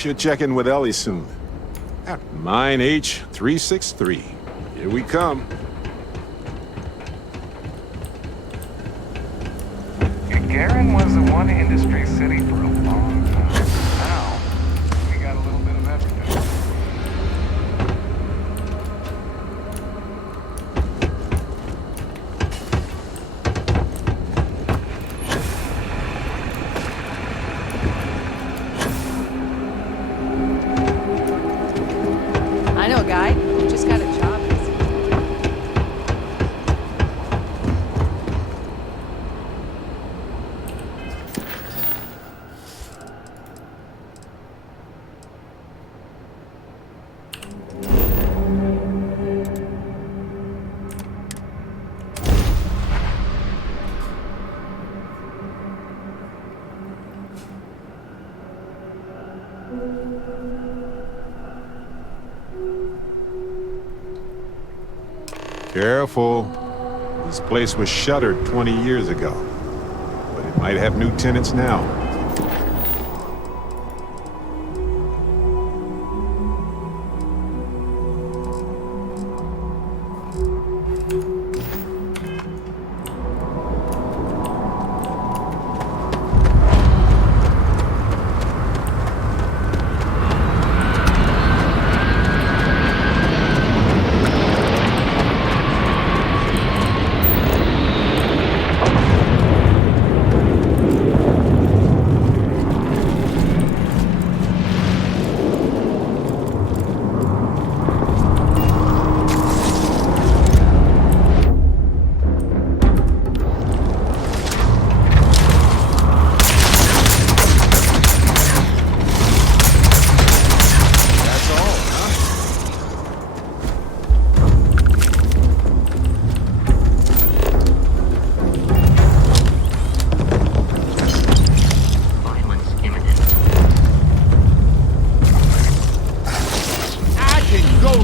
Should check in with Ellie soon. Mine H363. Here we come. Gagarin was the one industry city for a long time. Now, we got a little bit of everything. I know a guy who just got a job. Careful. This place was shuttered 20 years ago, but it might have new tenants now.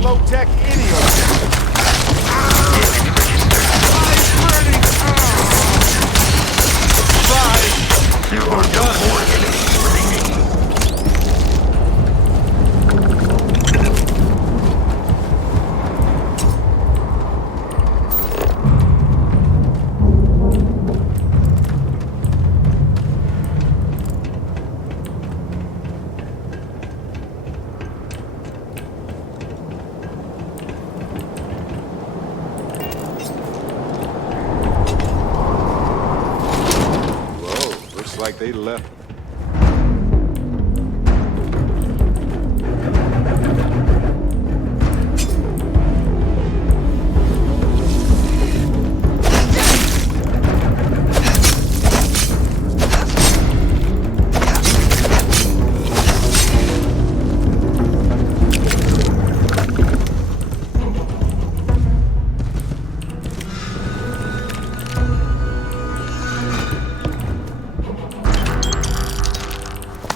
Low-tech idiot. There are no more enemies remaining. Like they left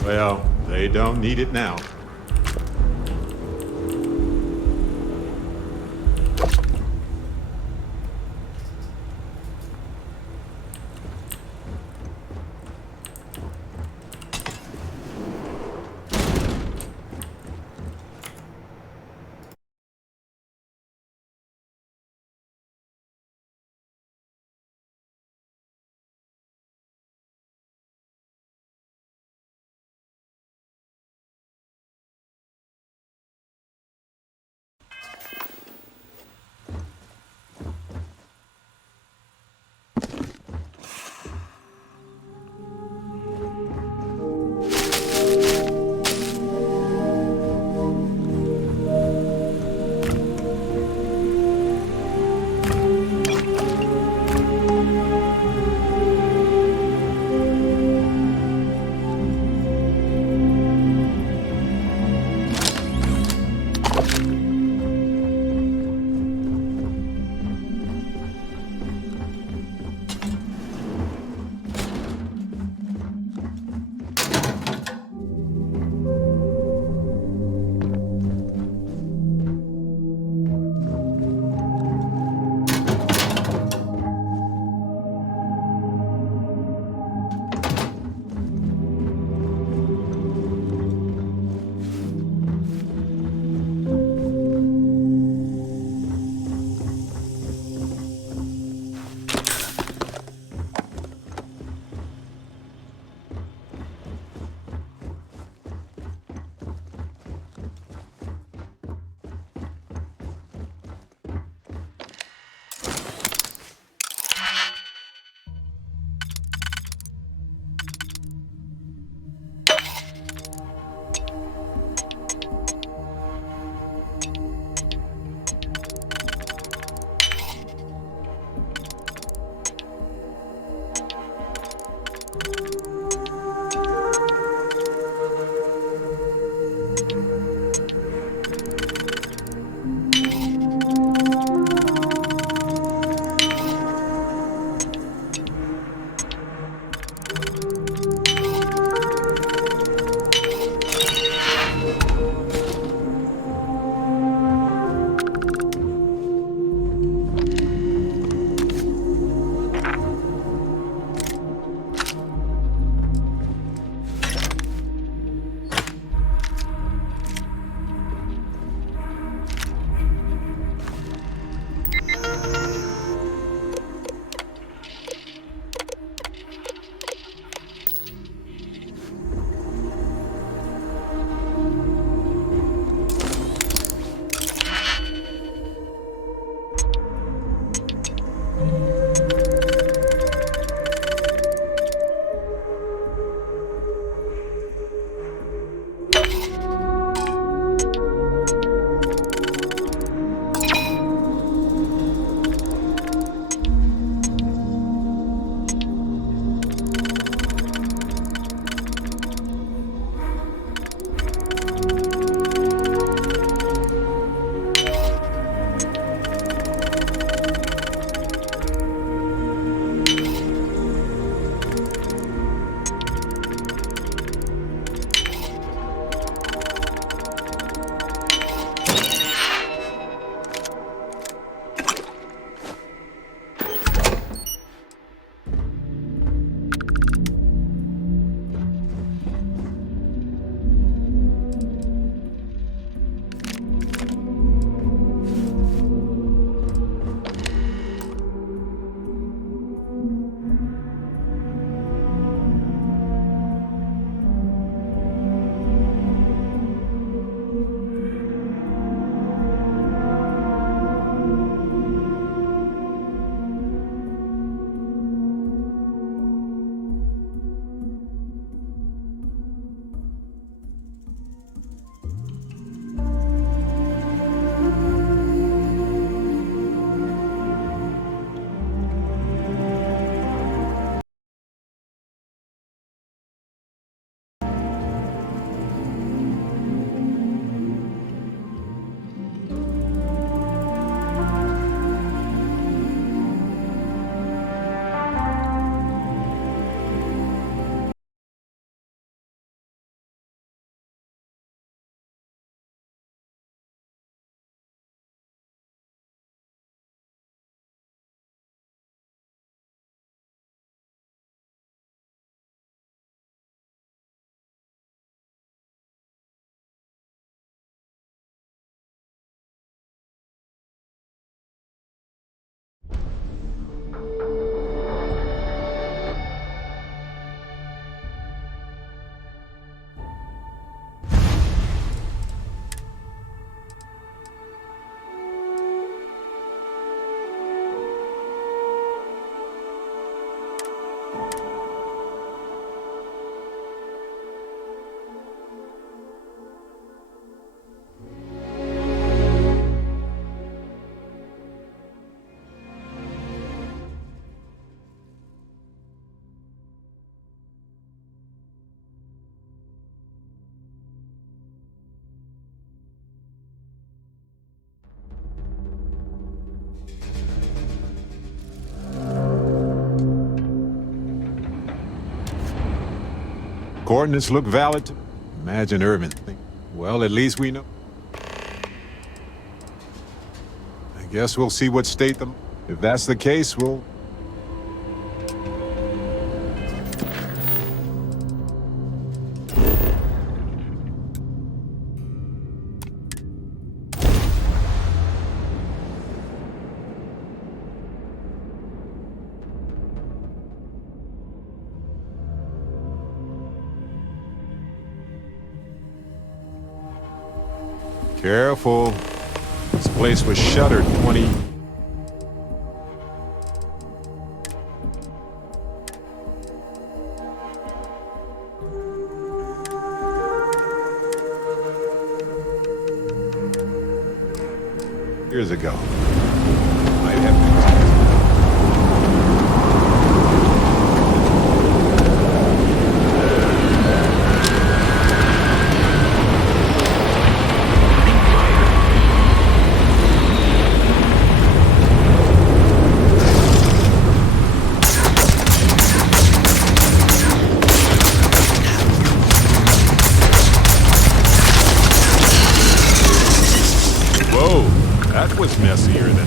Well, they don't need it now. coordinates look valid. Imagine Irvin. Well, at least we know. I guess we'll see what state them. If that's the case, we'll... Careful. This place was shuttered 20... years ago. Might have... Whoa, that was messier than...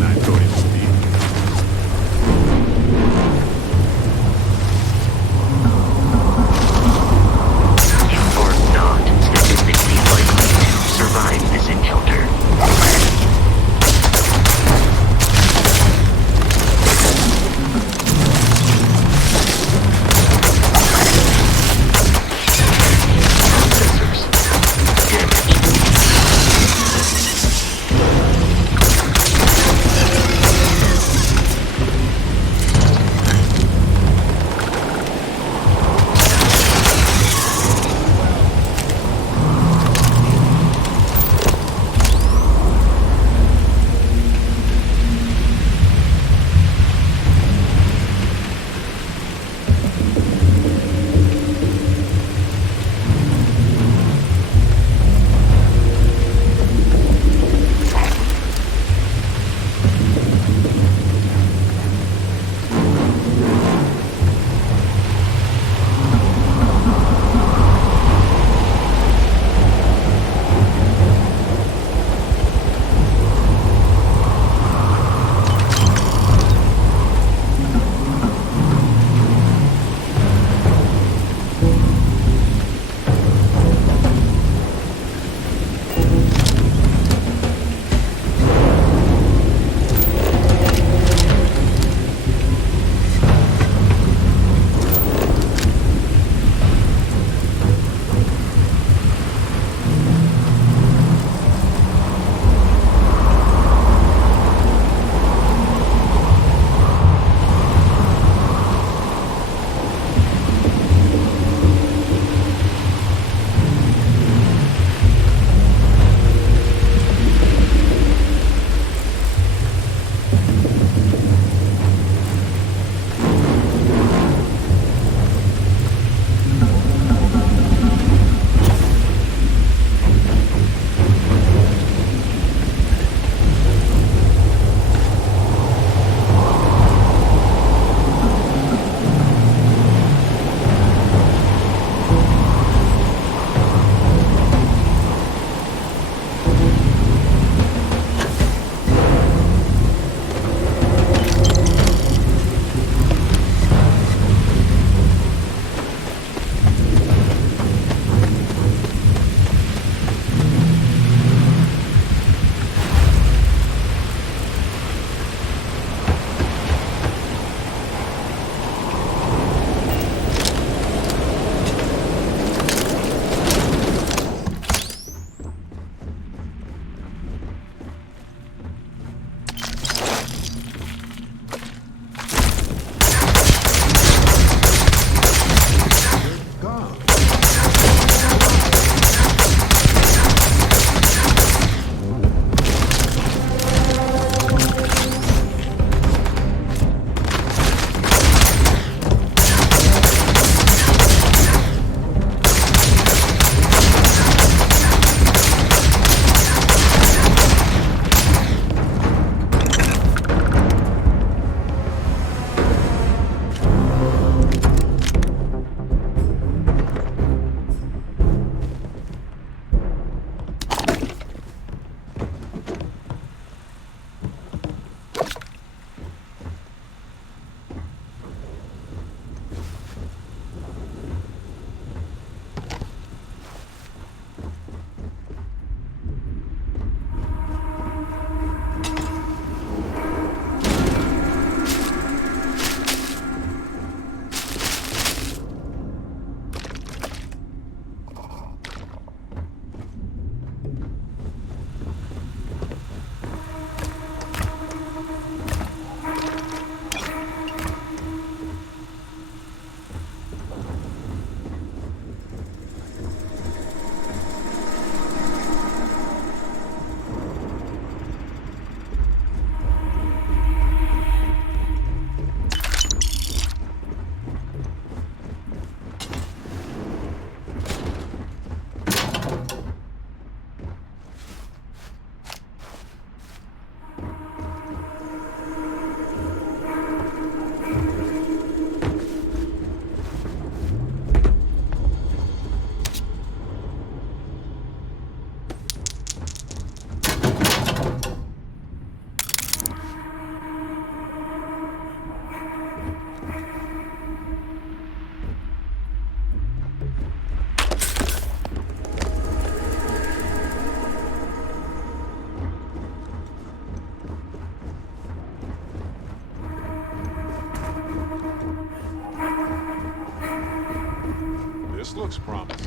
This looks promising.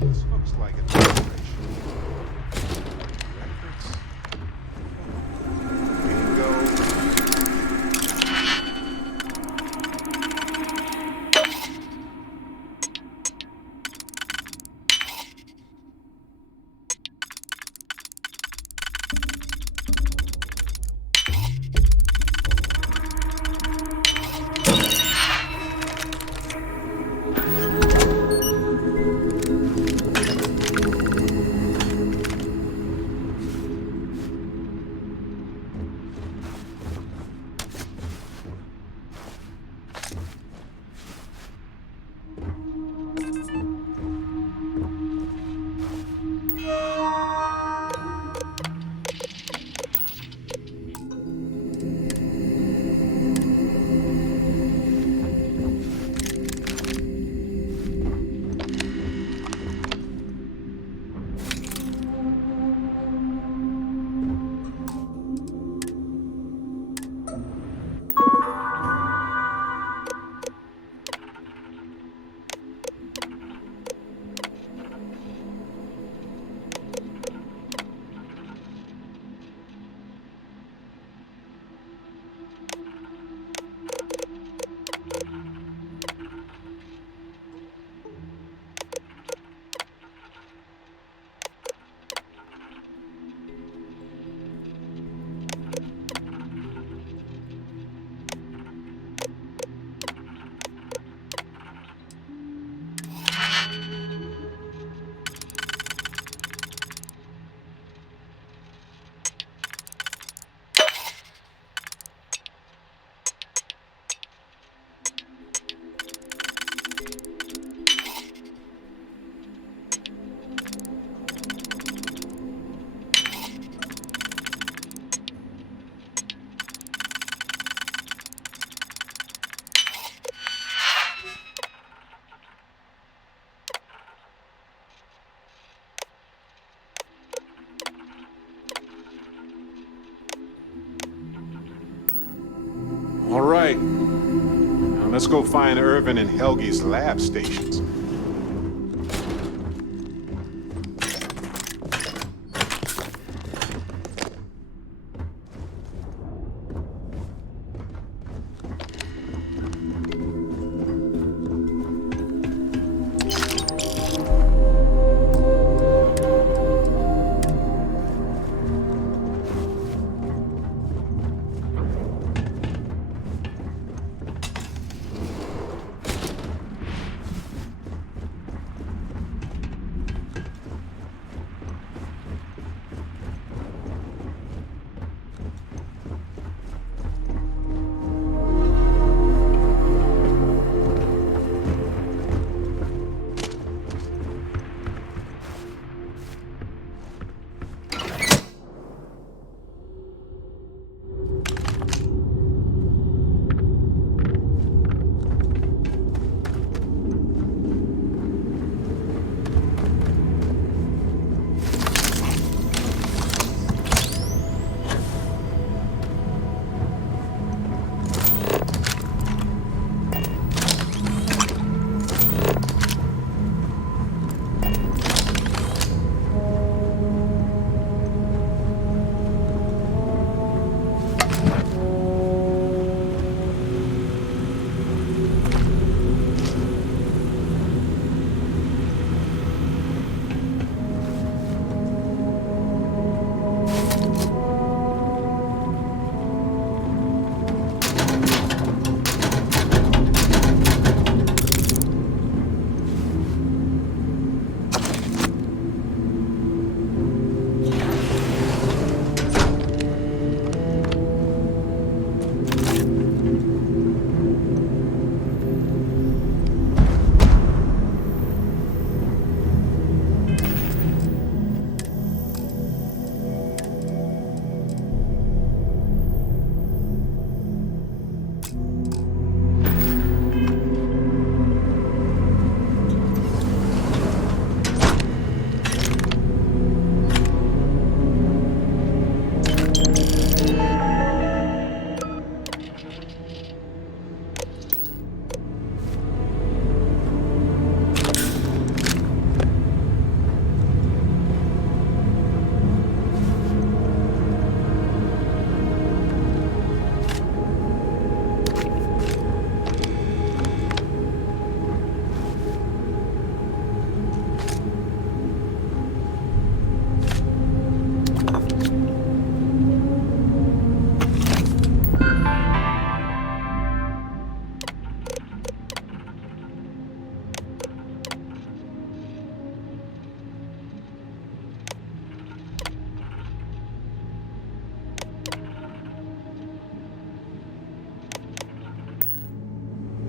This looks like an operation. Records. Bingo. All right. Now let's go find Irvin and Helgi's lab stations.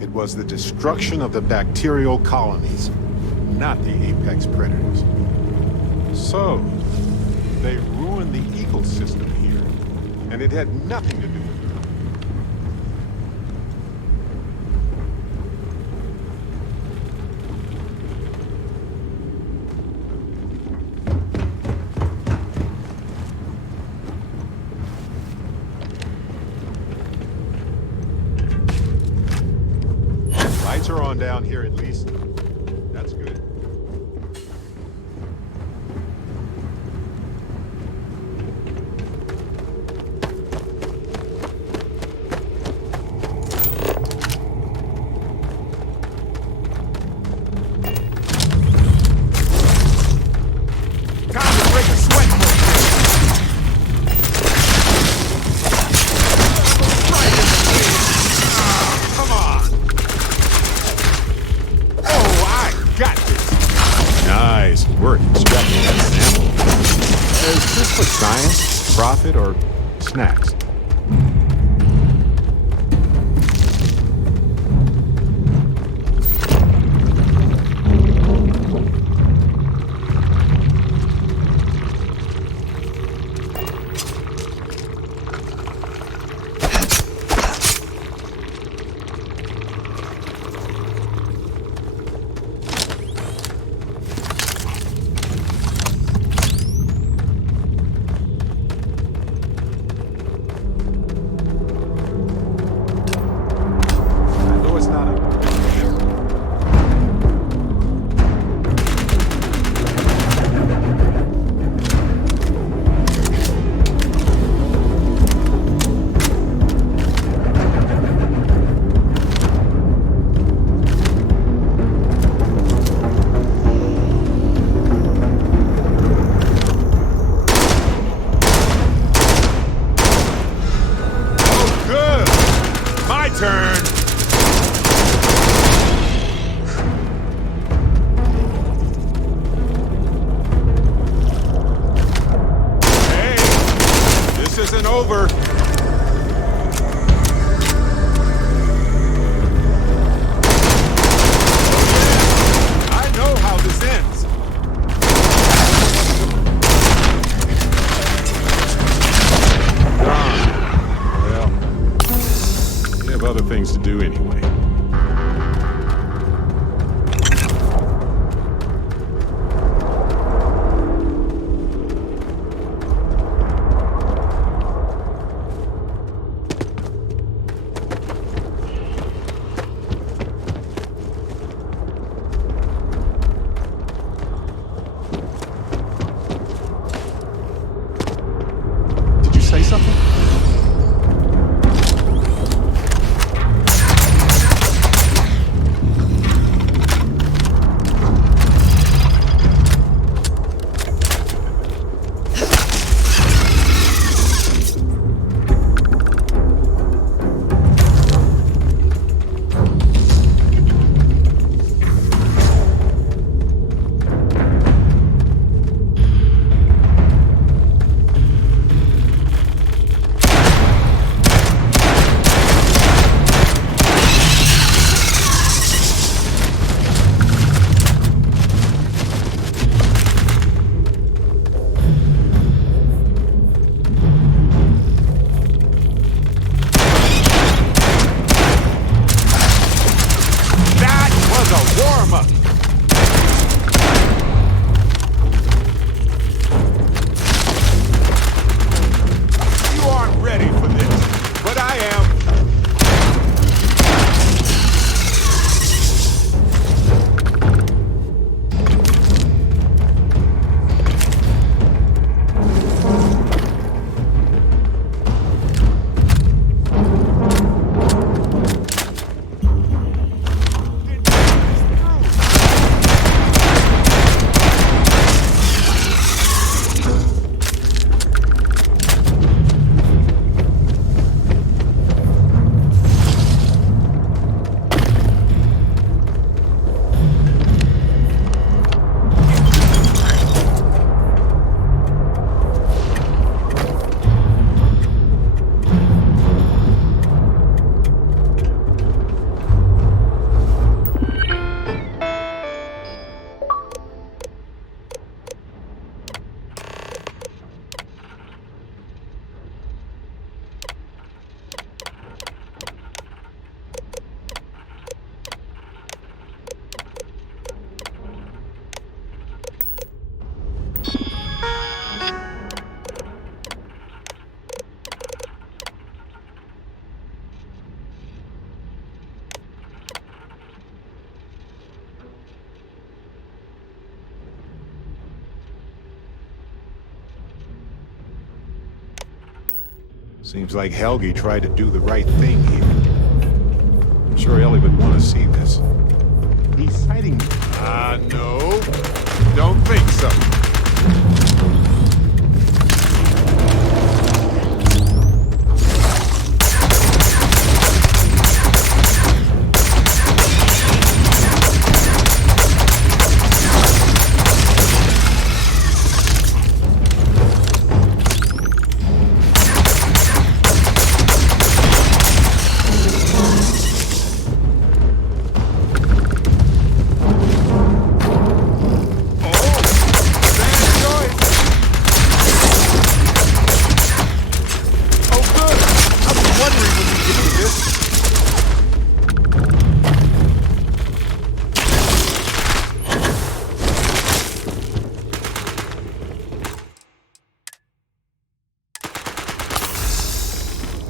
It was the destruction of the bacterial colonies, not the apex predators. So, they ruined the ecosystem here, and it had nothing to do with it. Lights are on down here at least. That's good. Time to break a sweat for Come on! Oh, I got this! Nice work extracting that sample. Is this for science, profit, or snacks? I know it's not a... Oh, good! My turn! Hey, this isn't over. I know how this ends. Well, we have other things to do anyway. Did you say something? That was a warm-up! You aren't ready for this, but I am. Seems like Helgi tried to do the right thing here. I'm sure Ellie would want to see this. He's citing... no. Don't think so.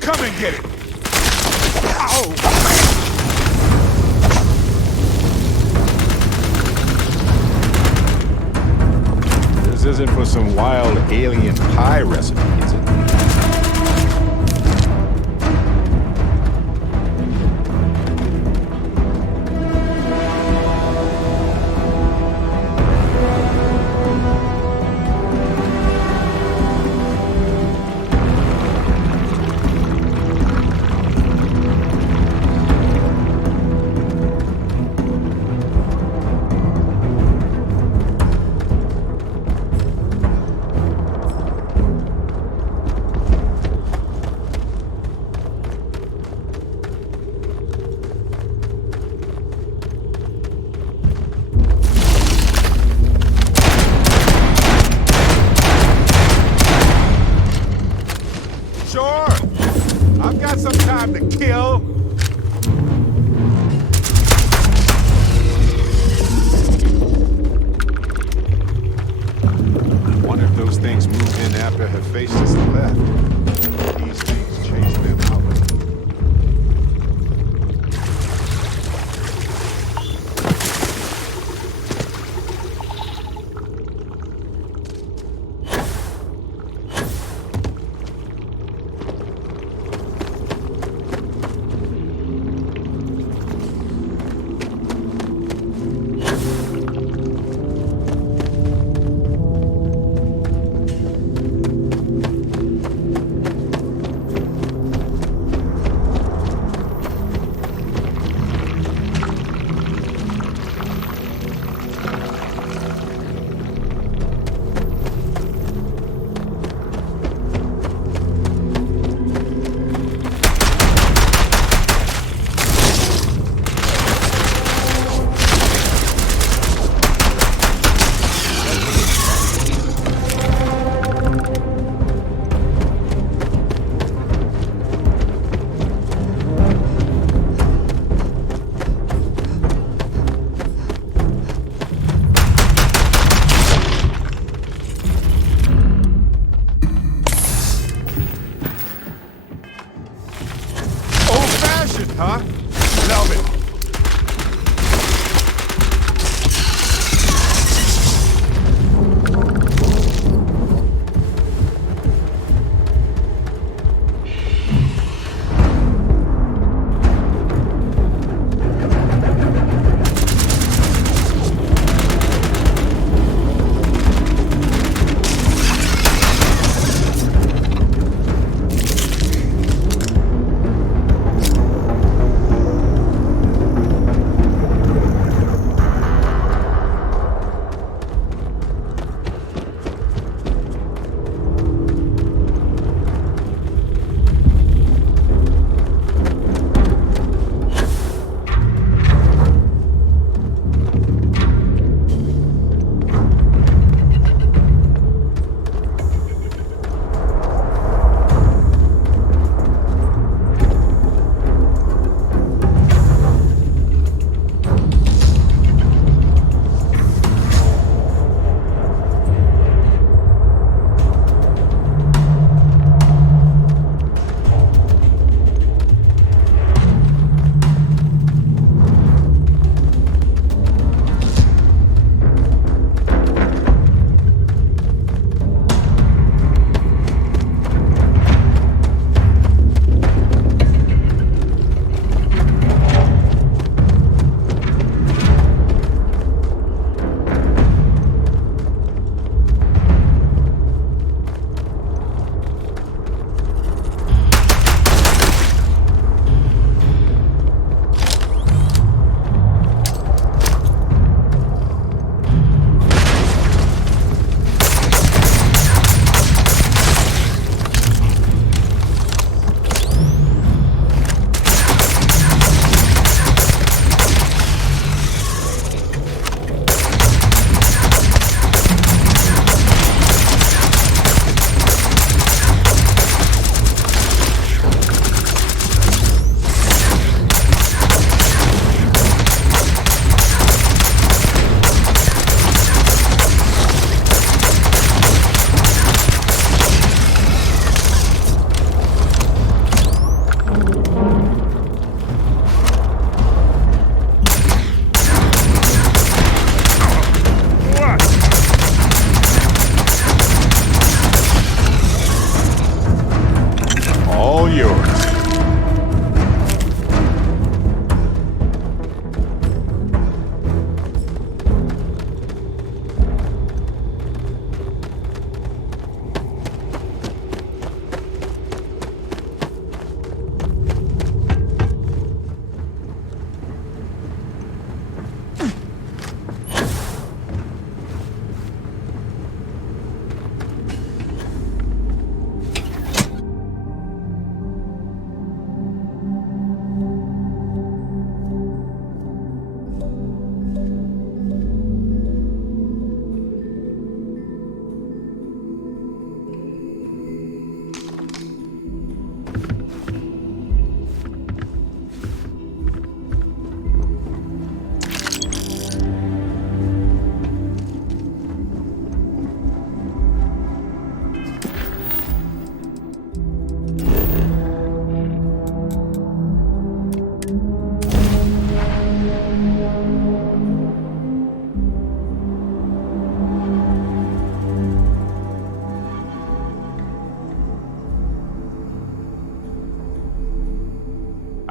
Come and get it! Ow! This isn't for some wild alien pie recipe, is it? Sure, I've got some time to kill. I wonder if those things moved in after Hephaestus left. These things chased them out. Huh? Love it.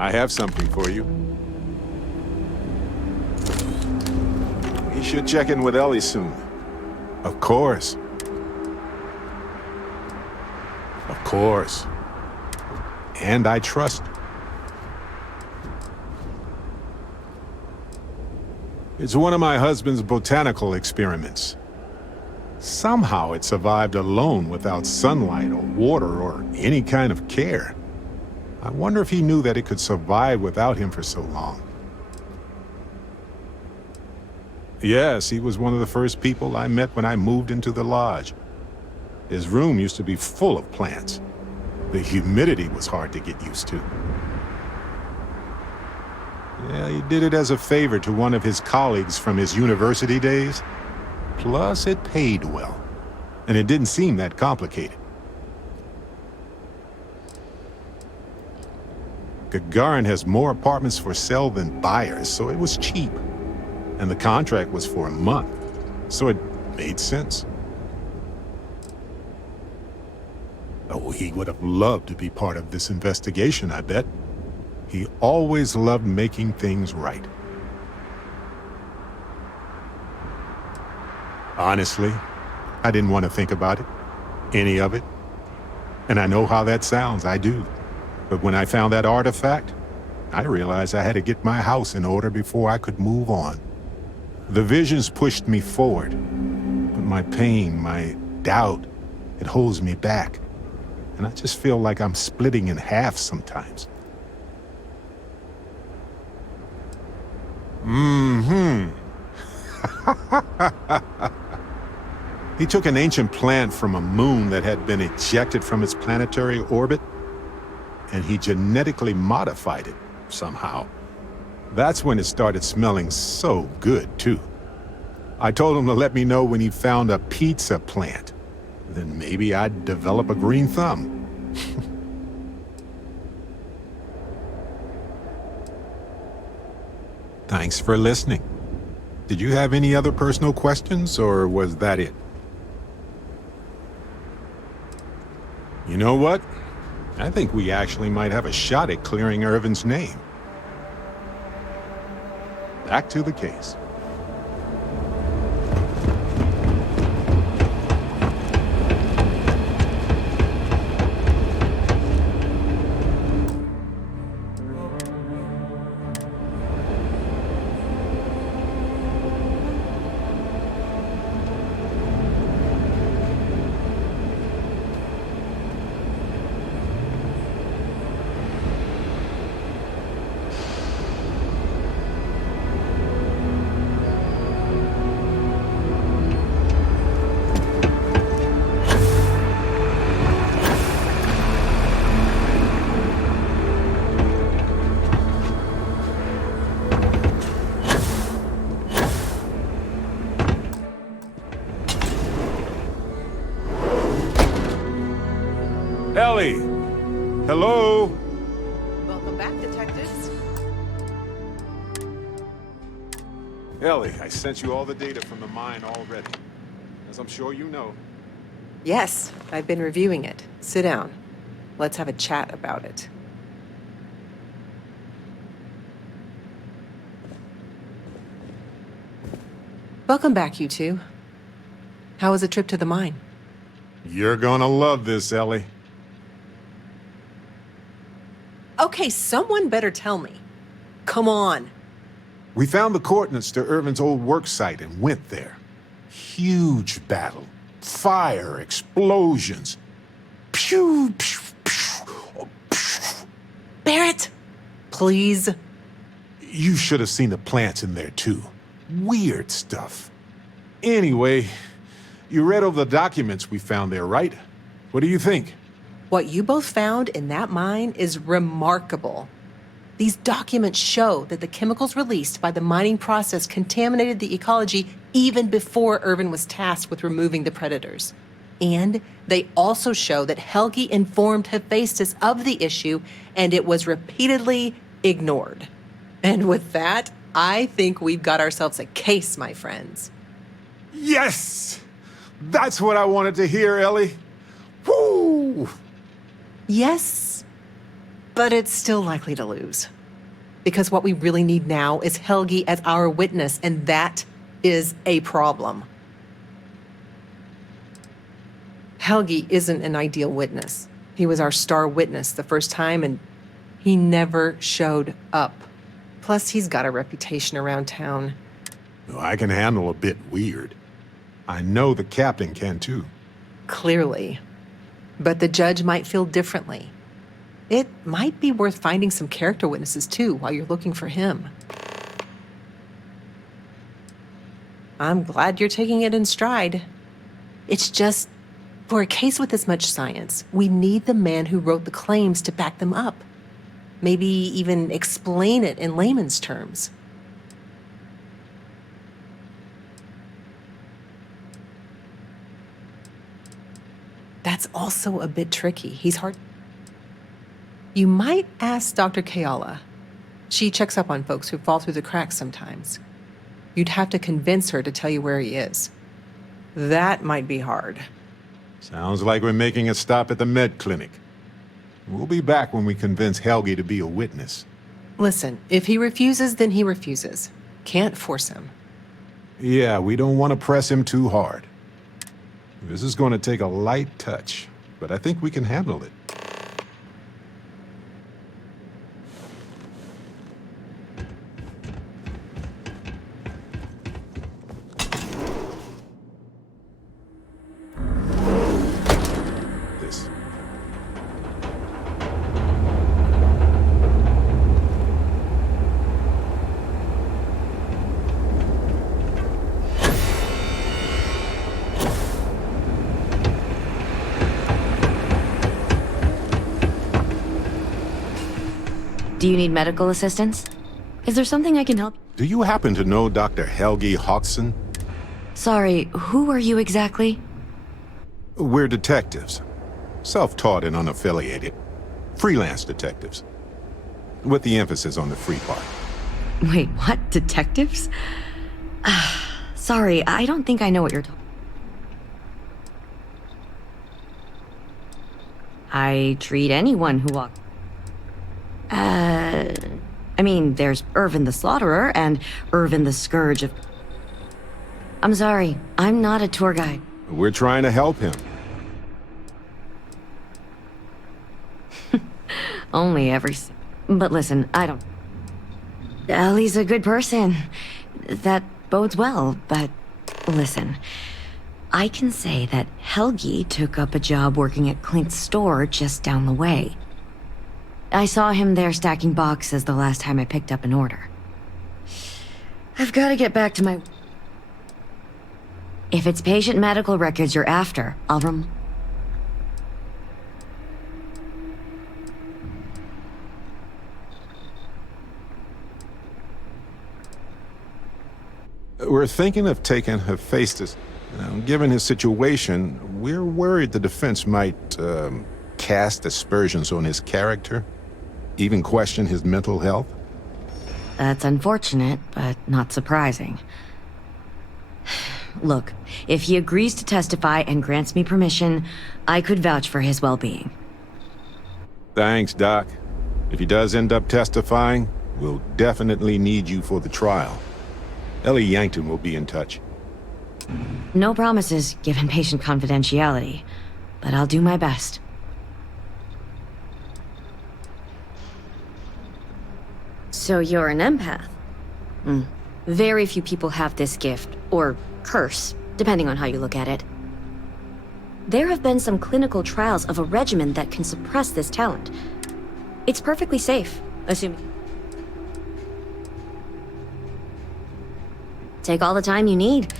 I have something for you. You should check in with Ellie soon. Of course. Of course. And I trust her. It's one of my husband's botanical experiments. Somehow it survived alone without sunlight or water or any kind of care. I wonder if he knew that it could survive without him for so long. Yes, he was one of the first people I met when I moved into the lodge. His room used to be full of plants. The humidity was hard to get used to. Yeah, he did it as a favor to one of his colleagues from his university days. Plus, it paid well. And it didn't seem that complicated. Gagarin has more apartments for sale than buyers, so it was cheap. And the contract was for a month, so it made sense. Oh, he would have loved to be part of this investigation, I bet. He always loved making things right. Honestly, I didn't want to think about it, any of it. And I know how that sounds, I do. But when I found that artifact, I realized I had to get my house in order before I could move on. The visions pushed me forward, but my pain, my doubt, it holds me back. And I just feel like I'm splitting in half sometimes. He took an ancient plant from a moon that had been ejected from its planetary orbit, and he genetically modified it somehow. That's when it started smelling so good, too. I told him to let me know when he found a pizza plant. Then maybe I'd develop a green thumb. Thanks for listening. Did you have any other personal questions, or was that it? You know what? I think we actually might have a shot at clearing Irvin's name. Back to the case. Ellie! Hello? Welcome back, detectives. Ellie, I sent you all the data from the mine already. As I'm sure you know. Yes, I've been reviewing it. Sit down. Let's have a chat about it. Welcome back, you two. How was the trip to the mine? You're gonna love this, Ellie. Okay, someone better tell me. Come on. We found the coordinates to Irvin's old work site and went there. Huge battle. Fire, explosions. Pew, pew, pew, pew. Barrett, please. You should have seen the plants in there, too. Weird stuff. Anyway, you read over the documents we found there, right? What do you think? What you both found in that mine is remarkable. These documents show that the chemicals released by the mining process contaminated the ecology even before Irvin was tasked with removing the predators. And they also show that Helgi informed Hephaestus of the issue, and it was repeatedly ignored. And with that, I think we've got ourselves a case, my friends. Yes! That's what I wanted to hear, Ellie. Woo! Yes, But it's still likely to lose. Because what we really need now is Helgi as our witness, and that is a problem. Helgi isn't an ideal witness. He was our star witness the first time, and he never showed up. Plus, he's got a reputation around town. Well, I can handle a bit weird. I know the captain can too. Clearly. But the judge might feel differently. It might be worth finding some character witnesses too while you're looking for him. I'm glad you're taking it in stride. It's just, for a case with this much science, we need the man who wrote the claims to back them up. Maybe even explain it in layman's terms. That's also a bit tricky. He's hard. You might ask Dr. Kayala. She checks up on folks who fall through the cracks sometimes. You'd have to convince her to tell you where he is. That might be hard. Sounds like we're making a stop at the med clinic. We'll be back when we convince Helgi to be a witness. Listen, if he refuses, then he refuses. Can't force him. Yeah, we don't want to press him too hard. This is going to take a light touch, but I think we can handle it. This. Do you need medical assistance? Is there something I can help? Do you happen to know Dr. Helgi Hodgson? Sorry, who are you exactly? We're detectives. Self-taught and unaffiliated. Freelance detectives. With the emphasis on the free part. Wait, what? Detectives? Sorry, I don't think I know what you're talking. I treat anyone who walks. I mean, there's Irvin the Slaughterer and Irvin the Scourge of... I'm sorry, I'm not a tour guide. We're trying to help him. Only But listen, I don't... Ellie's a good person. That bodes well, but... Listen, I can say that Helgi took up a job working at Clint's store just down the way. I saw him there stacking boxes the last time I picked up an order. I've got to get back to my... If it's patient medical records you're after, I'll We're thinking of taking Hephaestus. Given his situation, we're worried the defense might cast aspersions on his character, even question his mental health. That's unfortunate, but not surprising. Look, if he agrees to testify and grants me permission, I could vouch for his well-being. Thanks, Doc. If he does end up testifying, we'll definitely need you for the trial. Ellie Yankton will be in touch. No promises, given patient confidentiality, but I'll do my best. So you're an empath? Very few people have this gift, or curse, depending on how you look at it. There have been some clinical trials of a regimen that can suppress this talent. It's perfectly safe, assuming... Take all the time you need.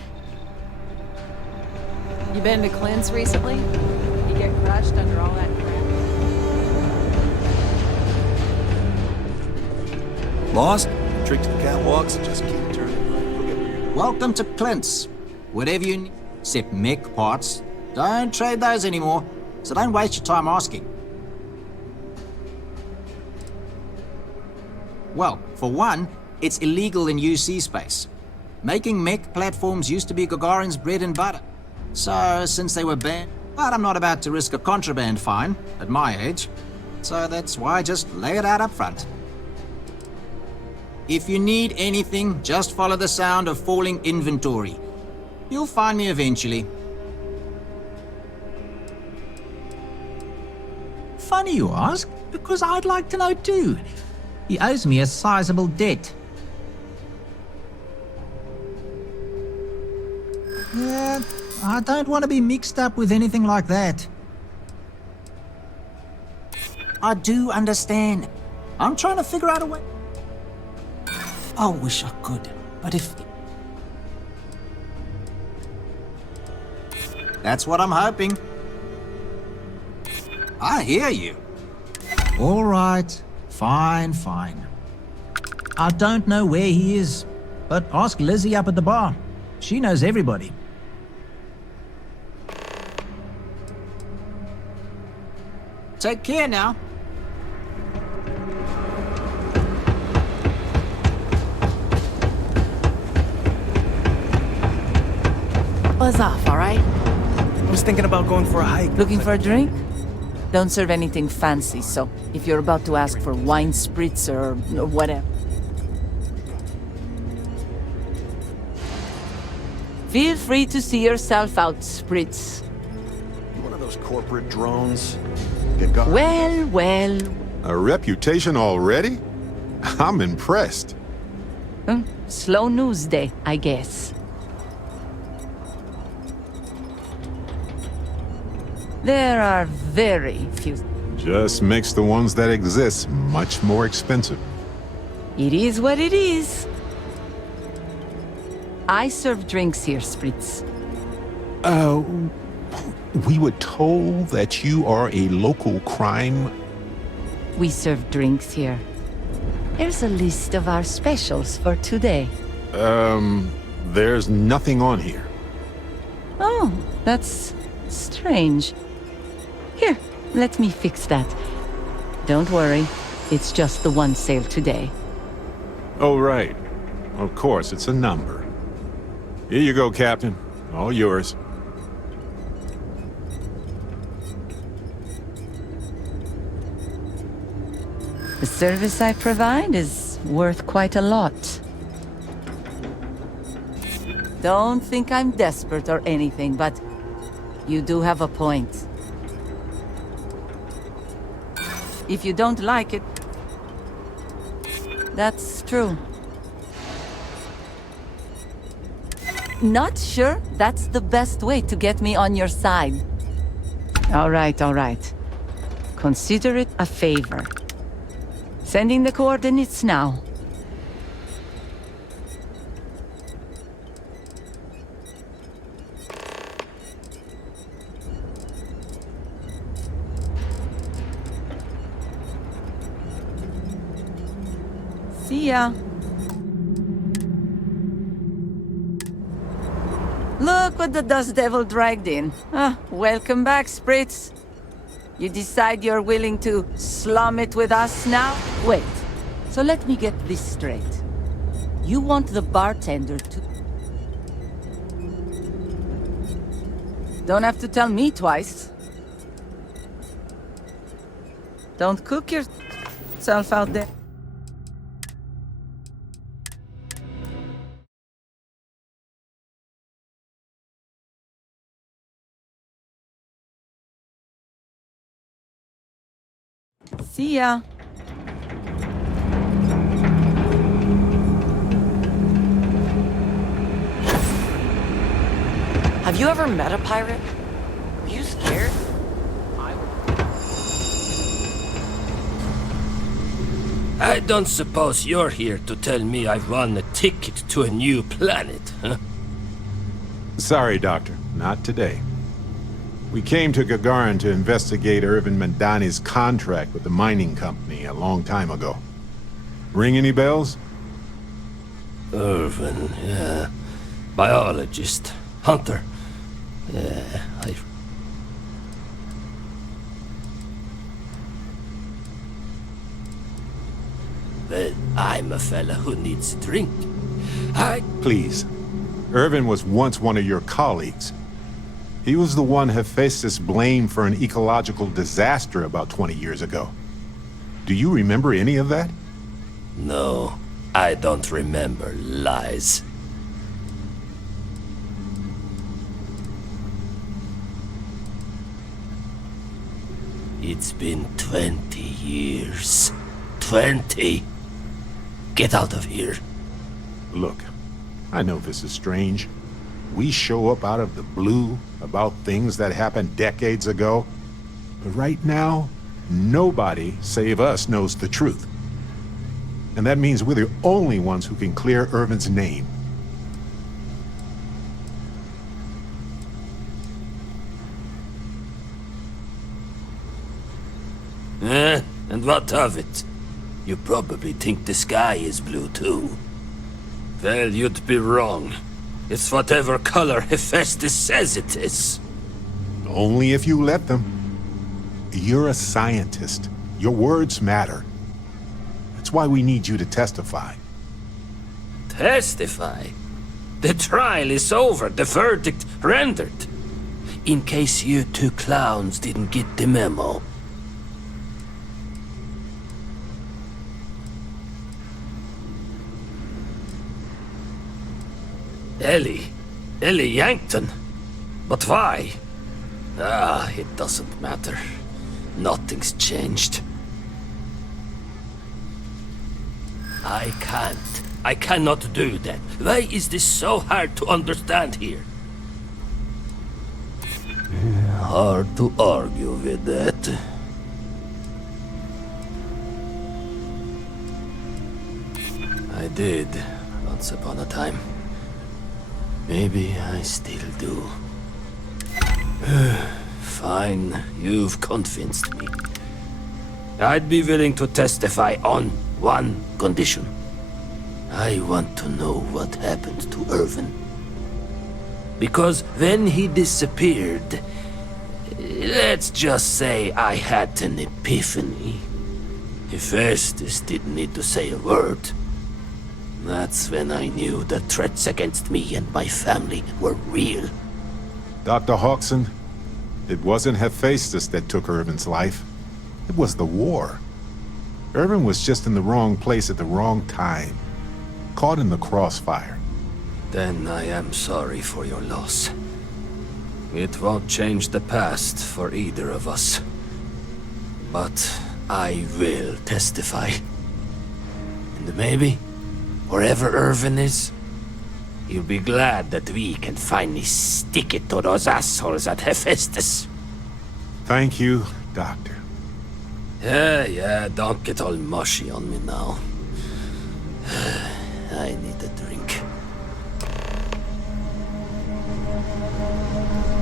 You been to Clint's recently? You get crushed under all that crap? Lost? Trick to the catwalks and just keep turning right. Look at where you're going. Welcome to Clint's. Whatever you need, except mech parts. Don't trade those anymore, so don't waste your time asking. Well, for one, it's illegal in UC space. Making mech platforms used to be Gagarin's bread and butter. So, since they were banned, but I'm not about to risk a contraband fine at my age. so that's why I just lay it out up front. If you need anything, just follow the sound of falling inventory. You'll find me eventually. Funny you ask, because I'd like to know too. He owes me a sizable debt. Yeah, I don't want to be mixed up with anything like that. I do understand. I'm trying to figure out a way. I wish I could, but if... That's what I'm hoping. I hear you. All right, fine. I don't know where he is, but ask Lizzie up at the bar. She knows everybody. Take care now. Buzz off, all right? I was thinking about going for a hike. Looking for a drink? Don't serve anything fancy, so if you're about to ask for wine spritz or whatever. Feel free to see yourself out, Spritz. One of those corporate drones. Well. A reputation already? I'm impressed. Slow news day, I guess. There are very few. Just makes the ones that exist much more expensive. It is what it is. I serve drinks here, Spritz. We were told that you are a local crime. We serve drinks here. Here's a list of our specials for today. There's nothing on here. Oh, that's strange. Here, let me fix that. Don't worry, it's just the one sale today. Oh, right. Of course, it's a number. Here you go, Captain. All yours. The service I provide is worth quite a lot. Don't think I'm desperate or anything, but you do have a point. If you don't like it, that's true. Not sure that's the best way to get me on your side. All right. Consider it a favor. Sending the coordinates now. See ya. Look what the Dust Devil dragged in. Welcome back, Spritz. You decide you're willing to slum it with us now? Wait, so let me get this straight. You want the bartender to... Don't have to tell me twice. Don't cook yourself out there. See ya. Have you ever met a pirate? Are you scared? I don't suppose you're here to tell me I've won a ticket to a new planet, huh? Sorry, Doctor. Not today. We came to Gagarin to investigate Irvin Mandani's contract with the mining company a long time ago. Ring any bells? Irvin, yeah. Biologist. Hunter. Yeah, Well, I'm a fella who needs a drink. Please. Irvin was once one of your colleagues. He was the one Hephaestus blamed for an ecological disaster about 20 years ago. Do you remember any of that? No, I don't remember lies. It's been 20 years. 20! Get out of here. Look, I know this is strange. We show up out of the blue about things that happened decades ago. But right now, nobody save us knows the truth. And that means we're the only ones who can clear Irvin's name. And what of it? You probably think the sky is blue too. Well, you'd be wrong. It's whatever color Hephaestus says it is. Only if you let them. You're a scientist. Your words matter. That's why we need you to testify. Testify? The trial is over, the verdict rendered. In case you two clowns didn't get the memo. Ellie Yankton? But why? It doesn't matter. Nothing's changed. I cannot do that. Why is this so hard to understand here? Hard to argue with that. I did, once upon a time. Maybe I still do. Fine, you've convinced me. I'd be willing to testify on one condition. I want to know what happened to Irvin. Because when he disappeared, let's just say I had an epiphany. Hephaestus didn't need to say a word. That's when I knew the threats against me and my family were real. Dr. Hawkson, it wasn't Hephaestus that took Irvin's life. It was the war. Irvin was just in the wrong place at the wrong time. Caught in the crossfire. Then I am sorry for your loss. It won't change the past for either of us. But I will testify. And maybe, wherever Irvin is, he'll be glad that we can finally stick it to those assholes at Hephaestus. Thank you, Doctor. Yeah, don't get all mushy on me now. I need a drink.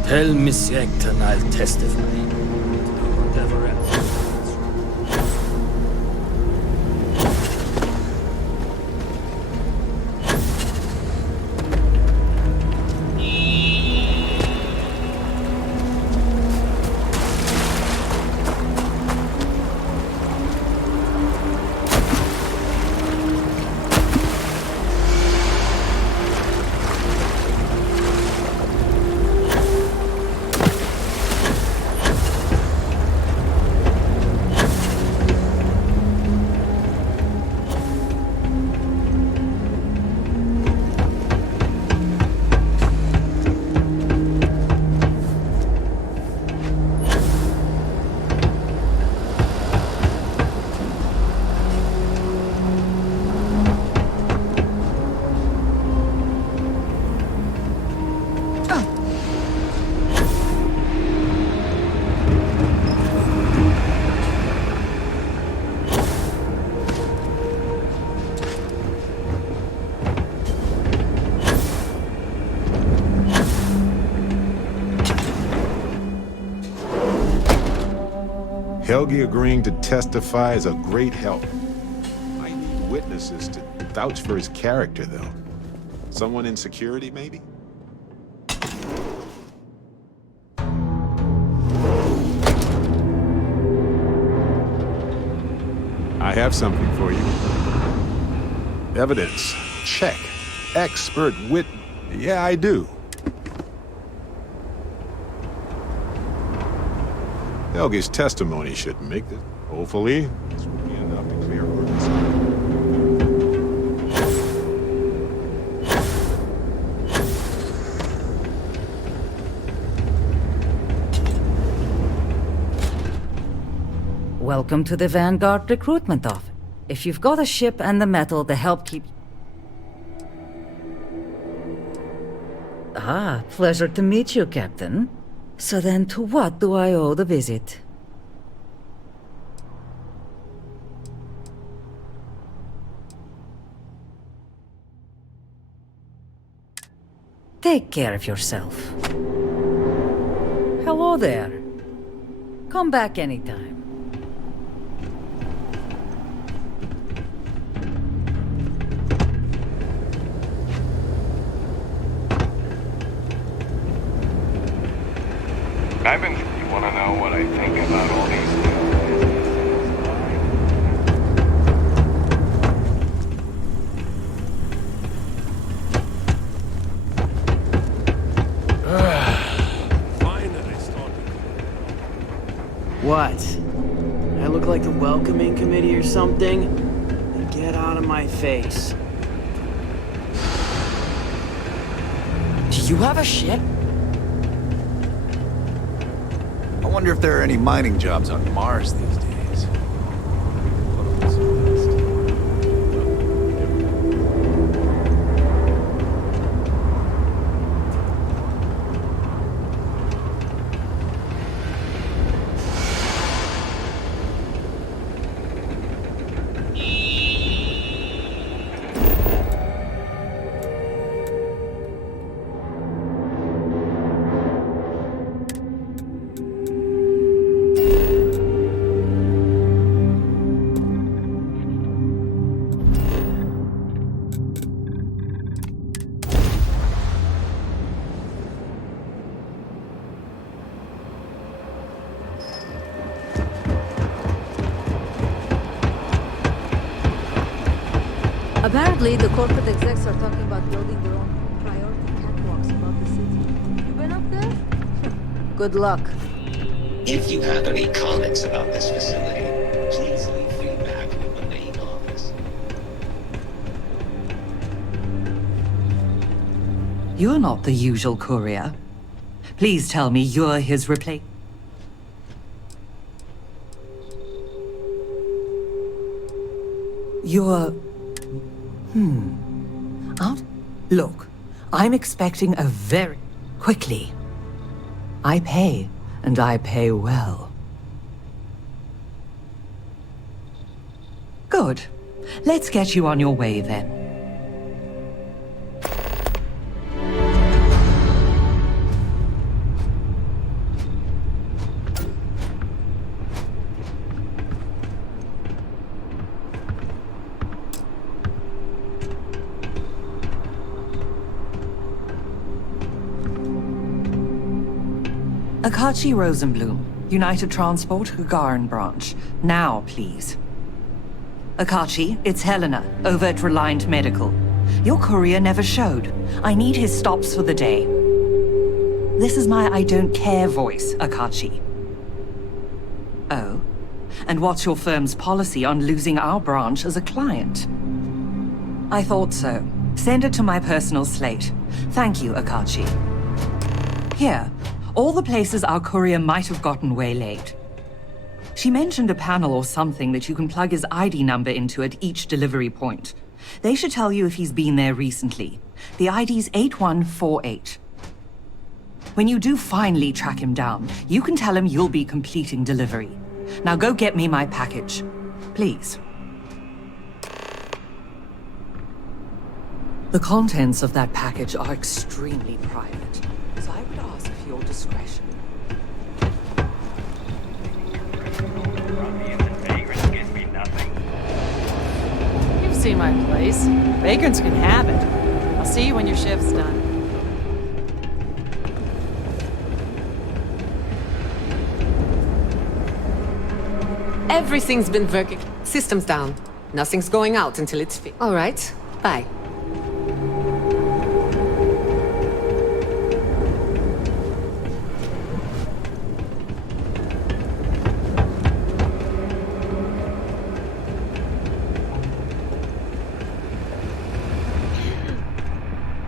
Tell Miss Yankton I'll testify. Whatever else. Helgi agreeing to testify is a great help. I need witnesses to vouch for his character, though. Someone in security, maybe? I have something for you. Evidence. Check. Expert wit... Yeah, I do. Helgi's testimony should make this. Hopefully, this will be Welcome to the Vanguard recruitment office. If you've got a ship and the metal to help keep... Ah, pleasure to meet you, Captain. So then, to what do I owe the visit? Take care of yourself. Hello there. Come back anytime. I've been... You want to know what I think about all these Finally started. What? I look like the welcoming committee or something? Then get out of my face. Do you have a ship? I wonder if there are any mining jobs on Mars these days. Apparently, the corporate execs are talking about building their own priority catwalks above the city. You been up there? Good luck. If you have any comments about this facility, please leave feedback in the main office. You're not the usual courier. Please tell me you're his replacement. You're... Out? Look, I'm expecting a very... quickly. I pay, and I pay well. Good. Let's get you on your way then. Akachi Rosenblum, United Transport, Gagarin Branch. Now, please. Akachi, it's Helena, over at Reliant Medical. Your courier never showed. I need his stops for the day. This is my I don't care voice, Akachi. Oh? And what's your firm's policy on losing our branch as a client? I thought so. Send it to my personal slate. Thank you, Akachi. Here. All the places our courier might have gotten waylaid. She mentioned a panel or something that you can plug his ID number into at each delivery point. They should tell you if he's been there recently. The ID's 8148. When you do finally track him down, you can tell him you'll be completing delivery. Now go get me my package. Please. The contents of that package are extremely private, so I would ask for your discretion. You've seen my place. Vagrants can have it. I'll see you when your shift's done. Everything's been working. Systems down. Nothing's going out until it's fixed. All right. Bye.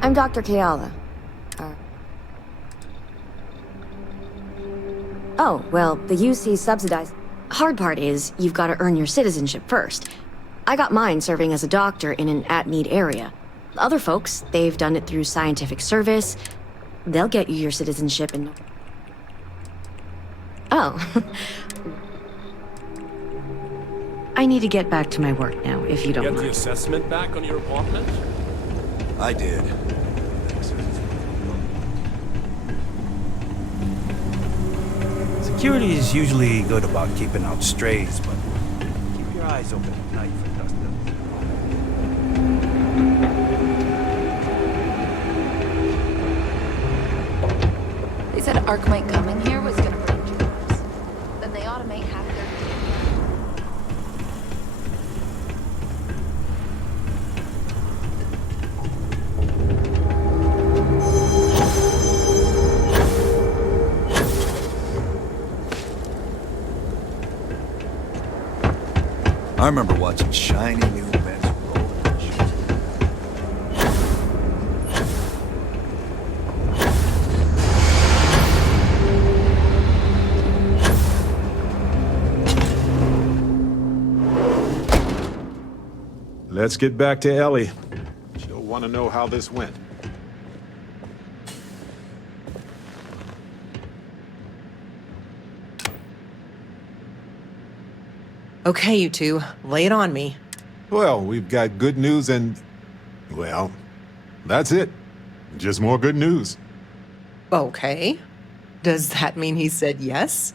I'm Dr. Kayala. Oh, well, the UC subsidized... hard part is, you've got to earn your citizenship first. I got mine serving as a doctor in an at-need area. Other folks, they've done it through scientific service. They'll get you your citizenship in... Oh. I need to get back to my work now, if you don't Get mind. the assessment back on your apartment? I did. Security is usually good about keeping out strays, but keep your eyes open at night for dust devils. They said Arkmite coming here was gonna bring jurors. Then they automate half their... I remember watching shiny new men's roller shoes. Let's get back to Ellie. She'll want to know how this went. Okay, you two, lay it on me. Well, we've got good news and... well, that's it. Just more good news. Okay. Does that mean he said yes?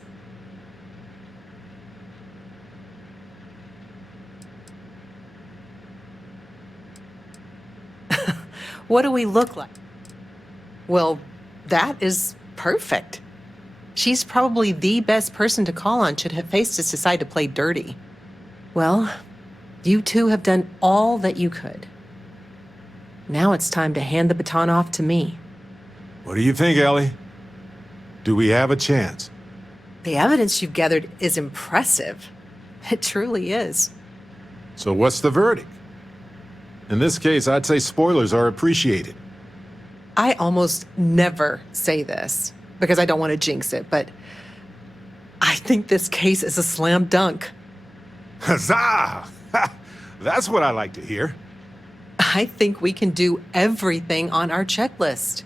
What do we look like? Well, that is perfect. She's probably the best person to call on should Hephaestus decide to play dirty. Well, you two have done all that you could. Now it's time to hand the baton off to me. What do you think, Ellie? Do we have a chance? The evidence you've gathered is impressive. It truly is. So what's the verdict? In this case, I'd say spoilers are appreciated. I almost never say this because I don't want to jinx it, but I think this case is a slam dunk. Huzzah! That's what I like to hear. I think we can do everything on our checklist.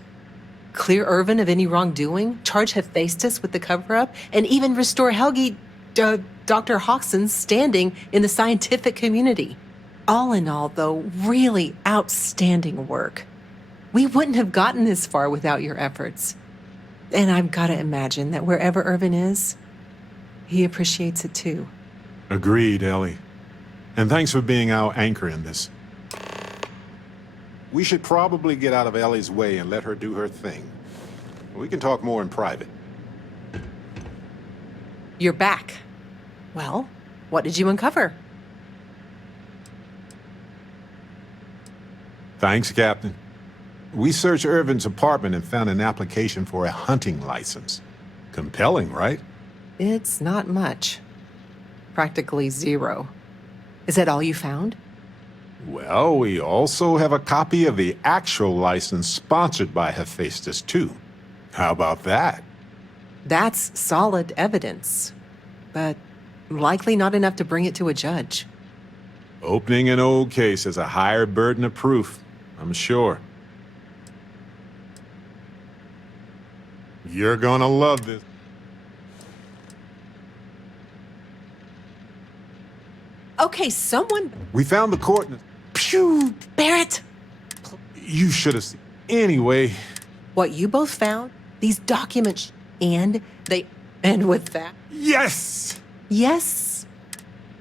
Clear Irvin of any wrongdoing, charge Hephaestus with the cover-up, and even restore Helgi, Dr. Hawkson's standing in the scientific community. All in all, though, really outstanding work. We wouldn't have gotten this far without your efforts. And I've got to imagine that wherever Irvin is, he appreciates it too. Agreed, Ellie. And thanks for being our anchor in this. We should probably get out of Ellie's way and let her do her thing. We can talk more in private. You're back. Well, what did you uncover? Thanks, Captain. We searched Irvin's apartment and found an application for a hunting license. Compelling, right? It's not much. Practically zero. Is that all you found? Well, we also have a copy of the actual license sponsored by Hephaestus, too. How about that? That's solid evidence, but likely not enough to bring it to a judge. Opening an old case is a higher burden of proof, I'm sure. You're gonna love this. Okay, someone... We found the court... Phew, Barrett! You should have seen... Anyway... What you both found, these documents, and they end with that. Yes! Yes!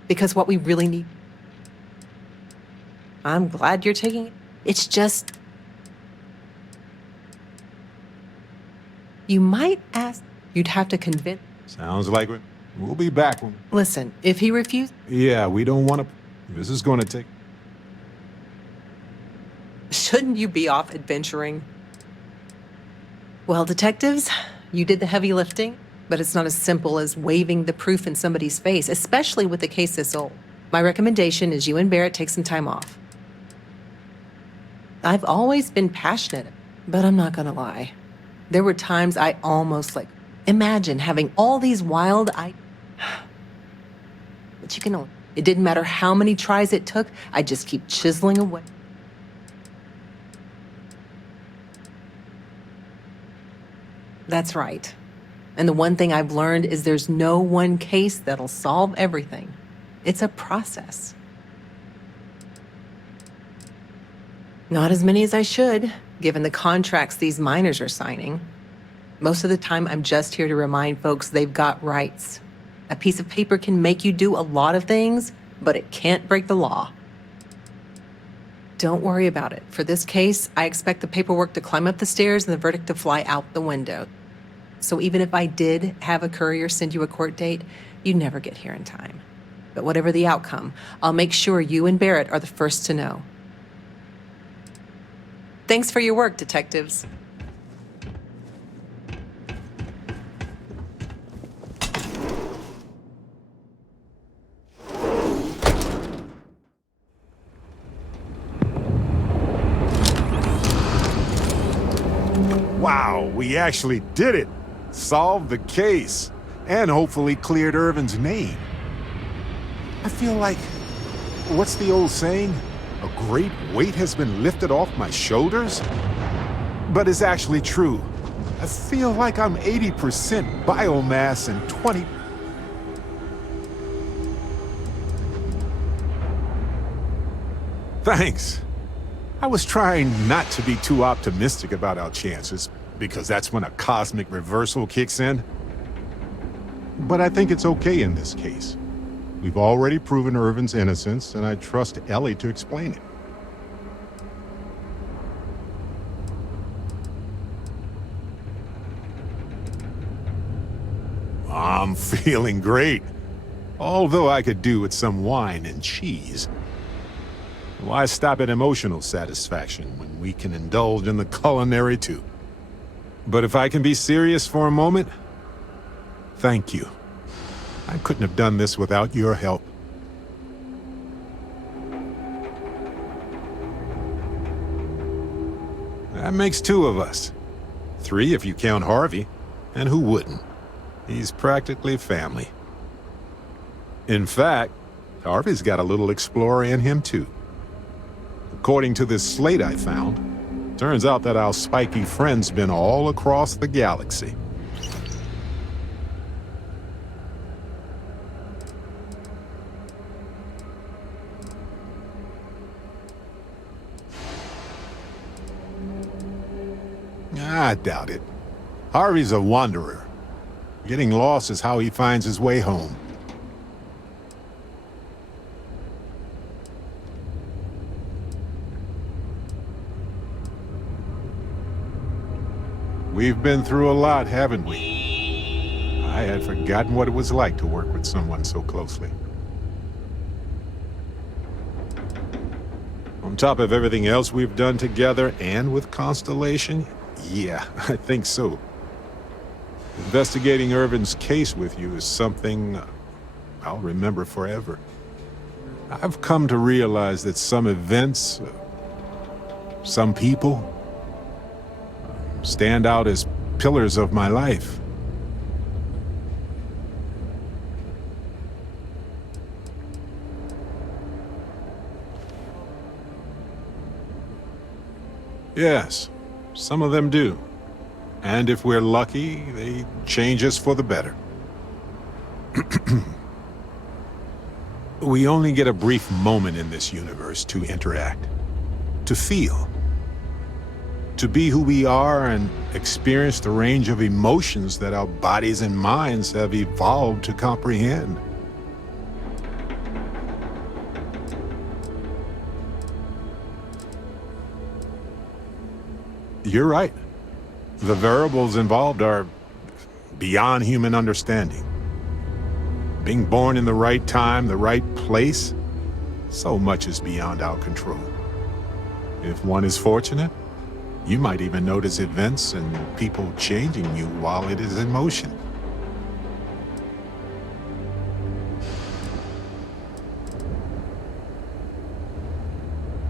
Because what we really need... I'm glad you're taking it. It's just... You might ask... You'd have to convince... Sounds like we'll be back. Listen, if he refuses... Yeah, we don't want to... This is going to take... Shouldn't you be off adventuring? Well, detectives, you did the heavy lifting, but it's not as simple as waving the proof in somebody's face, especially with a case this old. My recommendation is you and Barrett take some time off. I've always been passionate, but I'm not gonna lie. There were times I almost imagine having all these wild But you can only... It didn't matter how many tries it took, I'd just keep chiseling away. That's right. And the one thing I've learned is there's no one case that'll solve everything. It's a process. Not as many as I should, given the contracts these miners are signing. Most of the time, I'm just here to remind folks they've got rights. A piece of paper can make you do a lot of things, but it can't break the law. Don't worry about it. For this case, I expect the paperwork to climb up the stairs and the verdict to fly out the window. So even if I did have a courier send you a court date, you'd never get here in time. But whatever the outcome, I'll make sure you and Barrett are the first to know. Thanks for your work, detectives. Wow, we actually did it! Solved the case, and hopefully cleared Irvin's name. I feel like, what's the old saying? A great weight has been lifted off my shoulders? But it's actually true. I feel like I'm 80% biomass and 20... Thanks. I was trying not to be too optimistic about our chances, because that's when a cosmic reversal kicks in. But I think it's okay in this case. We've already proven Irvin's innocence, and I trust Ellie to explain it. I'm feeling great. Although I could do with some wine and cheese. Why stop at emotional satisfaction when we can indulge in the culinary too? But if I can be serious for a moment, thank you. I couldn't have done this without your help. That makes two of us. Three if you count Harvey, and who wouldn't? He's practically family. In fact, Harvey's got a little explorer in him too. According to this slate I found, turns out that our spiky friend's been all across the galaxy. I doubt it. Harvey's a wanderer. Getting lost is how he finds his way home. We've been through a lot, haven't we? I had forgotten what it was like to work with someone so closely. On top of everything else we've done together and with Constellation, yeah, I think so. Investigating Irvin's case with you is something I'll remember forever. I've come to realize that some events, some people, stand out as pillars of my life. Yes, some of them do. And if we're lucky, they change us for the better. We only get a brief moment in this universe to interact, to feel, to be who we are and experience the range of emotions that our bodies and minds have evolved to comprehend. You're right. The variables involved are beyond human understanding. Being born in the right time, the right place, so much is beyond our control. If one is fortunate, you might even notice events and people changing you while it is in motion.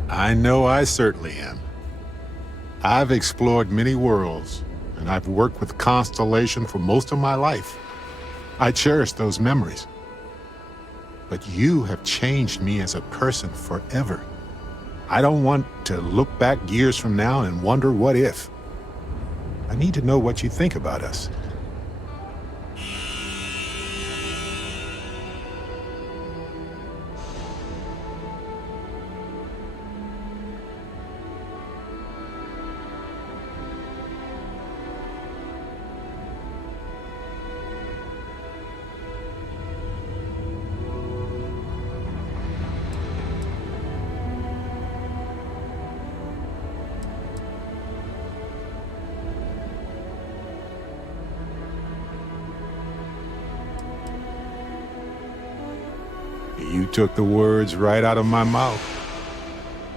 I know I certainly am. I've explored many worlds, and I've worked with Constellation for most of my life. I cherish those memories. but you have changed me as a person forever. I don't want to look back years from now and wonder what if. I need to know what you think about us. You took the words right out of my mouth.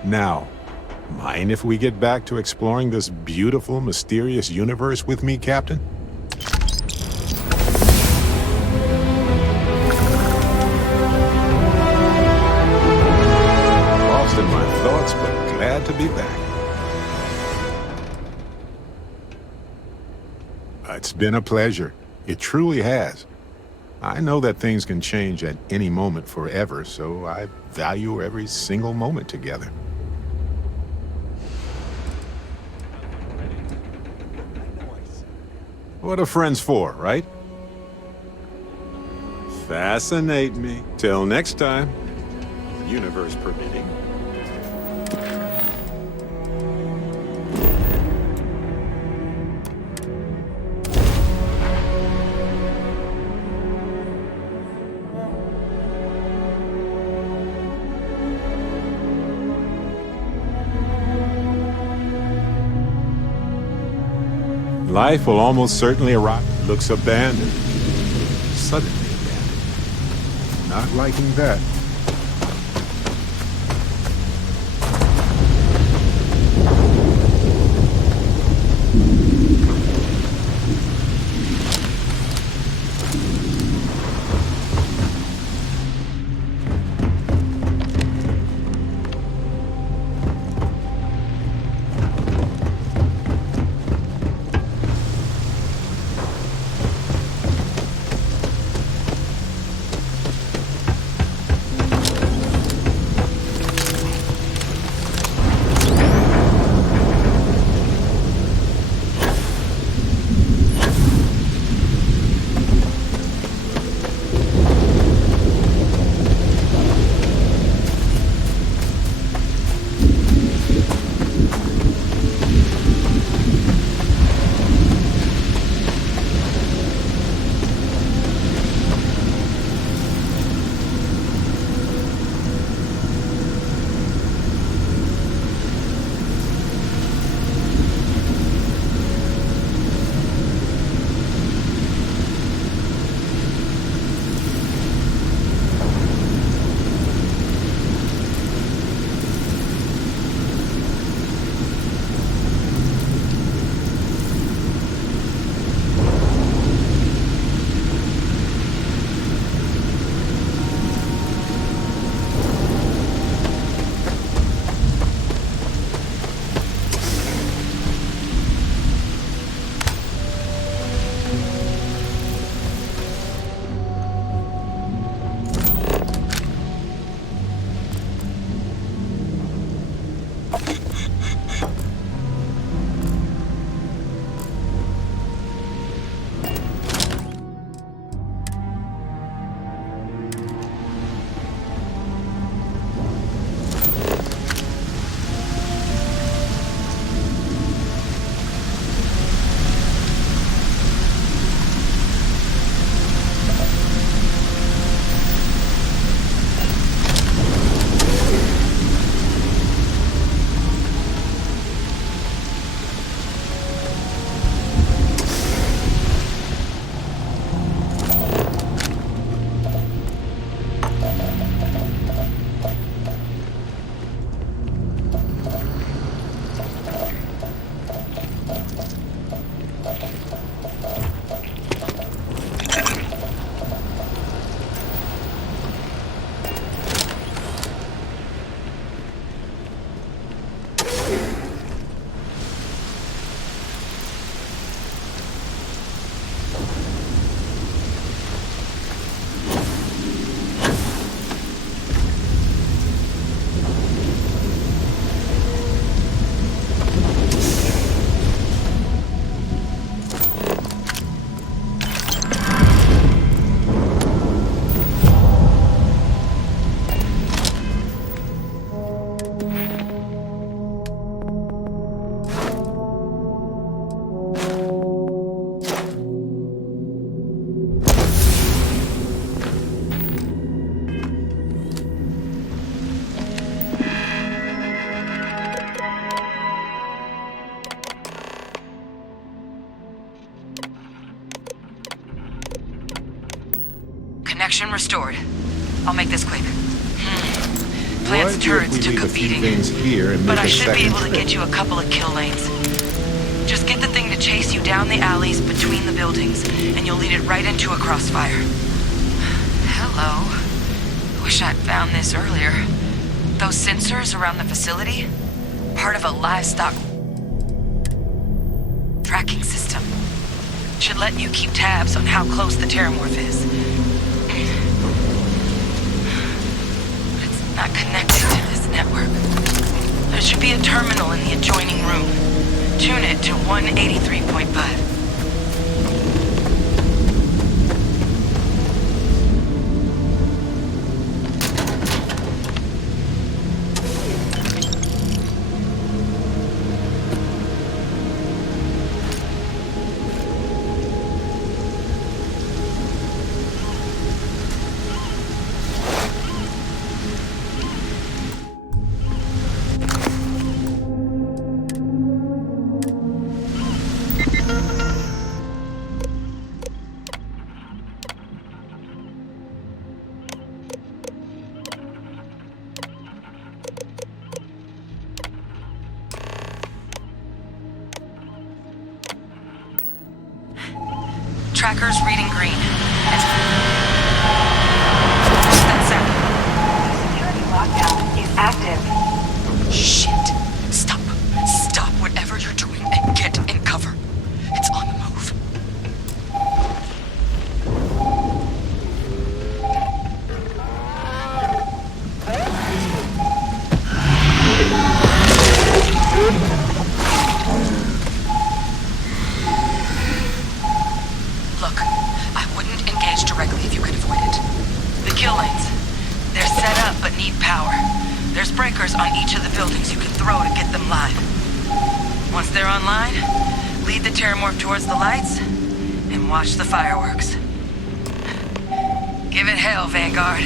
Now, mind if we get back to exploring this beautiful, mysterious universe with me, Captain? Lost in my thoughts, but glad to be back. It's been a pleasure. It truly has. I know that things can change at any moment forever, so I value every single moment together. What are friends for, right? Fascinate me. Till next time, universe permitting. Life will almost certainly arrive. Looks abandoned. Suddenly abandoned. Not liking that. Connection restored. I'll make this quick. Why Plant's do turrets we took leave a a few beating, things here and but make I a should be second able to trip? get you a couple of kill lanes. Just get the thing to chase you down the alleys between the buildings, and you'll lead it right into a crossfire. Hello. Wish I'd found this earlier. Those sensors around the facility? Part of a livestock tracking system. Should let you keep tabs on how close the terramorph is. But it's not connected to this network. There should be a terminal in the adjoining room. Tune it to 183.5. Tracker's reading green. That's out. Security lockdown is active. Shit. Stop. Stop whatever you're doing and get in cover. It's on the move. Look, I wouldn't engage directly if you could avoid it. The kill lanes. They're set up but need power. There's breakers on each of the buildings you can throw to get them live. Once they're online, lead the terramorph towards the lights and watch the fireworks. Give it hell, Vanguard.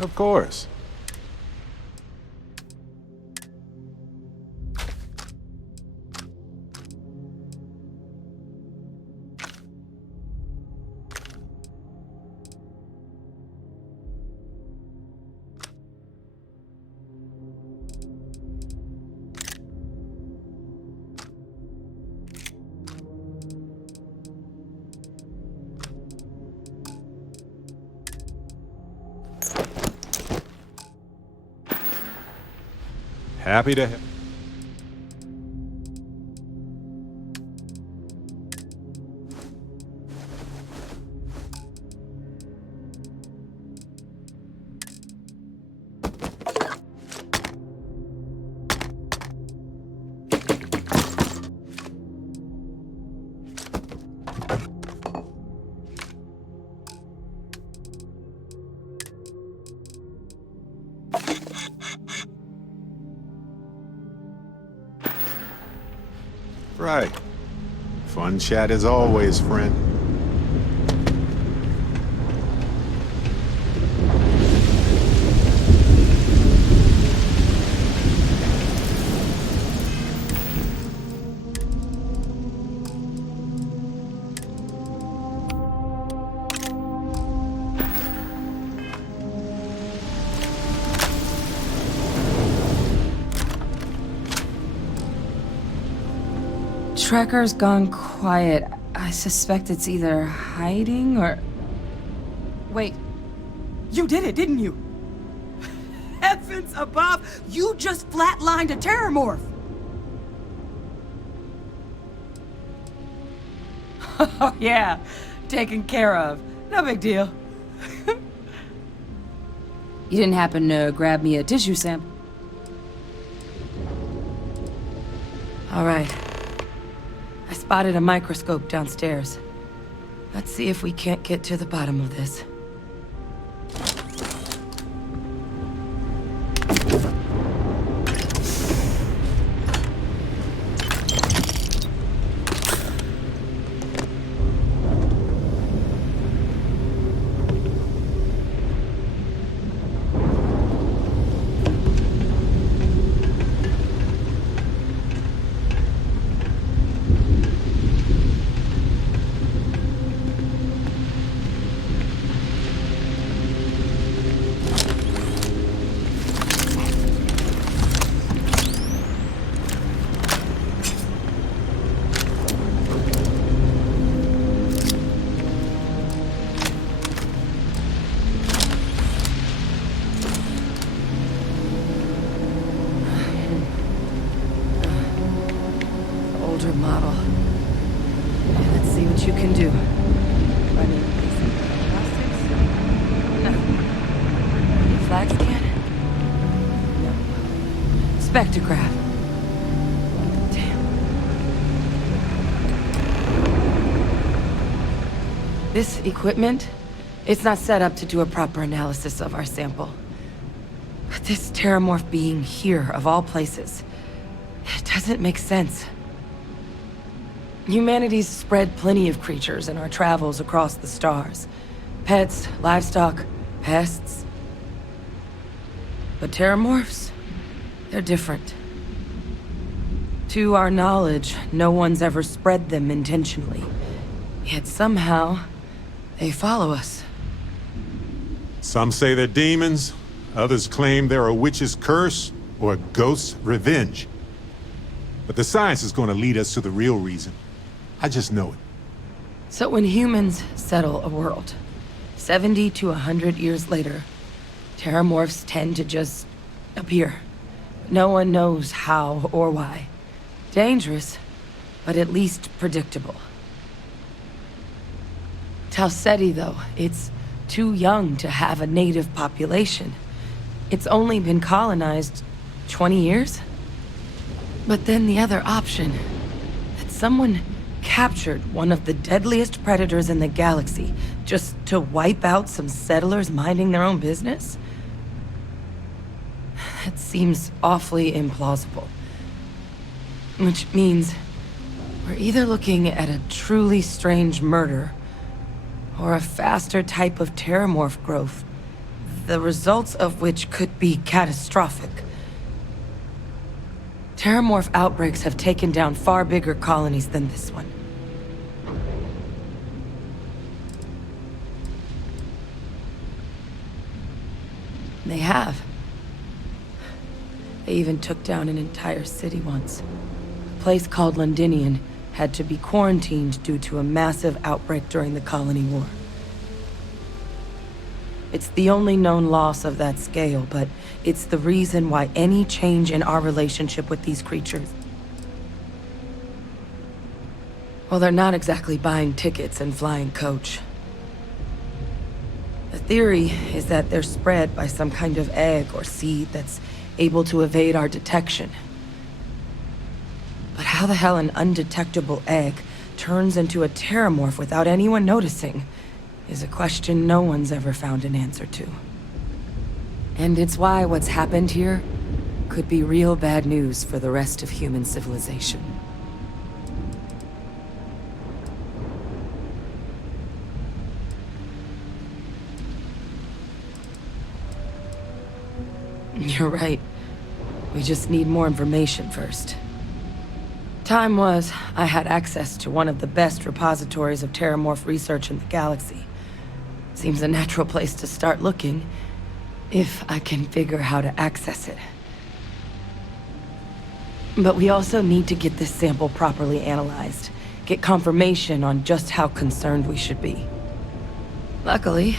Of course. Happy to help. Right. Fun chat as always, friend. Tracker's gone quiet. I suspect it's either hiding or... Wait. You did it, didn't you? Heavens above! You just flatlined a terramorph! Oh, yeah. Taken care of. No big deal. You didn't happen to grab me a tissue sample? All right. I spotted a microscope downstairs. Let's see if we can't get to the bottom of this. Model. Let's see what you can do. Running basic diagnostics? No. Flag scan? No. Spectrograph. Damn. This equipment, it's not set up to do a proper analysis of our sample. But this terramorph being here, of all places, it doesn't make sense. Humanity's spread plenty of creatures in our travels across the stars. Pets, livestock, pests. But terramorphs, they're different. To our knowledge, no one's ever spread them intentionally. Yet somehow, they follow us. Some say they're demons, others claim they're a witch's curse or a ghost's revenge. But the science is going to lead us to the real reason. I just know it. So when humans settle a world, 70 to 100 years later, terramorphs tend to just appear. No one knows how or why. Dangerous, but at least predictable. Tau Ceti, though, it's too young to have a native population. It's only been colonized 20 years? But then the other option, that someone captured one of the deadliest predators in the galaxy just to wipe out some settlers minding their own business? That seems awfully implausible. Which means we're either looking at a truly strange murder or a faster type of terramorph growth the results of which could be catastrophic. Terramorph outbreaks have taken down far bigger colonies than this one. They have. They even took down an entire city once. A place called Londinian had to be quarantined due to a massive outbreak during the Colony War. It's the only known loss of that scale, but it's the reason why any change in our relationship with these creatures... Well, they're not exactly buying tickets and flying coach. The theory is that they're spread by some kind of egg or seed that's able to evade our detection. But how the hell an undetectable egg turns into a terramorph without anyone noticing is a question no one's ever found an answer to. And it's why what's happened here could be real bad news for the rest of human civilization. You're right. We just need more information first. Time was, I had access to one of the best repositories of terramorph research in the galaxy. Seems a natural place to start looking, if I can figure how to access it. But we also need to get this sample properly analyzed, get confirmation on just how concerned we should be. Luckily,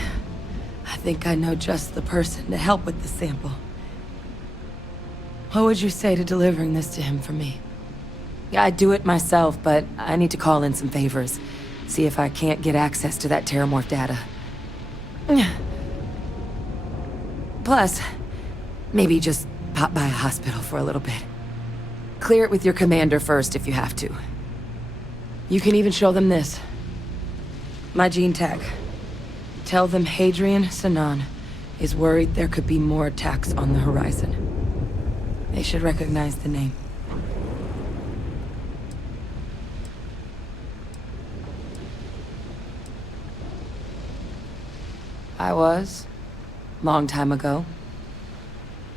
I think I know just the person to help with the sample. What would you say to delivering this to him for me? Yeah, I'd do it myself, but I need to call in some favors. See if I can't get access to that terramorph data. Plus, maybe just pop by a hospital for a little bit. Clear it with your commander first if you have to. You can even show them this. My gene tag. Tell them Hadrian Sanan is worried there could be more attacks on the horizon. They should recognize the name. I was. Long time ago.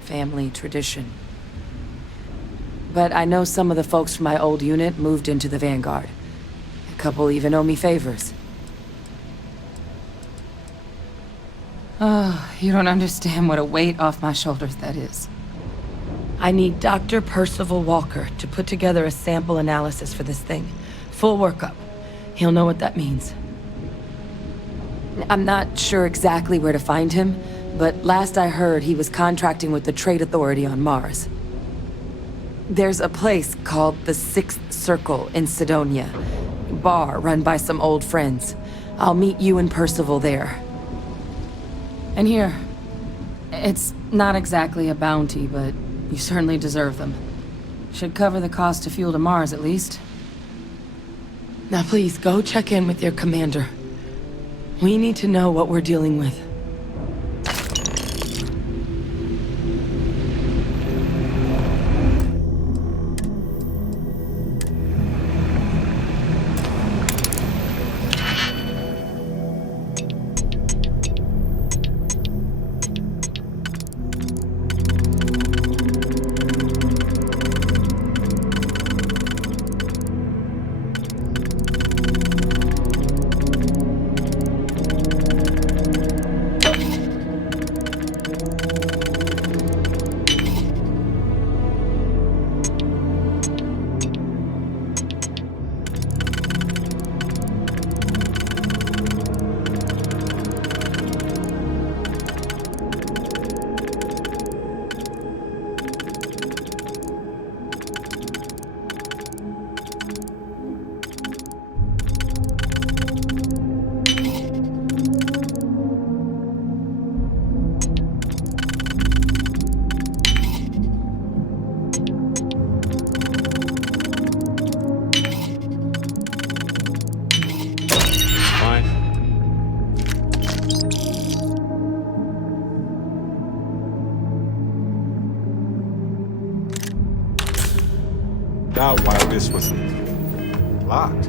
Family tradition. But I know some of the folks from my old unit moved into the Vanguard. A couple even owe me favors. Oh, you don't understand what a weight off my shoulders that is. I need Dr. Percival Walker to put together a sample analysis for this thing. Full workup. He'll know what that means. I'm not sure exactly where to find him, but last I heard he was contracting with the Trade Authority on Mars. There's a place called the Sixth Circle in Sidonia. Bar run by some old friends. I'll meet you and Percival there. And here. It's not exactly a bounty, but you certainly deserve them. Should cover the cost of fuel to Mars, at least. Now please, go check in with your commander. We need to know what we're dealing with. Now, while this was locked.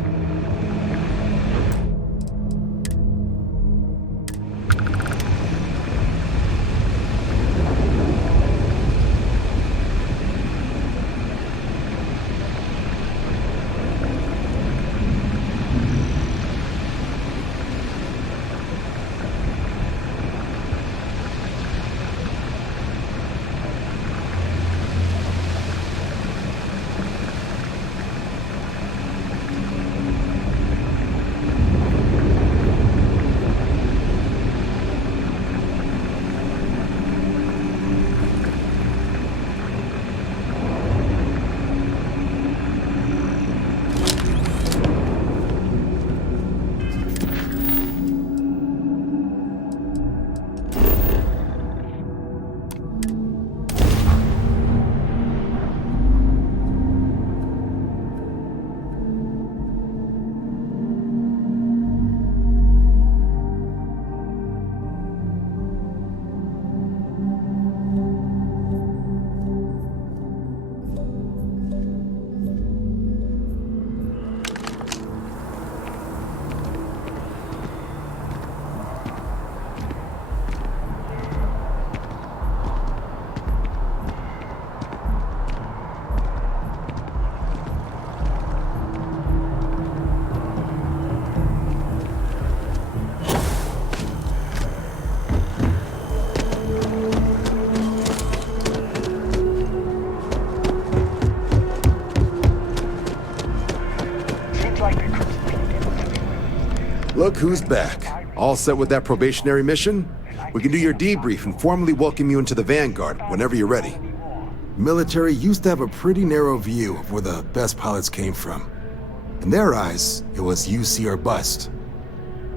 Look who's back. All set with that probationary mission? We can do your debrief and formally welcome you into the Vanguard whenever you're ready. Military used to have a pretty narrow view of where the best pilots came from. In their eyes, it was UC or bust.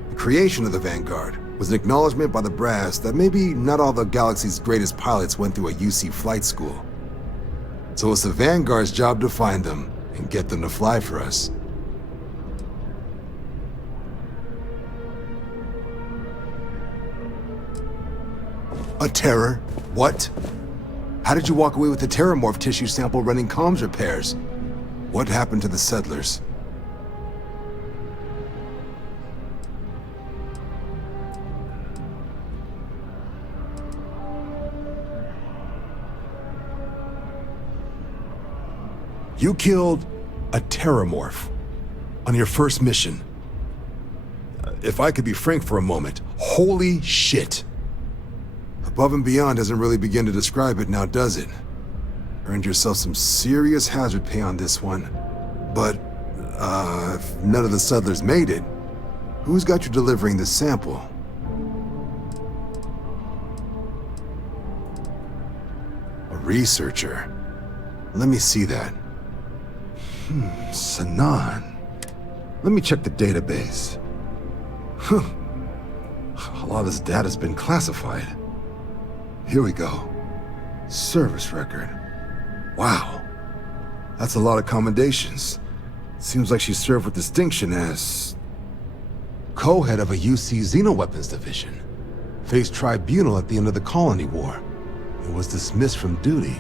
The creation of the Vanguard was an acknowledgement by the brass that maybe not all the galaxy's greatest pilots went through a UC flight school. So it's the Vanguard's job to find them and get them to fly for us. A terror? What? How did you walk away with the terramorph tissue sample running comms repairs? What happened to the settlers? You killed a terramorph on your first mission. If I could be frank for a moment, holy shit. Above and beyond doesn't really begin to describe it now, does it? Earned yourself some serious hazard pay on this one. But, if none of the settlers made it, who's got you delivering the sample? A researcher. Let me see that. Sanan. Let me check the database. A lot of this data's been classified. Here we go. Service record. Wow. That's a lot of commendations. Seems like she served with distinction as co-head of a UC Xenoweapons division. Faced tribunal at the end of the Colony War. And was dismissed from duty.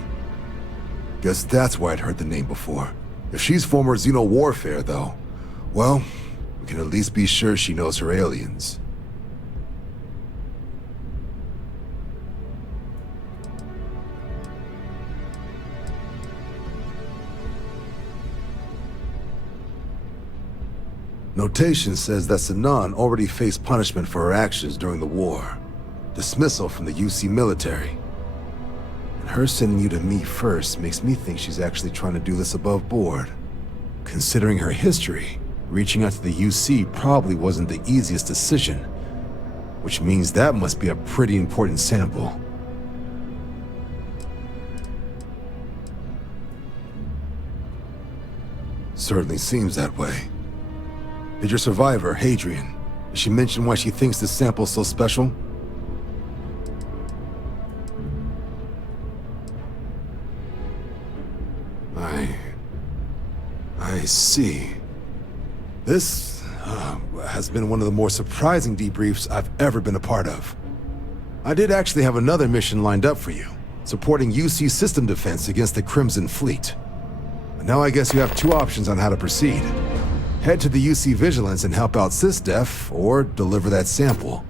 Guess that's why I'd heard the name before. If she's former Xeno warfare, though, well, we can at least be sure she knows her aliens. Notation says that Sanan already faced punishment for her actions during the war. Dismissal from the UC military. And her sending you to me first makes me think she's actually trying to do this above board. Considering her history, reaching out to the UC probably wasn't the easiest decision. Which means that must be a pretty important sample. Certainly seems that way. Did your survivor, Hadrian, did she mention why she thinks this sample's so special? I see. This has been one of the more surprising debriefs I've ever been a part of. I did actually have another mission lined up for you, supporting UC system defense against the Crimson Fleet. But now I guess you have two options on how to proceed. Head to the UC Vigilance and help out SysDef, or deliver that sample.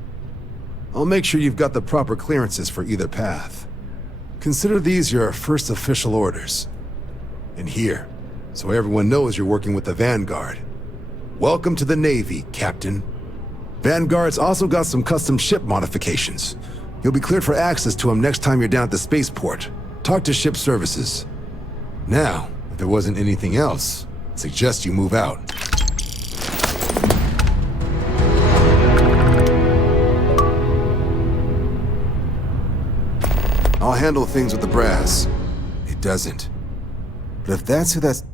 I'll make sure you've got the proper clearances for either path. Consider these your first official orders. And here, so everyone knows you're working with the Vanguard. Welcome to the Navy, Captain. Vanguard's also got some custom ship modifications. You'll be cleared for access to them next time you're down at the spaceport. Talk to ship services. Now, if there wasn't anything else, I'd suggest you move out. I'll handle things with the brass. It doesn't. But if that's who that's...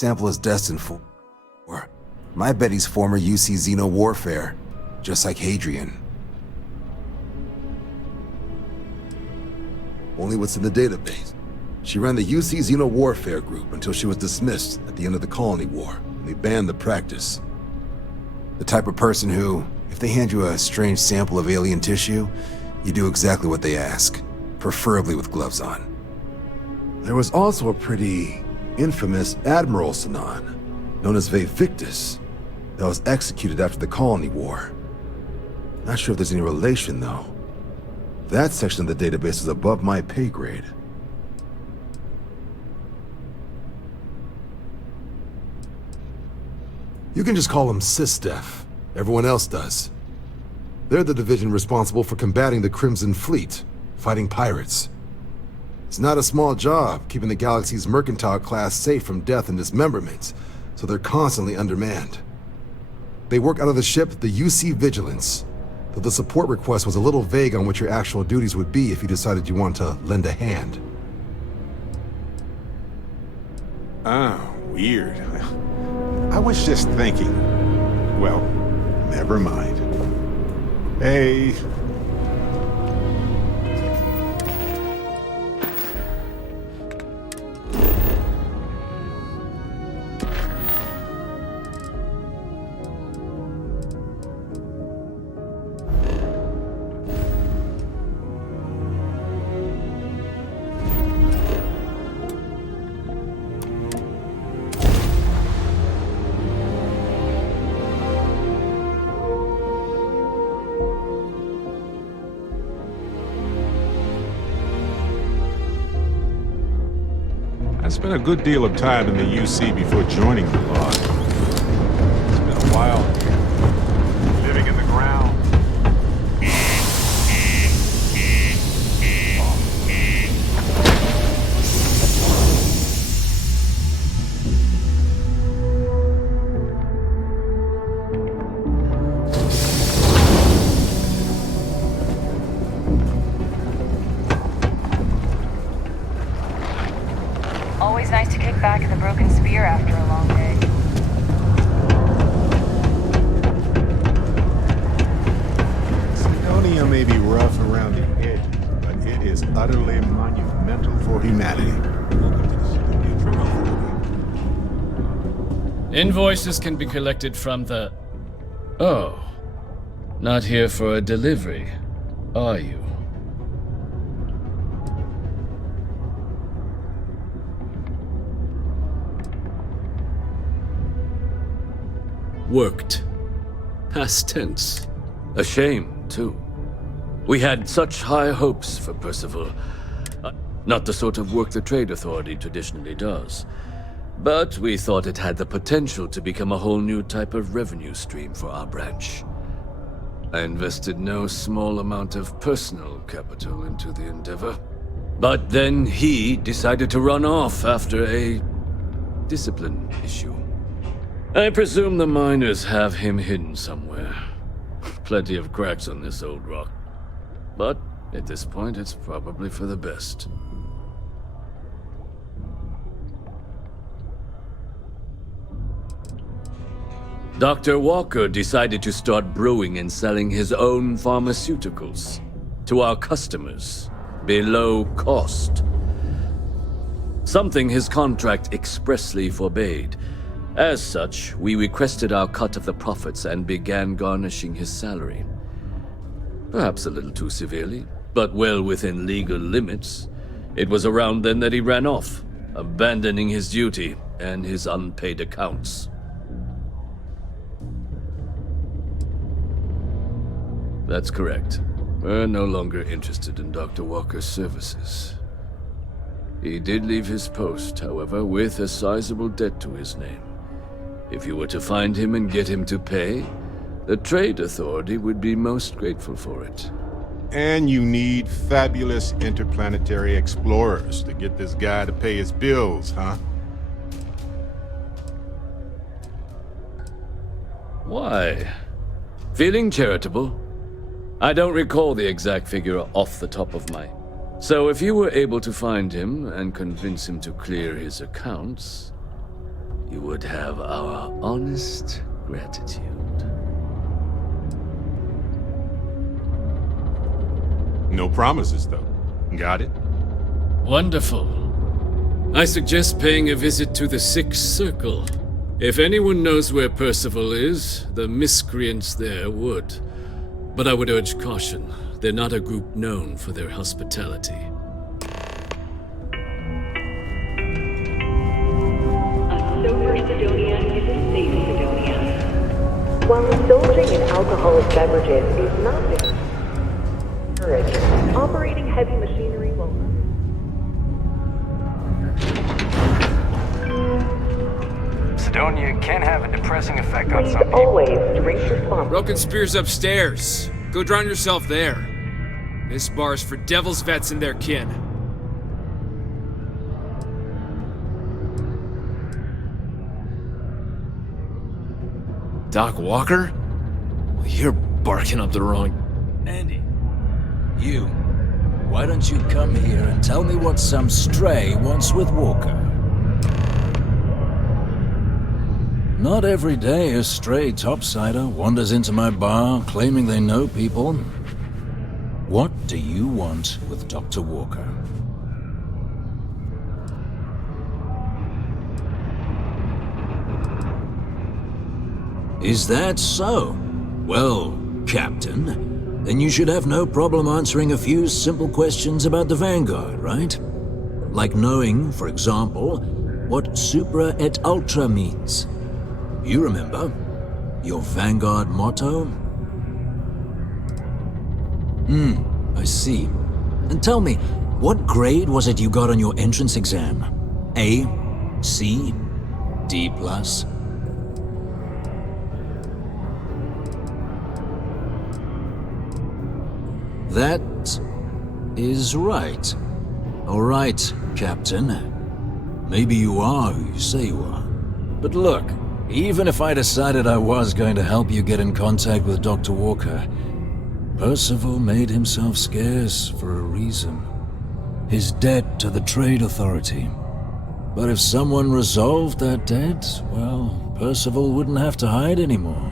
sample is destined for. My bet he's former UC Xeno warfare, just like Hadrian. Only what's in the database. She ran the UC Xeno warfare group until she was dismissed at the end of the Colony War, and they banned the practice. The type of person who, if they hand you a strange sample of alien tissue, you do exactly what they ask, preferably with gloves on. There was also a pretty infamous Admiral Sanan, known as Victus, that was executed after the Colony War. Not sure if there's any relation, though. That section of the database is above my pay grade. You can just call them SysDef. Everyone else does. They're the division responsible for combating the Crimson Fleet, fighting pirates. It's not a small job keeping the galaxy's mercantile class safe from death and dismemberment, so they're constantly undermanned. They work out of the ship the UC Vigilance, though the support request was a little vague on what your actual duties would be if you decided you wanted to lend a hand. Ah, weird. I was just thinking. Well, never mind. Hey. I spent a good deal of time in the UC before joining the Lodge. It's been a while. Living in the ground. Always nice to kick back in the broken spear after a long day. Sidonia may be rough around the edges, but it is utterly monumental for humanity. Invoices can be collected from the... Oh. Not here for a delivery, are you? Worked. Past tense. A shame, too. We had such high hopes for Percival. Not the sort of work the Trade Authority traditionally does. But we thought it had the potential to become a whole new type of revenue stream for our branch. I invested no small amount of personal capital into the endeavor. But then he decided to run off after a discipline issue. I presume the miners have him hidden somewhere. Plenty of cracks on this old rock. But at this point, it's probably for the best. Dr. Walker decided to start brewing and selling his own pharmaceuticals to our customers below cost. Something his contract expressly forbade. As such, we requested our cut of the profits and began garnishing his salary. Perhaps a little too severely, but well within legal limits. It was around then that he ran off, abandoning his duty and his unpaid accounts. That's correct. We're no longer interested in Dr. Walker's services. He did leave his post, however, with a sizable debt to his name. If you were to find him and get him to pay, the Trade Authority would be most grateful for it. And you need fabulous interplanetary explorers to get this guy to pay his bills, huh? Why? Feeling charitable? I don't recall the exact figure off the top of my... So if you were able to find him and convince him to clear his accounts, you would have our honest gratitude. No promises, though. Got it? Wonderful. I suggest paying a visit to the Sixth Circle. If anyone knows where Percival is, the miscreants there would. But I would urge caution. They're not a group known for their hospitality. A sober Sidonia is a safe Sidonia. While indulging in alcoholic beverages is not encouraged, operating heavy machinery will. Sidonia can have a depressing effect on some people. Always drink responsibly. Broken Spear's upstairs. Go drown yourself there. This bar's for devil's vets and their kin. Doc Walker? Well, you're barking up the wrong... Andy, you. Why don't you come here and tell me what some stray wants with Walker? Not every day a stray topsider wanders into my bar claiming they know people. What do you want with Dr. Walker? Is that so? Well, Captain, then you should have no problem answering a few simple questions about the Vanguard, right? Like knowing, for example, what Supra et Ultra means. You remember? Your Vanguard motto? I see. And tell me, what grade was it you got on your entrance exam? A? C? D+? That is right. All right, Captain. Maybe you are who you say you are. But look, even if I decided I was going to help you get in contact with Dr. Walker, Percival made himself scarce for a reason. His debt to the Trade Authority. But if someone resolved that debt, well, Percival wouldn't have to hide anymore.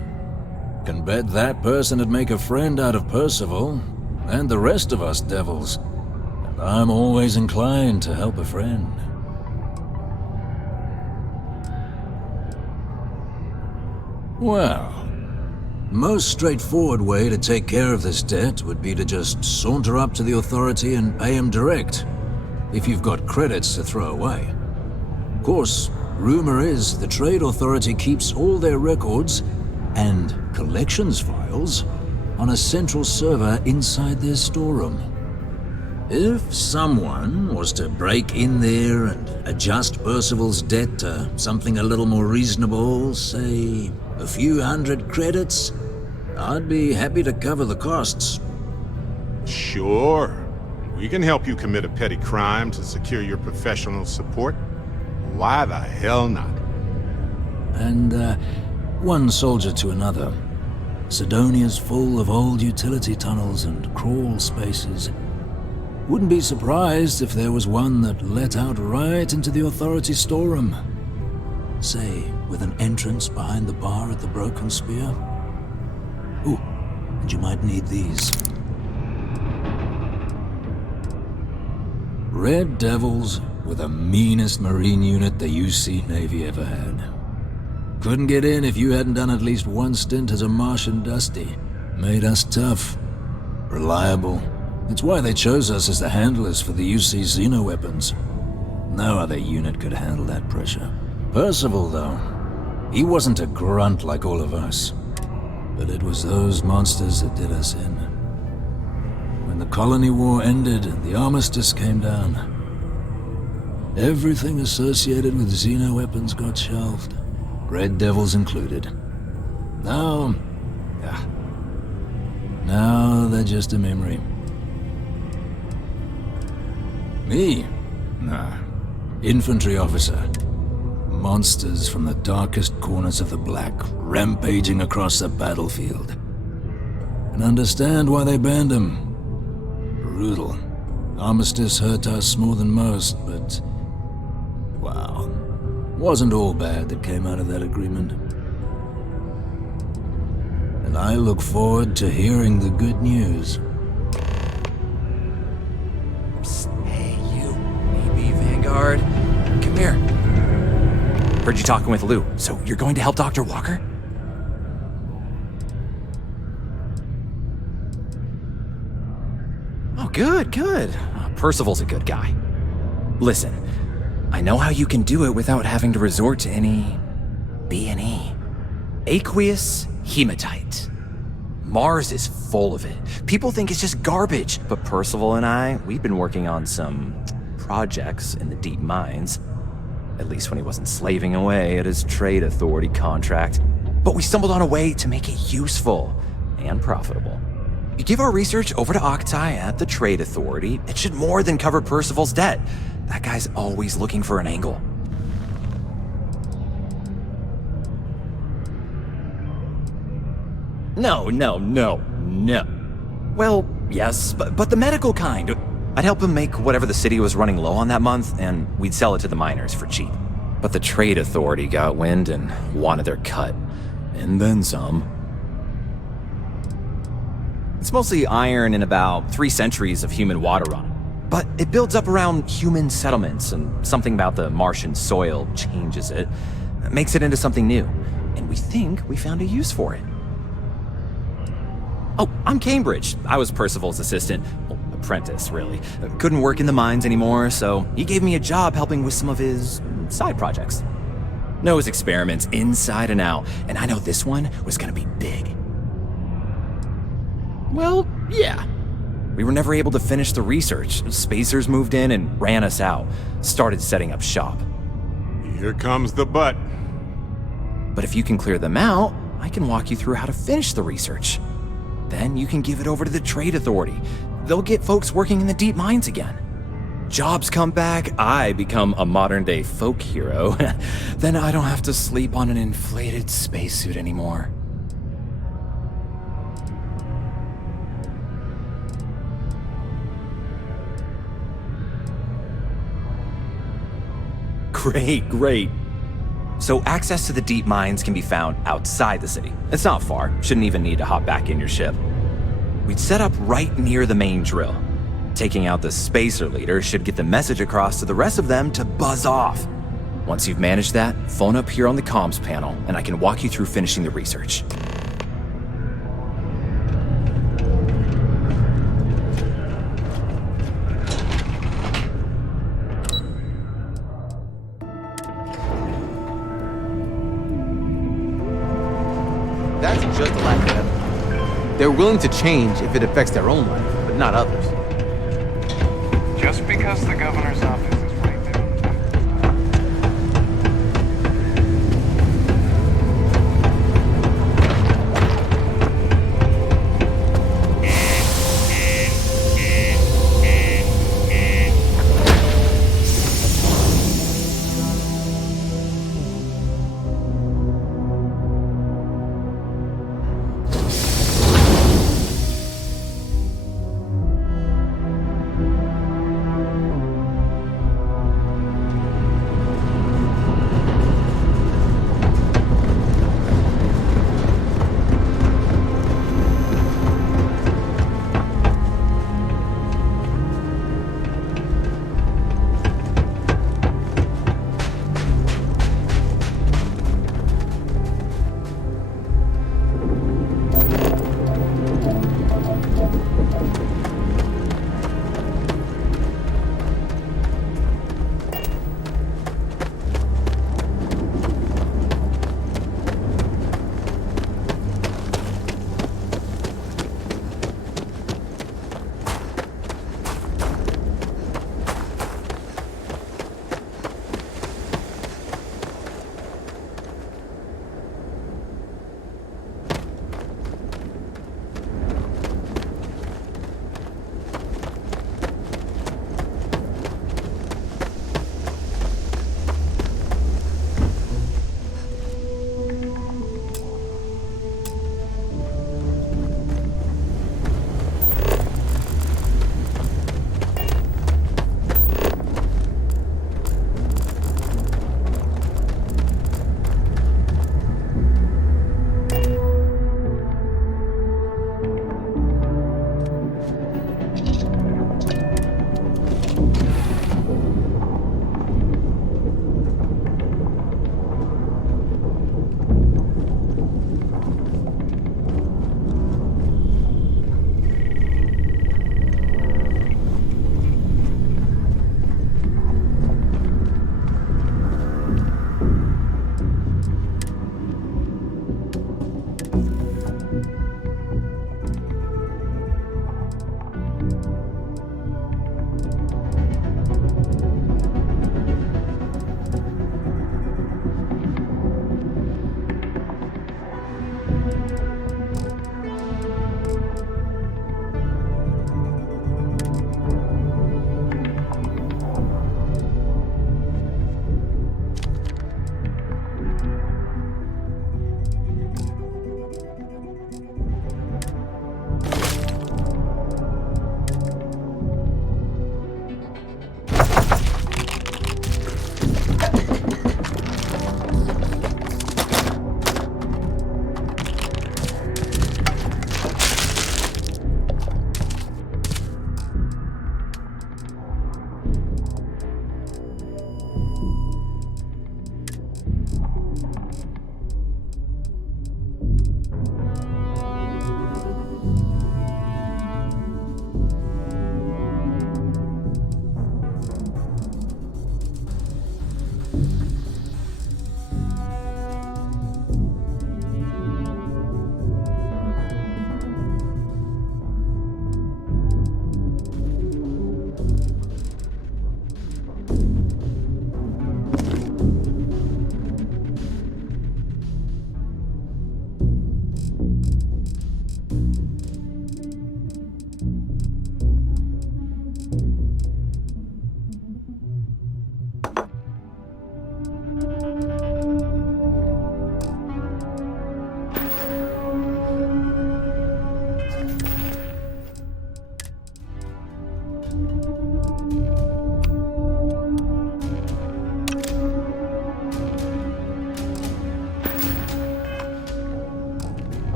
Can bet that person would make a friend out of Percival, and the rest of us devils. And I'm always inclined to help a friend. Well, most straightforward way to take care of this debt would be to just saunter up to the authority and pay him direct, if you've got credits to throw away. Of course, rumor is the Trade Authority keeps all their records and collections files on a central server inside their storeroom. If someone was to break in there and adjust Percival's debt to something a little more reasonable, say a few hundred credits, I'd be happy to cover the costs. Sure. We can help you commit a petty crime to secure your professional support. Why the hell not? And, one soldier to another. Sidonia's full of old utility tunnels and crawl spaces. Wouldn't be surprised if there was one that let out right into the authority storeroom. Say, with an entrance behind the bar at the Broken Spear. Ooh, and you might need these. Red Devils were the meanest Marine unit the UC Navy ever had. Couldn't get in if you hadn't done at least one stint as a Martian Dusty. Made us tough, reliable. It's why they chose us as the handlers for the UC Xeno weapons. No other unit could handle that pressure. Percival, though, he wasn't a grunt like all of us. But it was those monsters that did us in. When the Colony War ended and the armistice came down, everything associated with Xeno weapons got shelved. Red Devils included. Now they're just a memory. Me? Nah. Infantry officer. Monsters from the darkest corners of the Black, rampaging across the battlefield. And understand why they banned them. Brutal. Armistice hurt us more than most, but... wow. Wasn't all bad that came out of that agreement. And I look forward to hearing the good news. Psst, hey, you. Maybe Vanguard. Come here. Heard you talking with Lou, so you're going to help Dr. Walker? Oh, good, good. Percival's a good guy. Listen, I know how you can do it without having to resort to any B&E. Aqueous hematite. Mars is full of it. People think it's just garbage, but Percival and I, we've been working on some projects in the deep mines. At least when he wasn't slaving away at his trade authority contract. But we stumbled on a way to make it useful and profitable. You give our research over to Octai at the trade authority, it should more than cover Percival's debt. That guy's always looking for an angle. No. Well, yes, but the medical kind. I'd help him make whatever the city was running low on that month, and we'd sell it to the miners for cheap. But the trade authority got wind and wanted their cut. And then some. It's mostly iron in about 3 centuries of human water on it. But it builds up around human settlements, and something about the Martian soil changes it. Makes it into something new. And we think we found a use for it. Oh, I'm Cambridge. I was Percival's assistant. Well, apprentice, really. Couldn't work in the mines anymore, so he gave me a job helping with some of his side projects. Knows experiments inside and out, and I know this one was gonna be big. Well, yeah. We were never able to finish the research. Spacers moved in and ran us out. Started setting up shop. Here comes the butt. But if you can clear them out, I can walk you through how to finish the research. Then you can give it over to the trade authority. They'll get folks working in the deep mines again. Jobs come back, I become a modern-day folk hero. Then I don't have to sleep on an inflated spacesuit anymore. Great. So access to the deep mines can be found outside the city. It's not far, shouldn't even need to hop back in your ship. We'd set up right near the main drill. Taking out the spacer leader should get the message across to the rest of them to buzz off. Once you've managed that, phone up here on the comms panel and I can walk you through finishing the research. That's just a lack of evidence. They're willing to change if it affects their own life, but not others. Just because the governor's office is right there.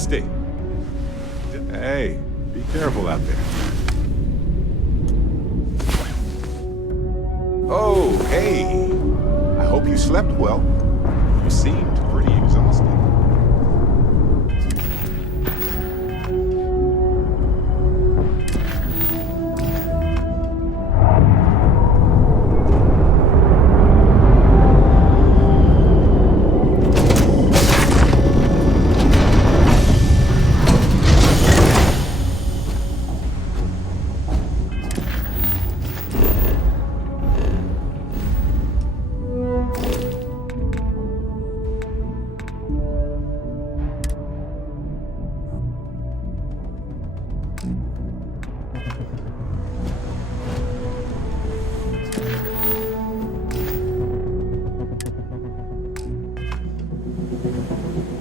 Dusty. Hey, be careful out there. Oh, hey. I hope you slept well. You seemed pretty exhausted.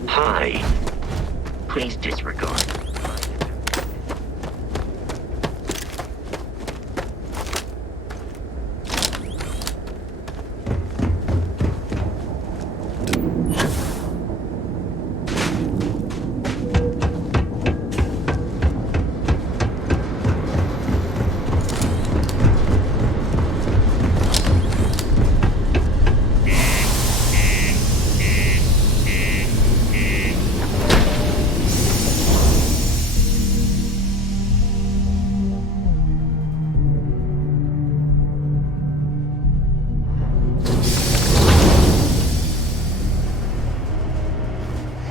Hi. Please disregard.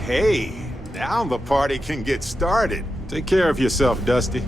Hey, now the party can get started. Take care of yourself, Dusty.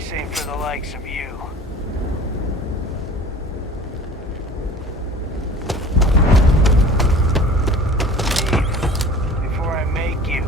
place ain't for the likes of you. Leave before I make you.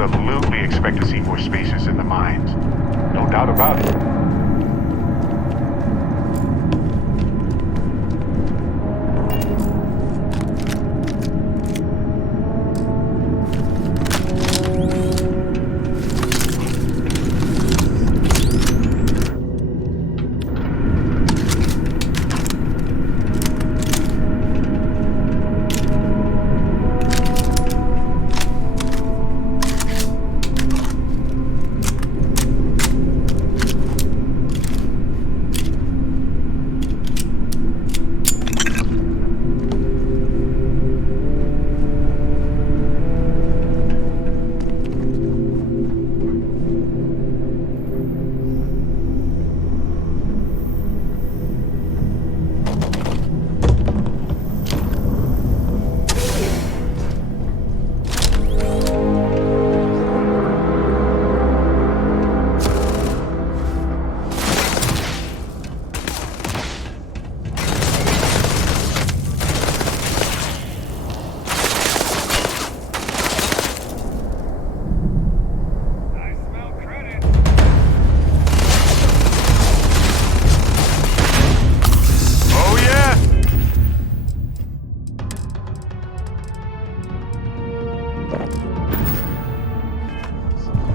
absolutely expect to see more spacers in the mines. No doubt about it.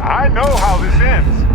I know how this ends.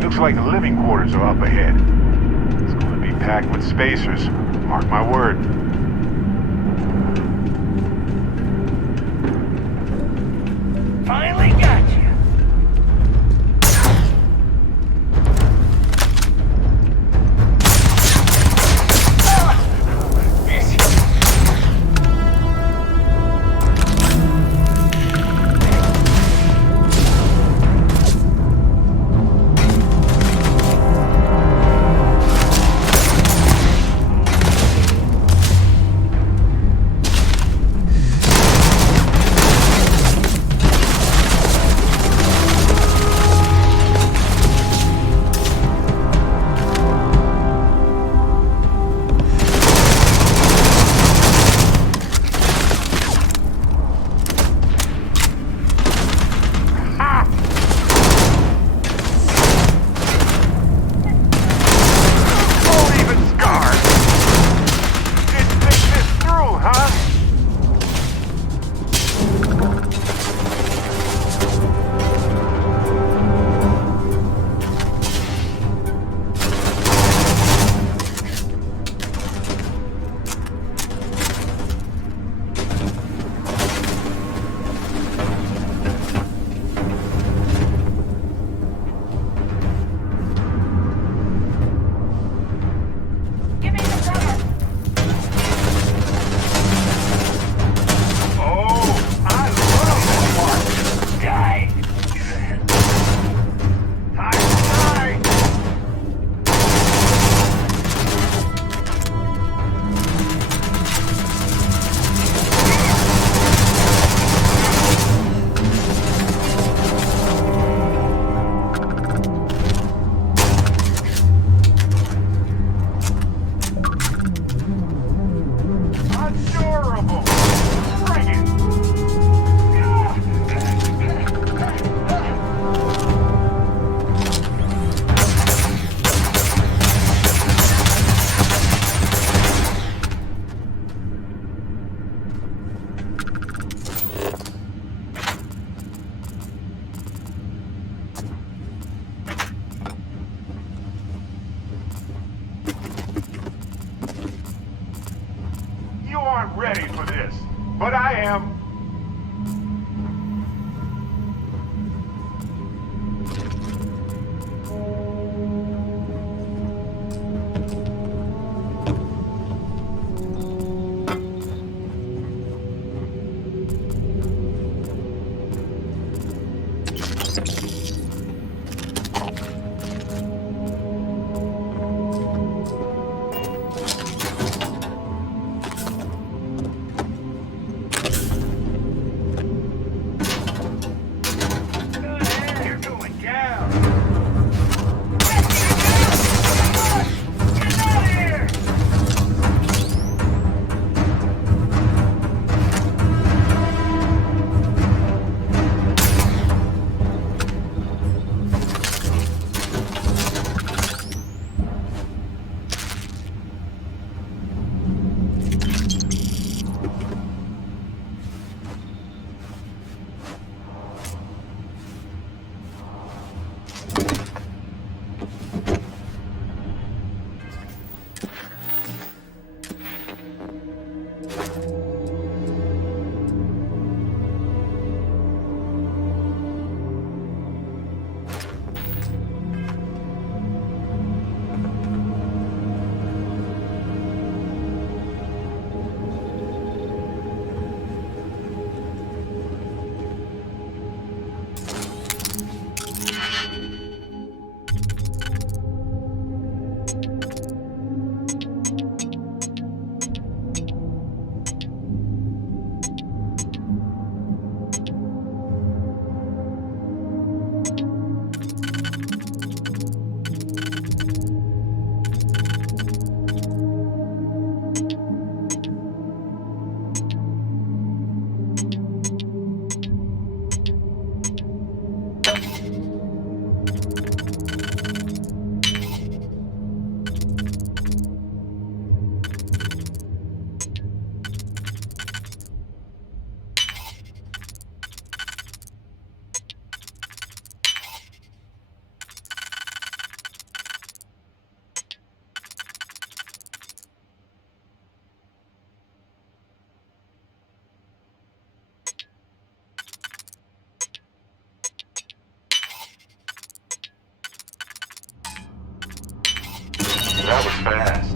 Looks like the living quarters are up ahead. It's going to be packed with spacers. Mark my word. Finally got you. That was fast.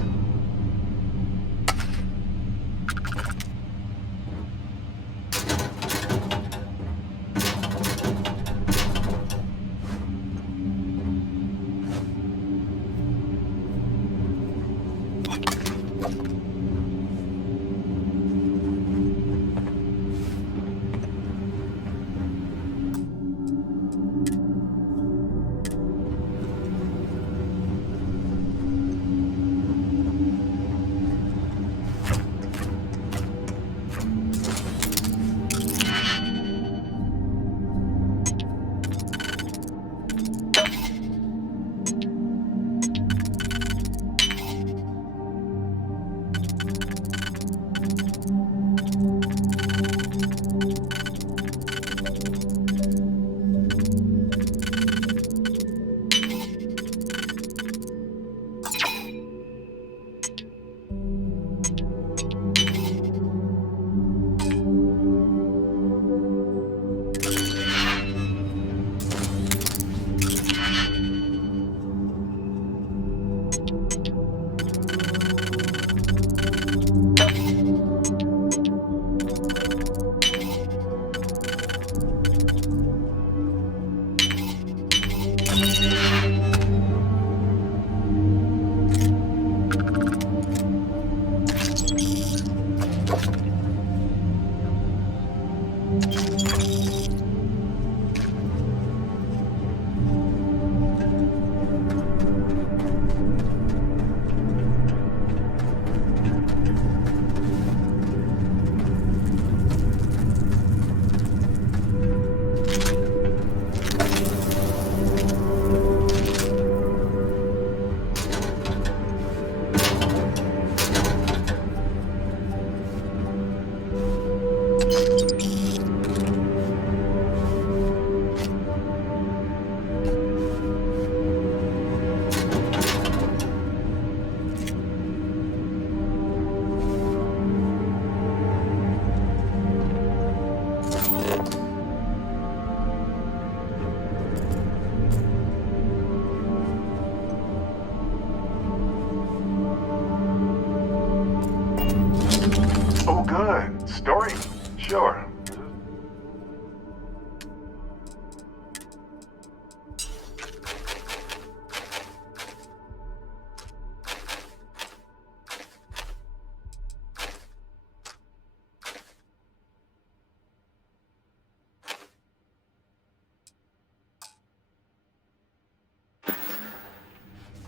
Oh, good. Story? Sure.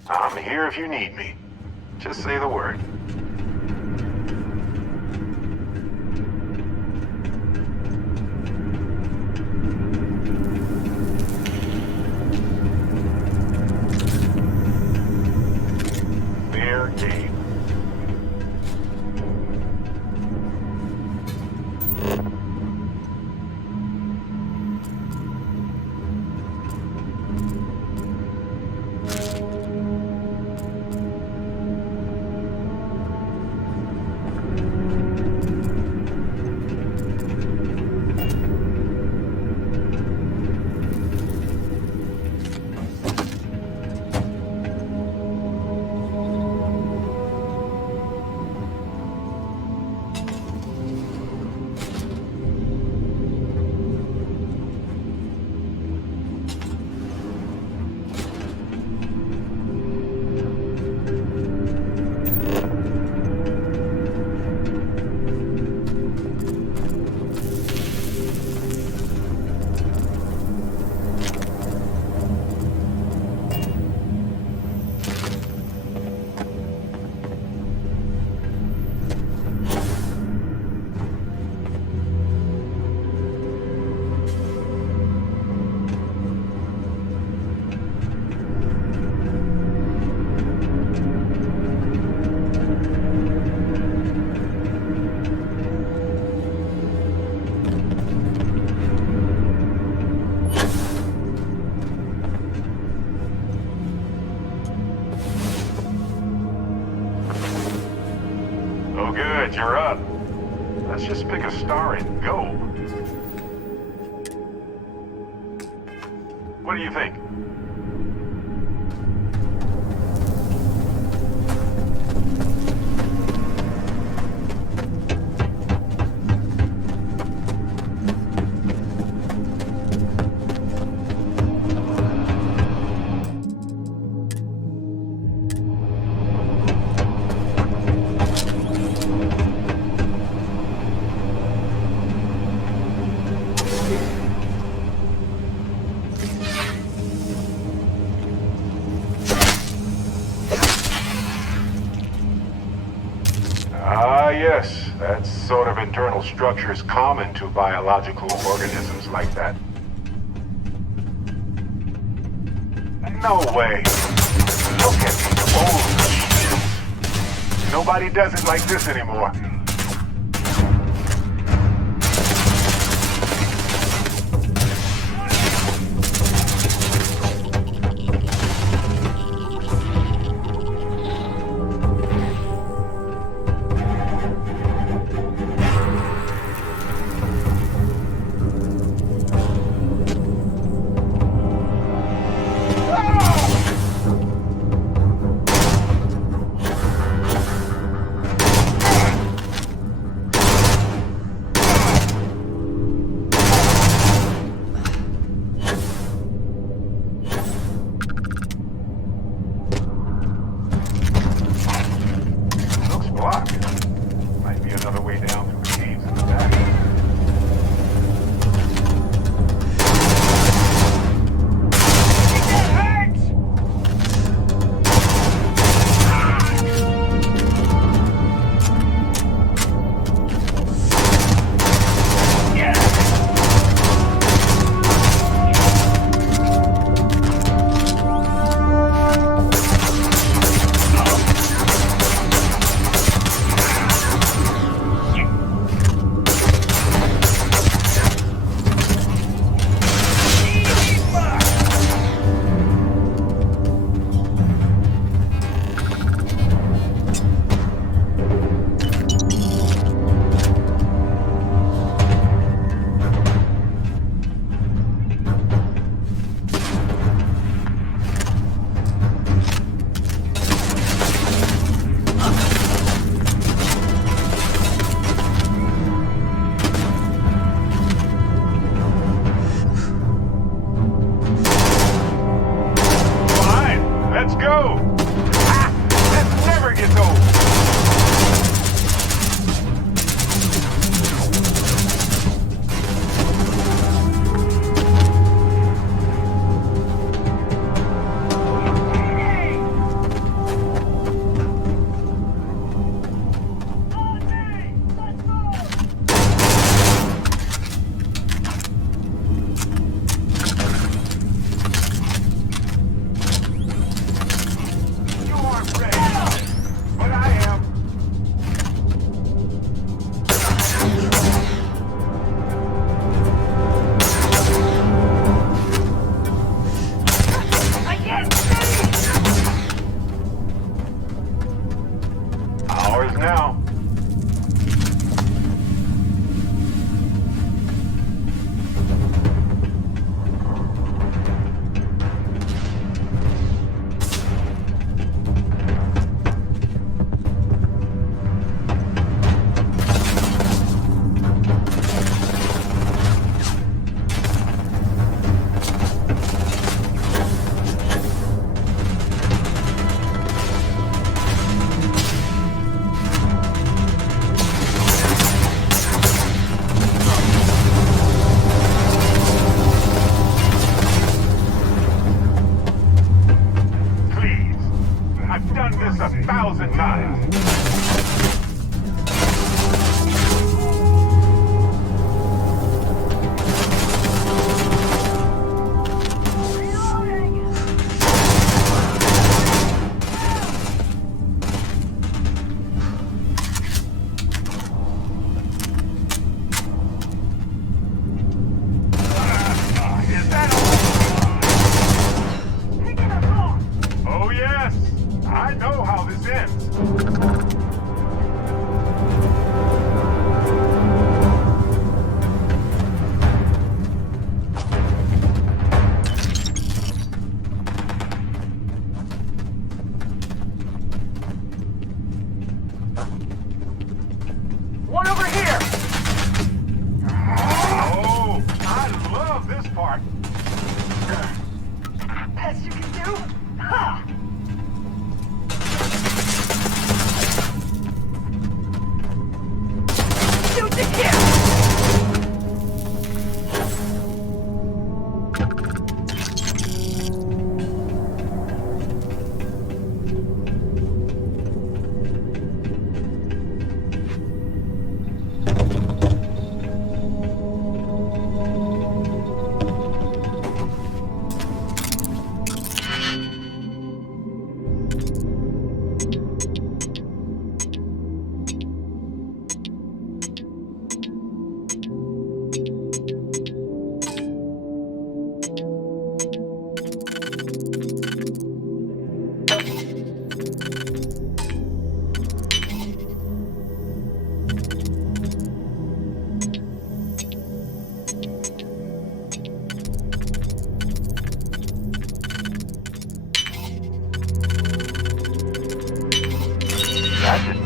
I'm here if you need me. Just say the word. Fair game. Oh, good, you're up. Let's just pick a star and go. What do you think? structures common to biological organisms like that. No way. Look at these old machines. Nobody does it like this anymore.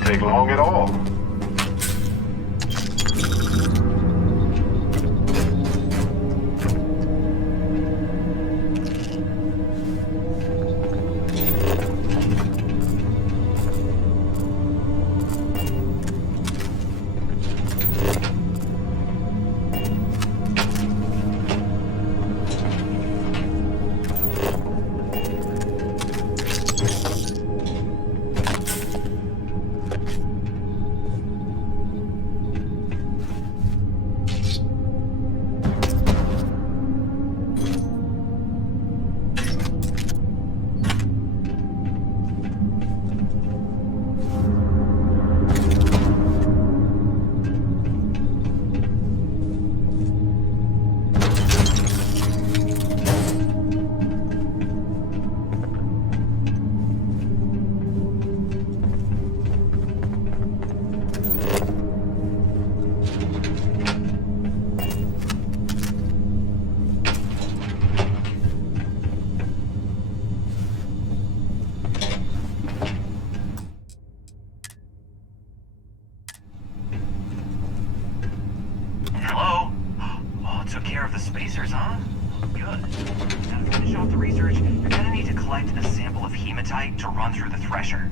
take long at all. Hello? Oh, took care of the spacers, huh? Good. Now to finish off the research, you're gonna need to collect a sample of hematite to run through the thresher.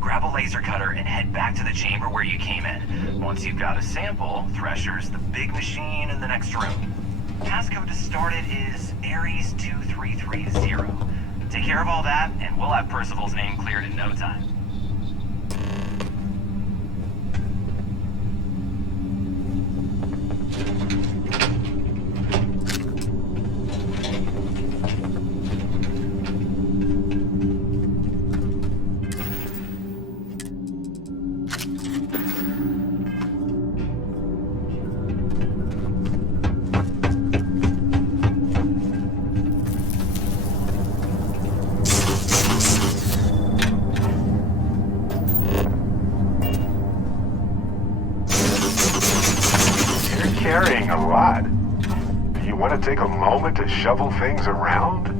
Grab a laser cutter and head back to the chamber where you came in. Once you've got a sample, thresher's the big machine in the next room. Passcode to start it is Ares 2330. Take care of all that, and we'll have Percival's name cleared in no time. Carrying a lot. Do you want to take a moment to shovel things around?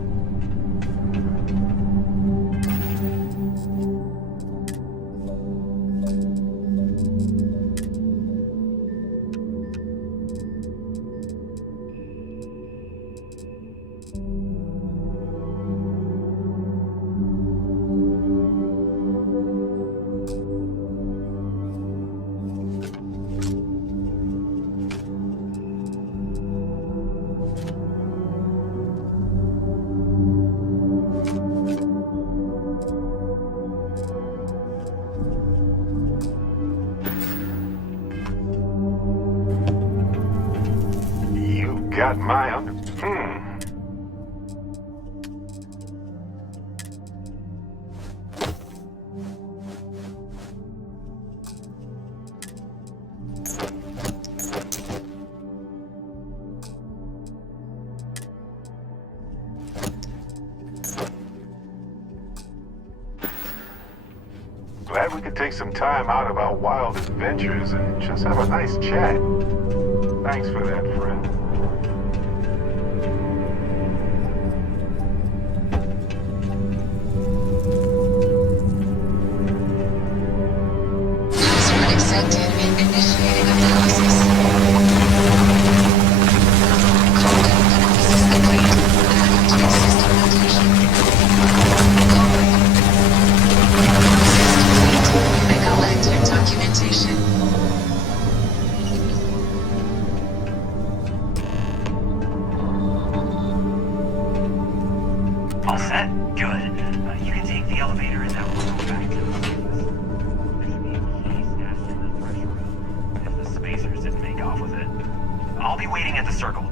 Got my Glad we could take some time out of our wild adventures and just have a nice chat. Thanks for that, friend. All set? Good. You can take the elevator and that will go back to the surface. There should be a key stashed in the thresher room if the spacers didn't make off with it. I'll be waiting at the circle.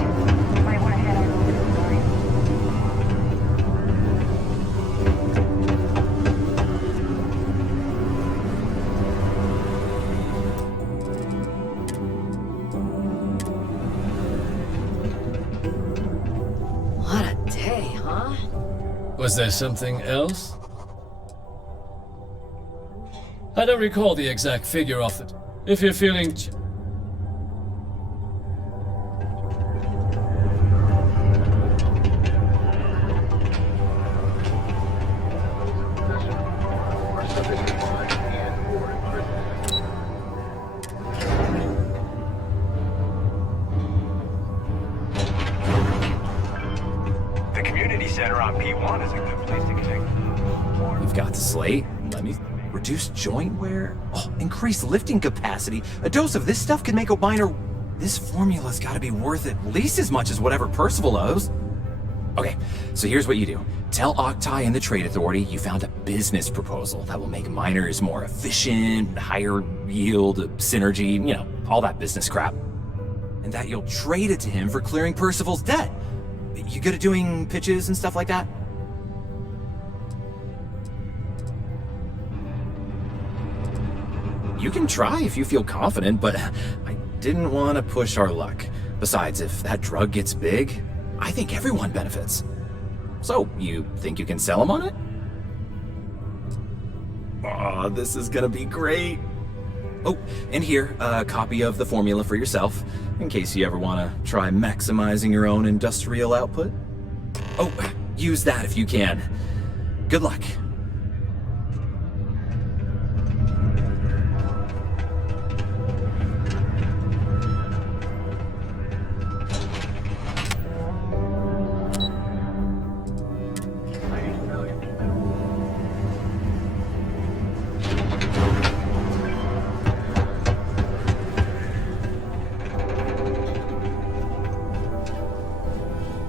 You might want to head on over to the line. What a day, huh? Was there something else? I don't recall the exact figure of it. If you're feeling... The community center on P1 is a good place to connect. We've got the slate. Let me reduce joint wear. Oh, increase lifting capacity. A dose of this stuff can make a miner. This formula's got to be worth at least as much as whatever Percival owes. Okay, so here's what you do. Tell Octai and the Trade Authority you found a business proposal that will make miners more efficient, higher yield, synergy, you know, all that business crap. And that you'll trade it to him for clearing Percival's debt. You good at doing pitches and stuff like that? You can try if you feel confident, but I didn't want to push our luck. Besides, if that drug gets big, I think everyone benefits. So, you think you can sell him on it? Oh, this is gonna be great. Oh, and here, a copy of the formula for yourself, in case you ever want to try maximizing your own industrial output. Oh, use that if you can. Good luck.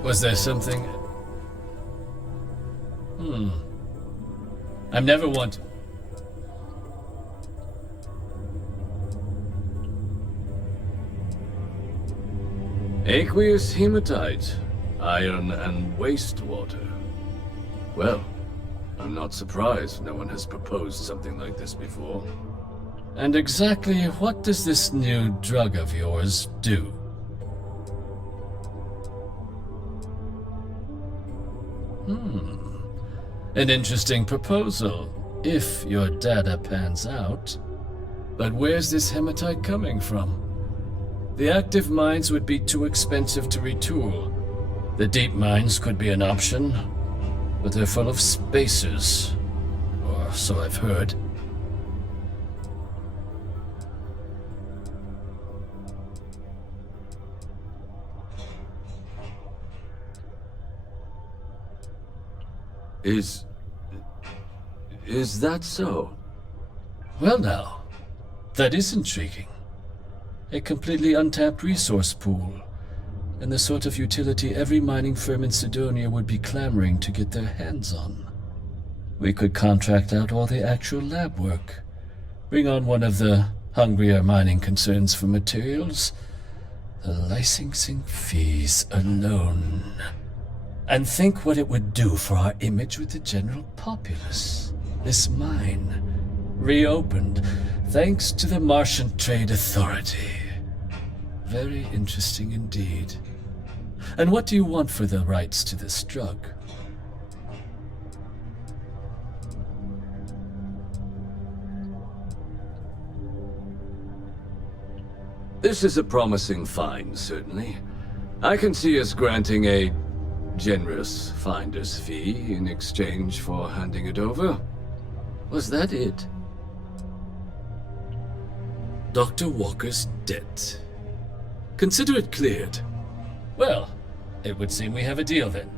Was there something... I'm never one to... Aqueous hematite, iron and wastewater. Well, I'm not surprised no one has proposed something like this before. And exactly what does this new drug of yours do? An interesting proposal, if your data pans out. But where's this hematite coming from? The active mines would be too expensive to retool. The deep mines could be an option, but they're full of spacers. Or so I've heard. Is that so? Well now, that is intriguing. A completely untapped resource pool, and the sort of utility every mining firm in Sidonia would be clamoring to get their hands on. We could contract out all the actual lab work, bring on one of the hungrier mining concerns for materials, the licensing fees alone. And think what it would do for our image with the general populace. This mine, reopened thanks to the Martian Trade Authority. Very interesting indeed. And what do you want for the rights to this drug? This is a promising find, certainly. I can see us granting a generous finder's fee in exchange for handing it over. Was that it? Dr. Walker's debt. Consider it cleared. Well, it would seem we have a deal then.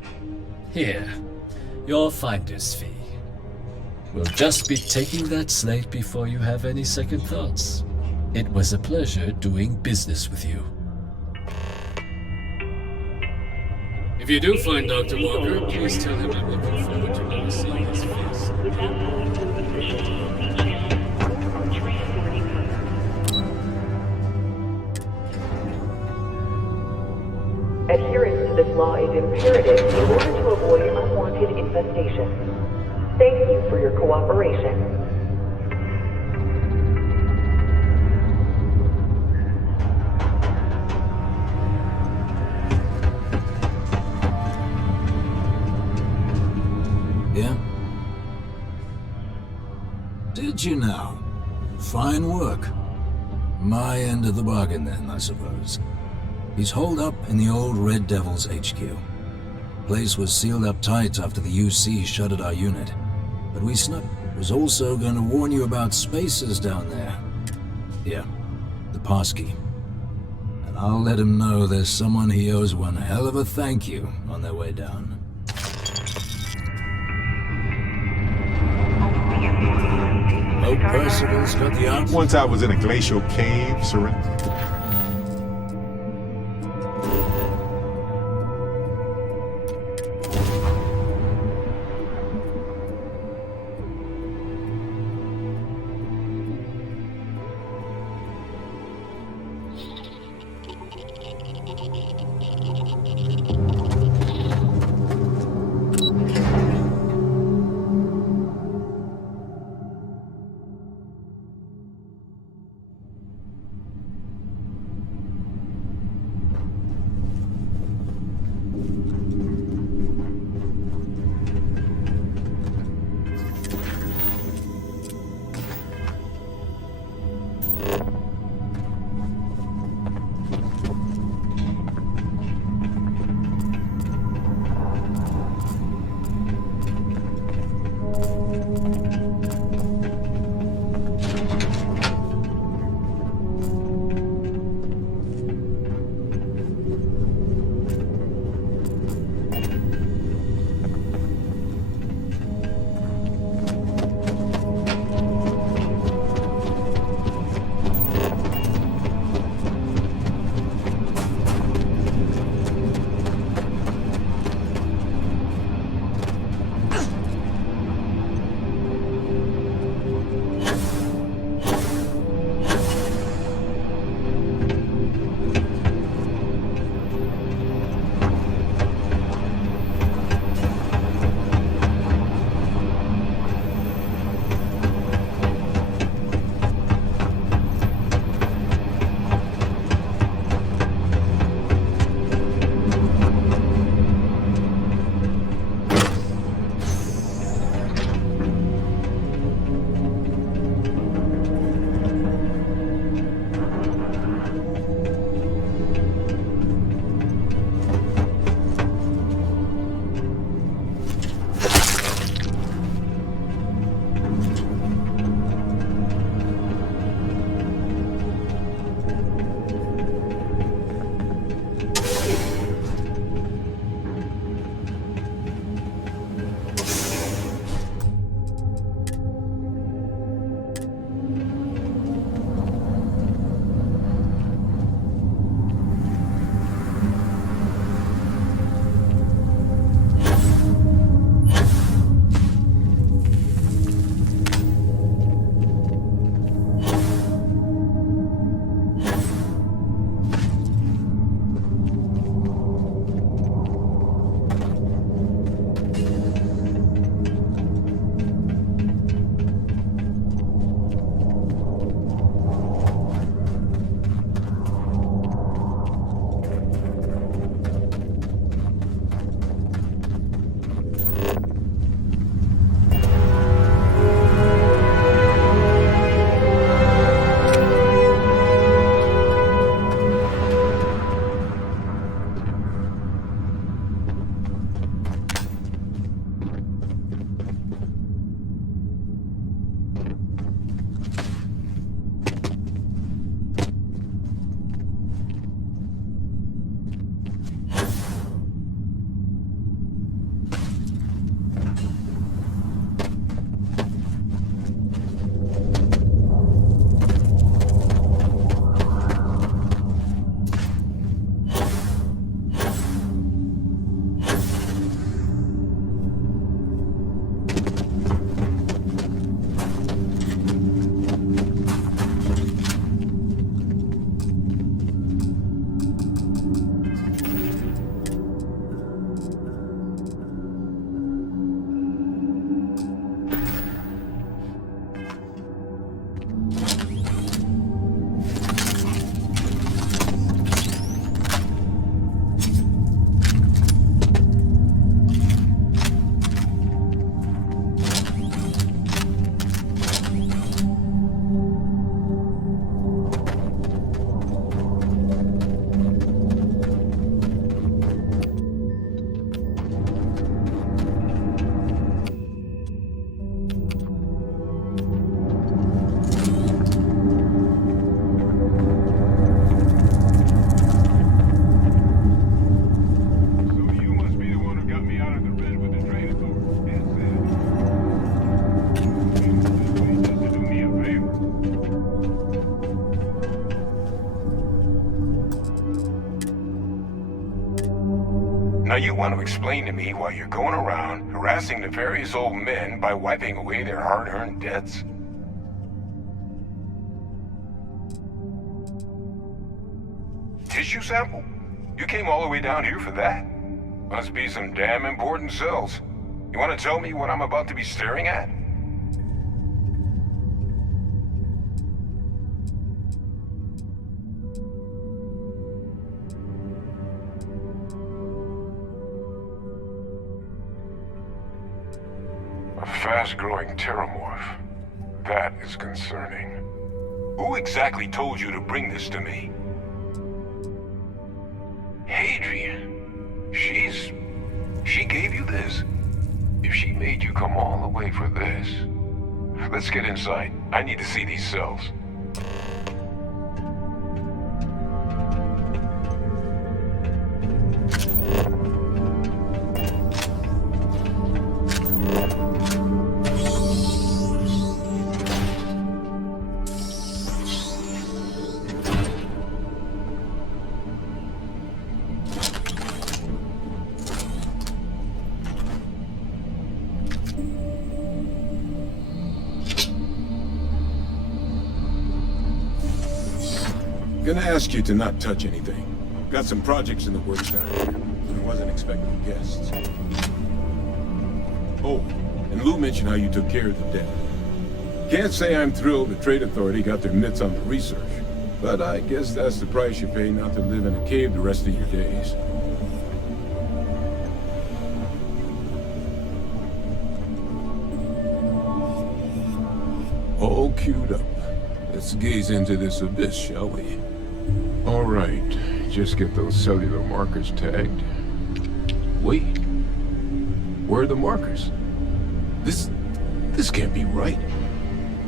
Here, your finder's fee. We'll just be taking that slate before you have any second thoughts. It was a pleasure doing business with you. If you do find Dr. Walker, please tell him I'm looking forward to never seeing his face. Adherence to this law is imperative in order to avoid unwanted infestation. Thank you for your cooperation. Yeah? Did you now? Fine work. My end of the bargain then, I suppose. He's holed up in the old Red Devil's HQ. Place was sealed up tight after the UC shuttered our unit. But we snuck. Was also going to warn you about spacers down there. Yeah, the passkey. And I'll let him know there's someone he owes one hell of a thank you on their way down. Oh, Percival's got the answer. Once I was in a glacial cave, surrounded. Now you want to explain to me why you're going around harassing nefarious old men by wiping away their hard-earned debts? Tissue sample? You came all the way down here for that? Must be some damn important cells. You want to tell me what I'm about to be staring at? A fast-growing terramorph. That is concerning. Who exactly told you to bring this to me? Hadrian. She gave you this? If she made you come all the way for this... Let's get inside. I need to see these cells. Gonna ask you to not touch anything. Got some projects in the works down here. I wasn't expecting guests. Oh, and Lou mentioned how you took care of the debt. Can't say I'm thrilled the Trade Authority got their mitts on the research, but I guess that's the price you pay not to live in a cave the rest of your days. All queued up. Let's gaze into this abyss, shall we? All right, just get those cellular markers tagged. Wait, where are the markers? This can't be right.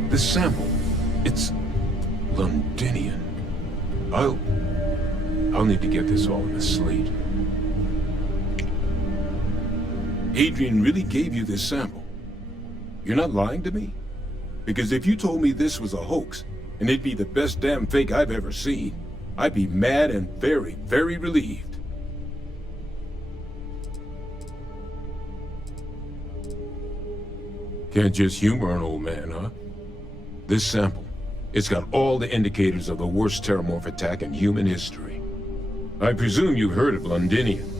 This sample, it's Londinian. I'll need to get this all in a slate. Adrian really gave you this sample. You're not lying to me? Because if you told me this was a hoax, and it'd be the best damn fake I've ever seen, I'd be mad and very, very relieved. Can't just humor an old man, huh? This sample, it's got all the indicators of the worst terramorph attack in human history. I presume you've heard of Londinian.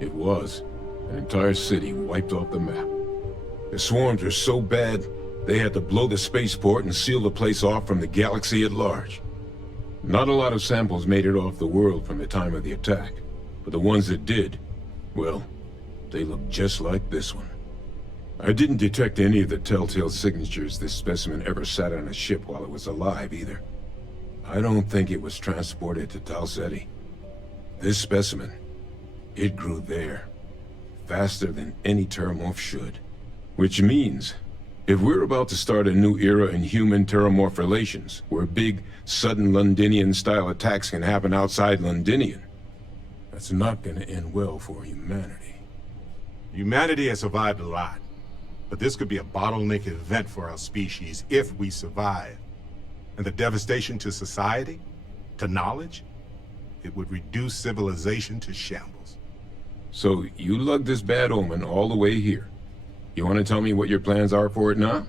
It was. An entire city wiped off the map. The swarms were so bad, they had to blow the spaceport and seal the place off from the galaxy at large. Not a lot of samples made it off the world from the time of the attack, but the ones that did, well, they looked just like this one. I didn't detect any of the telltale signatures this specimen ever sat on a ship while it was alive, either. I don't think it was transported to Tal Ceti. This specimen, it grew there, faster than any terramorph should. Which means, if we're about to start a new era in human-terramorph relations, where big, sudden Londinian-style attacks can happen outside Londinian, that's not gonna end well for humanity. Humanity has survived a lot, but this could be a bottleneck event for our species if we survive. And the devastation to society, to knowledge, it would reduce civilization to shambles. So, you lugged this bad omen all the way here. You want to tell me what your plans are for it now?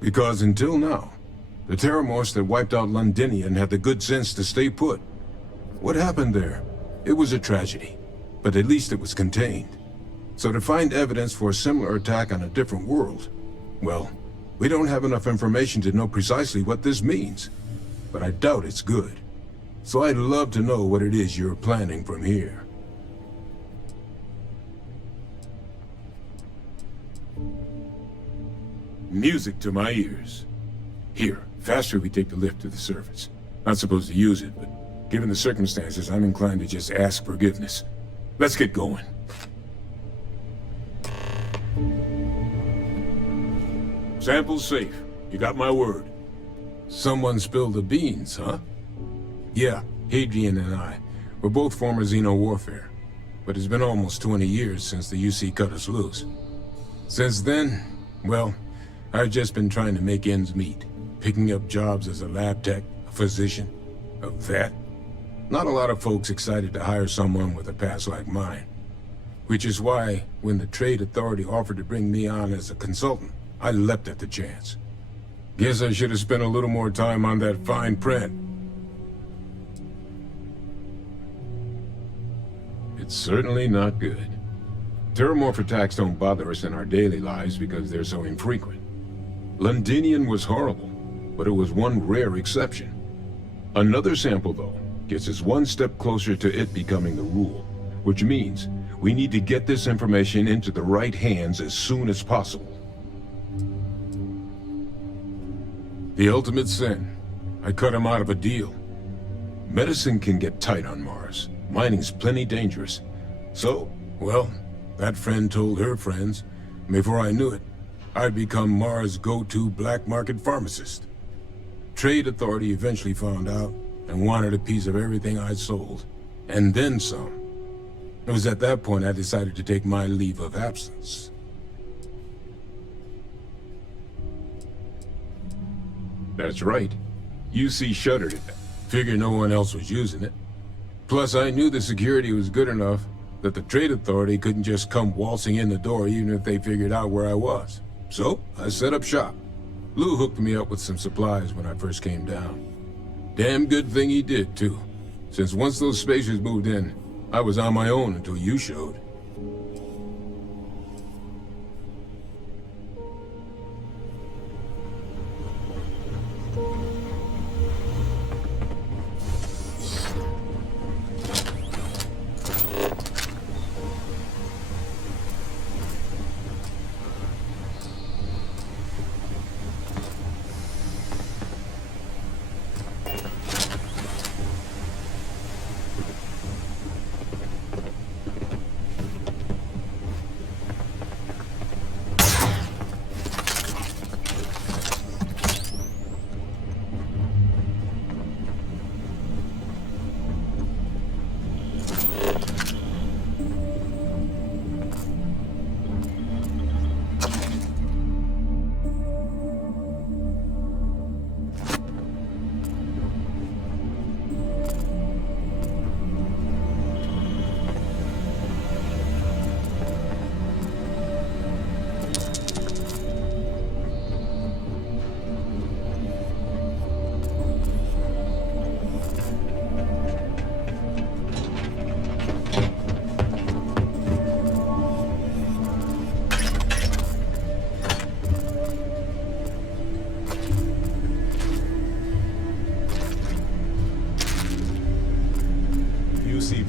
Because until now, the terramorphs that wiped out Londinian had the good sense to stay put. What happened there? It was a tragedy, but at least it was contained. So to find evidence for a similar attack on a different world, well, we don't have enough information to know precisely what this means, but I doubt it's good. So I'd love to know what it is you're planning from here. Music to my ears. Here, faster we take the lift to the surface. Not supposed to use it, but given the circumstances, I'm inclined to just ask forgiveness. Let's get going. Sample's safe. You got my word. Someone spilled the beans, huh? Yeah, Hadrian and I. We're both former Xeno warfare. But it's been almost 20 years since the UC cut us loose. Since then, well, I've just been trying to make ends meet. Picking up jobs as a lab tech, a physician, a vet. Not a lot of folks excited to hire someone with a past like mine. Which is why, when the Trade Authority offered to bring me on as a consultant, I leapt at the chance. Guess I should have spent a little more time on that fine print. It's certainly not good. Terramorph attacks don't bother us in our daily lives because they're so infrequent. Londinian was horrible, but it was one rare exception. Another sample, though, gets us one step closer to it becoming the rule, which means we need to get this information into the right hands as soon as possible. The ultimate sin. I cut him out of a deal. Medicine can get tight on Mars. Mining's plenty dangerous. So, well, that friend told her friends. Before I knew it, I'd become Mars' go-to black market pharmacist. Trade Authority eventually found out and wanted a piece of everything I'd sold. And then some. It was at that point I decided to take my leave of absence. That's right. UC shuttered it. Figured no one else was using it. Plus, I knew the security was good enough that the Trade Authority couldn't just come waltzing in the door even if they figured out where I was. So, I set up shop. Lou hooked me up with some supplies when I first came down. Damn good thing he did, too. Since once those spacers moved in, I was on my own until you showed.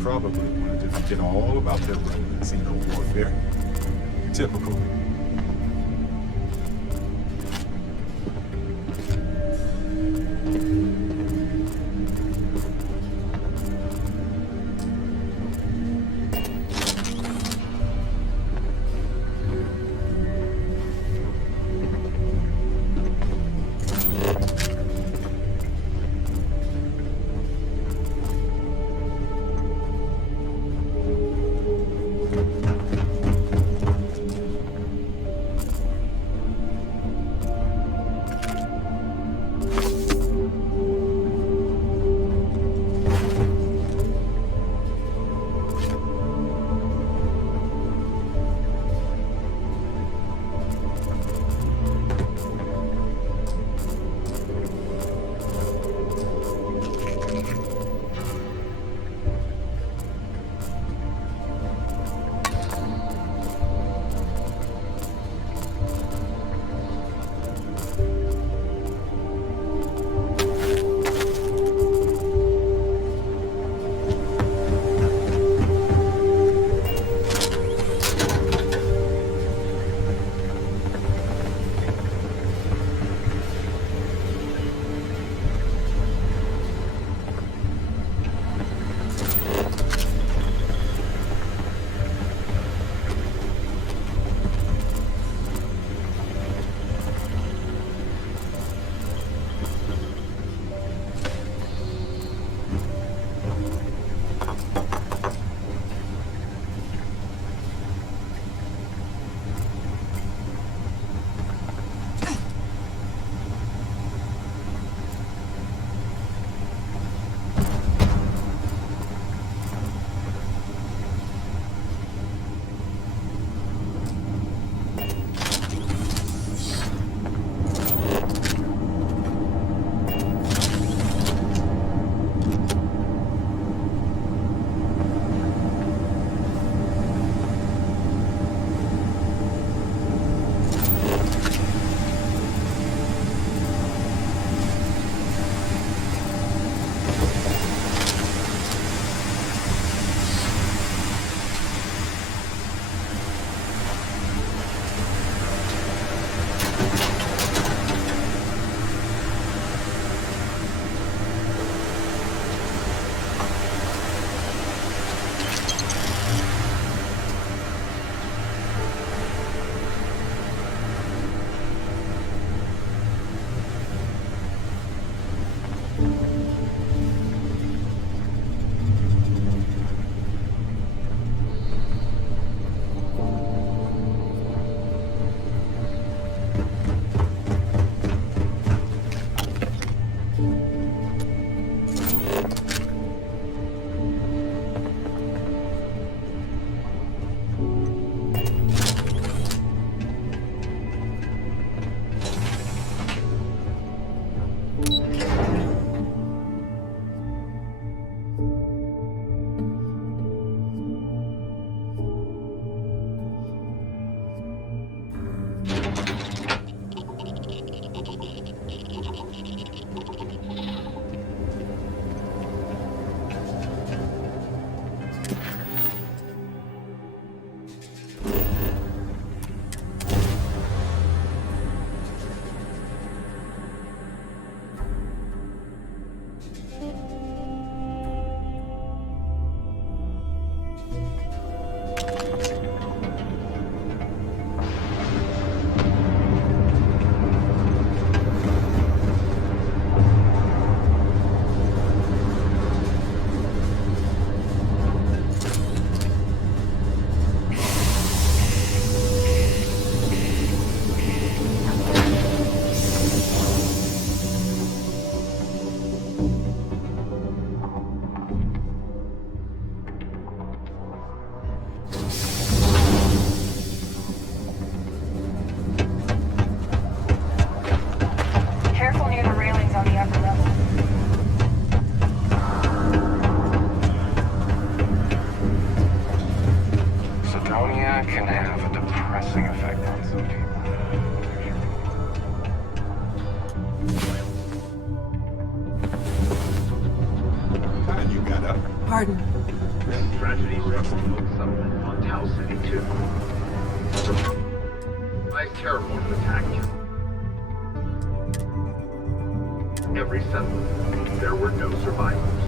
Probably wanted to forget all about their role in Xeno warfare. Typical. pardon. Tragedy struck a field settlement on Tau City 2. Ice terraform attacked. Every settlement, there were no survivors.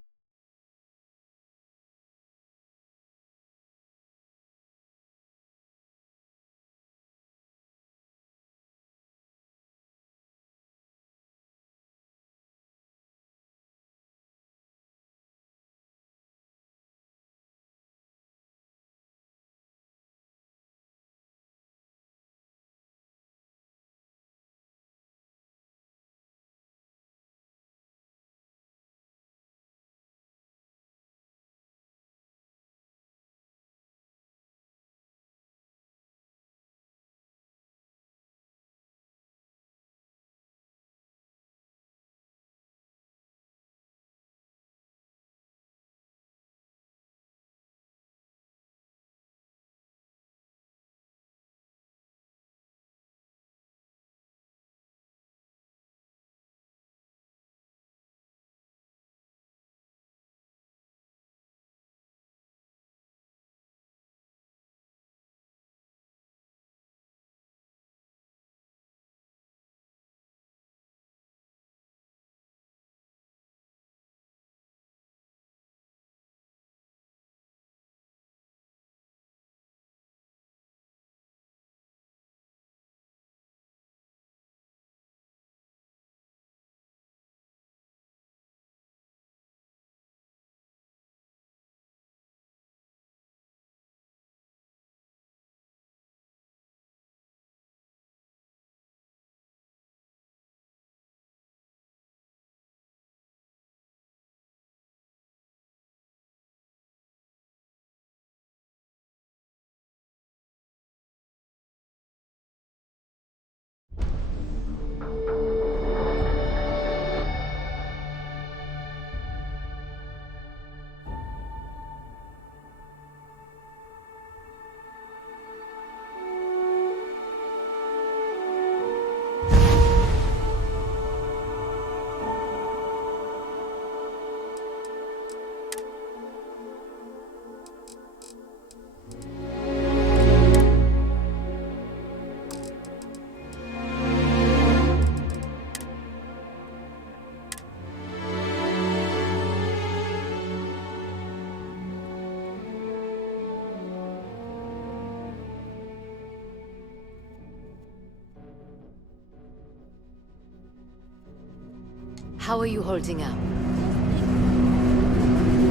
How are you holding up?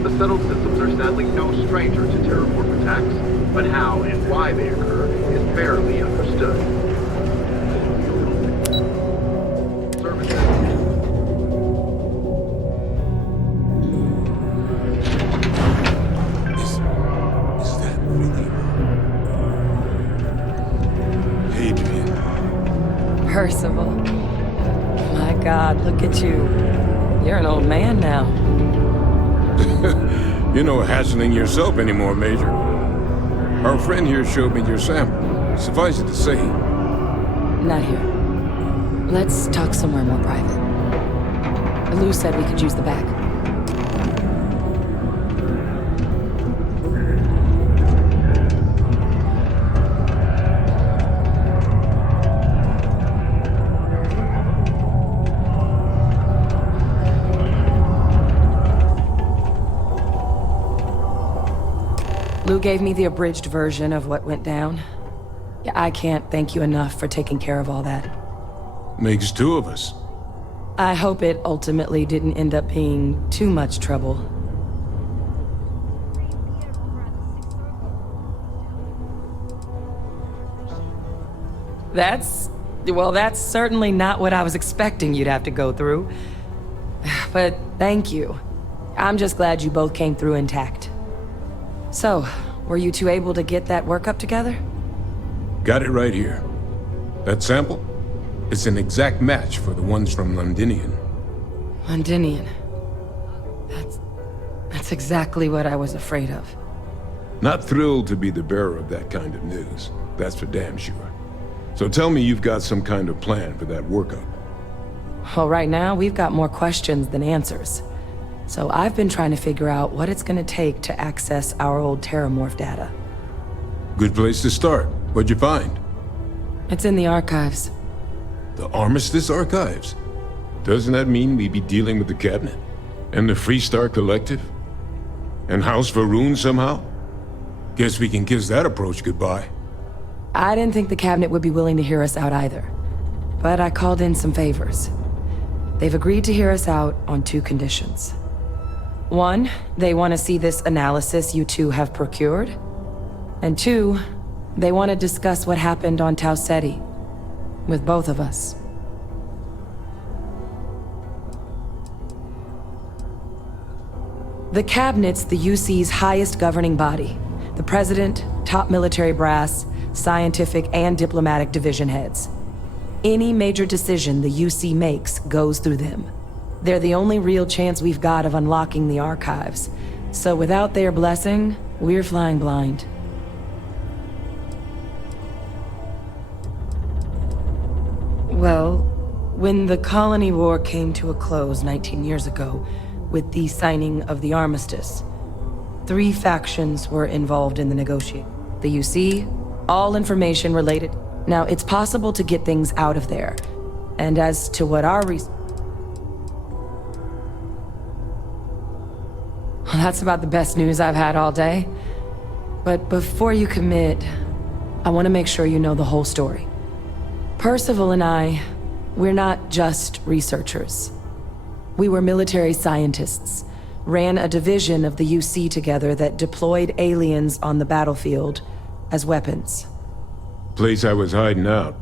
The settled systems are sadly no stranger to terraform attacks, but how and why they occur is barely understood. Is that really Adrian? Percival. My God, look at you. You're an old man now. You're no hassling yourself anymore, Major. Our friend here showed me your sample. Suffice it to say... Not here. Let's talk somewhere more private. Lou said we could use the back. Lou gave me the abridged version of what went down. Yeah, I can't thank you enough for taking care of all that. Makes two of us. I hope it ultimately didn't end up being too much trouble. Well, that's certainly not what I was expecting you'd have to go through. But thank you. I'm just glad you both came through intact. So, were you two able to get that workup together? Got it right here. That sample? It's an exact match for the ones from Londinian. Londinian. That's exactly what I was afraid of. Not thrilled to be the bearer of that kind of news. That's for damn sure. So tell me you've got some kind of plan for that workup. Well, right now, we've got more questions than answers. So I've been trying to figure out what it's gonna take to access our old Terramorph data. Good place to start. What'd you find? It's in the archives. The Armistice Archives? Doesn't that mean we'd be dealing with the Cabinet? And the Freestar Collective? And House Varun somehow? Guess we can kiss that approach goodbye. I didn't think the Cabinet would be willing to hear us out either. But I called in some favors. They've agreed to hear us out on 2 conditions. 1, they want to see this analysis you two have procured. And 2, they want to discuss what happened on Tau Ceti. With both of us. The Cabinet's the UC's highest governing body. The President, top military brass, scientific and diplomatic division heads. Any major decision the UC makes goes through them. They're the only real chance we've got of unlocking the archives. So without their blessing, we're flying blind. Well, when the Colony War came to a close 19 years ago, with the signing of the armistice, 3 factions were involved in the negotiation. The UC, all information related. Now, it's possible to get things out of there. And as to what our well, that's about the best news I've had all day. But before you commit, I want to make sure you know the whole story. Percival and I, we're not just researchers. We were military scientists, ran a division of the UC together that deployed aliens on the battlefield as weapons. Place I was hiding out.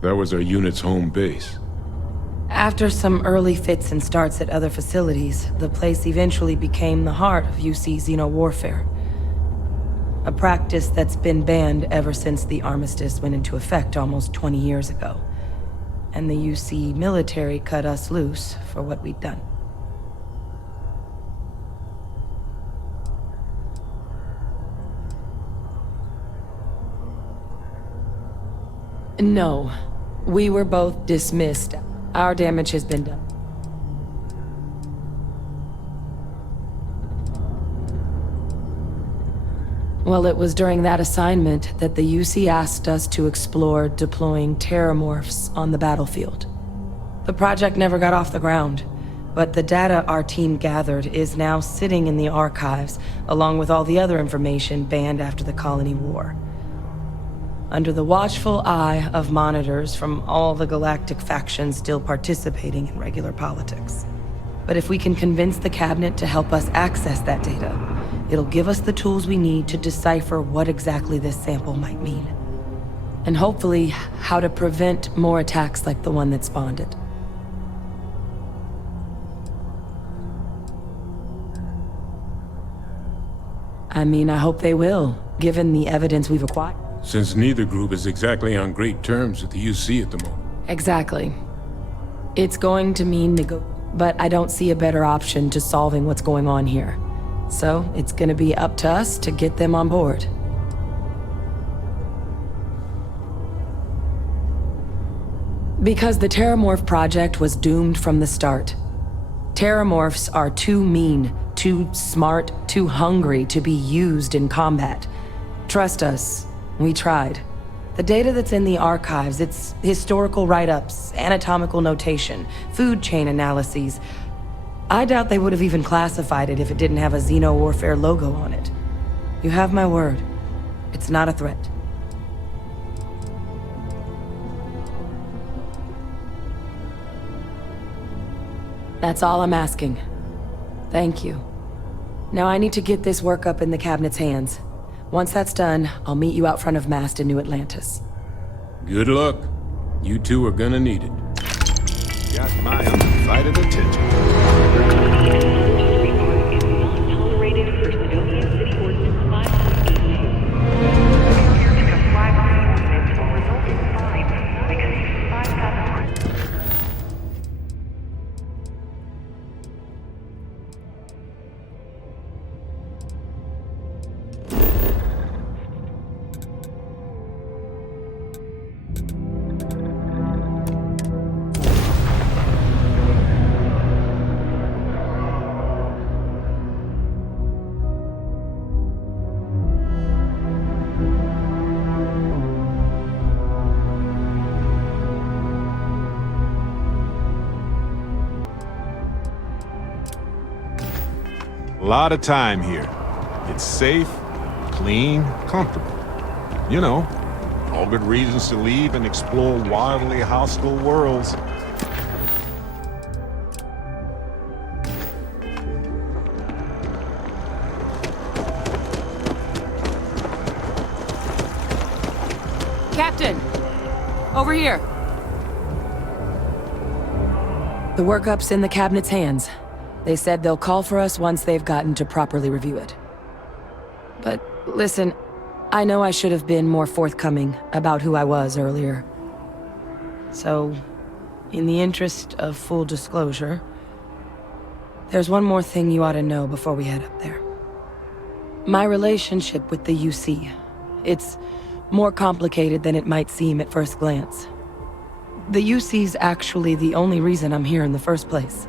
That was our unit's home base. After some early fits and starts at other facilities, the place eventually became the heart of UC xeno-warfare. A practice that's been banned ever since the armistice went into effect almost 20 years ago. And the UC military cut us loose for what we'd done. No, we were both dismissed. Our damage has been done. Well, it was during that assignment that the UC asked us to explore deploying terramorphs on the battlefield. The project never got off the ground, but the data our team gathered is now sitting in the archives, along with all the other information banned after the Colony War. Under the watchful eye of monitors from all the galactic factions still participating in regular politics. But if we can convince the Cabinet to help us access that data, it'll give us the tools we need to decipher what exactly this sample might mean. And hopefully, how to prevent more attacks like the one that spawned it. I mean, I hope they will, given the evidence we've acquired. Since neither group is exactly on great terms with the UC at the moment. Exactly. It's going to mean but I don't see a better option to solving what's going on here. So, it's gonna be up to us to get them on board. Because the Terramorph project was doomed from the start. Terramorphs are too mean, too smart, too hungry to be used in combat. Trust us, we tried. The data that's in the archives, it's historical write-ups, anatomical notation, food chain analyses. I doubt they would have even classified it if it didn't have a xeno-warfare logo on it. You have my word. It's not a threat. That's all I'm asking. Thank you. Now I need to get this work up in the Cabinet's hands. Once that's done, I'll meet you out front of Mast in New Atlantis. Good luck. You two are gonna need it. Got my undivided attention. lot of time here. It's safe, clean, comfortable. You know, all good reasons to leave and explore wildly hostile worlds. Captain! Over here! The workup's in the cabinet's hands. They said they'll call for us once they've gotten to properly review it. But listen, I know I should have been more forthcoming about who I was earlier. So, in the interest of full disclosure, there's one more thing you ought to know before we head up there. My relationship with the UC. It's more complicated than it might seem at first glance. The UC's actually the only reason I'm here in the first place.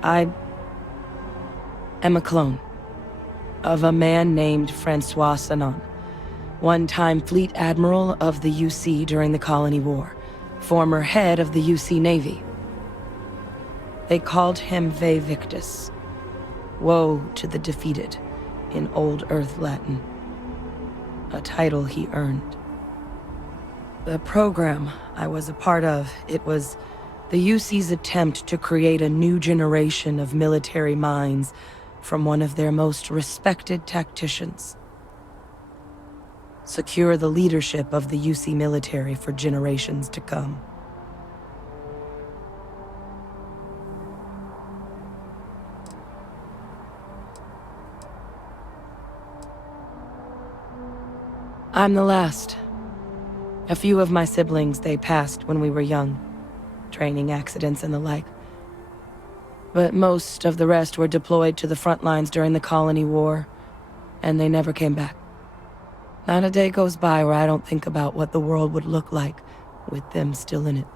I am a clone of a man named Francois Sanon, one-time fleet admiral of the UC during the Colony War, former head of the UC Navy. They called him Ve Victus, woe to the defeated, in Old Earth Latin, a title he earned. The program I was a part of, it was the UC's attempt to create a new generation of military minds from one of their most respected tacticians. Secure the leadership of the UC military for generations to come. I'm the last. A few of my siblings, they passed when we were young. Training accidents and the like. But most of the rest were deployed to the front lines during the Colony War, and they never came back. Not a day goes by where I don't think about what the world would look like with them still in it.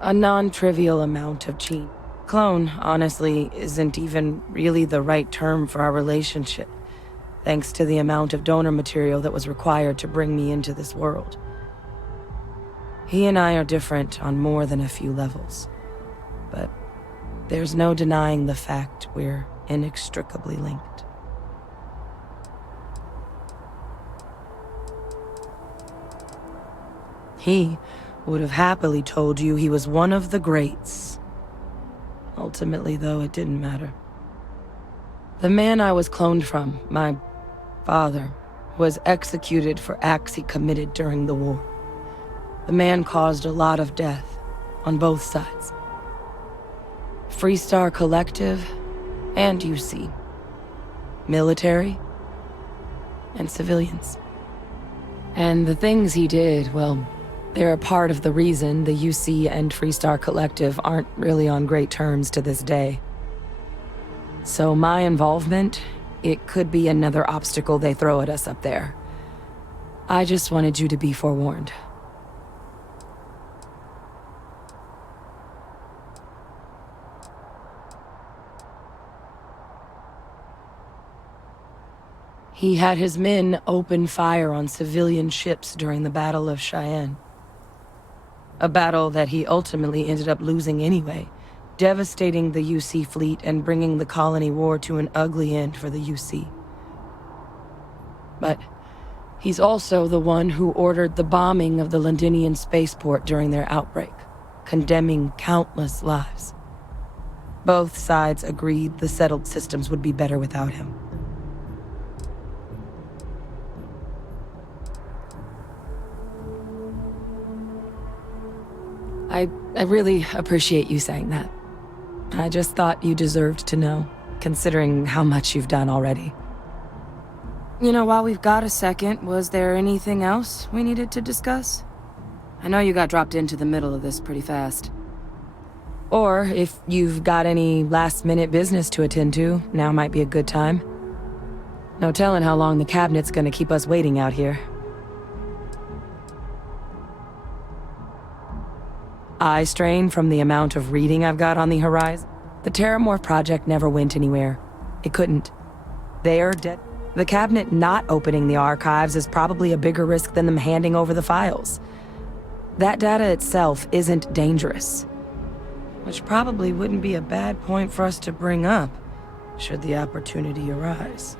A non-trivial amount of gene. Clone, honestly, isn't even really the right term for our relationship, thanks to the amount of donor material that was required to bring me into this world. He and I are different on more than a few levels, but there's no denying the fact we're inextricably linked. He would have happily told you he was one of the greats. Ultimately, though, it didn't matter. The man I was cloned from, my father, was executed for acts he committed during the war. The man caused a lot of death, on both sides. Freestar Collective, and UC. Military, and civilians. And the things he did, well, they're a part of the reason the UC and Freestar Collective aren't really on great terms to this day. So my involvement, it could be another obstacle they throw at us up there. I just wanted you to be forewarned. He had his men open fire on civilian ships during the Battle of Cheyenne. A battle that he ultimately ended up losing anyway, devastating the UC fleet and bringing the Colony War to an ugly end for the UC. But he's also the one who ordered the bombing of the Londinian spaceport during their outbreak, condemning countless lives. Both sides agreed the settled systems would be better without him. I really appreciate you saying that. I just thought you deserved to know, considering how much you've done already. You know, while we've got a second, was there anything else we needed to discuss? I know you got dropped into the middle of this pretty fast. Or if you've got any last-minute business to attend to, now might be a good time. No telling how long the cabinet's gonna keep us waiting out here. Eye strain from the amount of reading I've got on the horizon. The Terramorph project never went anywhere. It couldn't. They're dead. The cabinet not opening the archives is probably a bigger risk than them handing over the files. That data itself isn't dangerous. which probably wouldn't be a bad point for us to bring up, should the opportunity arise.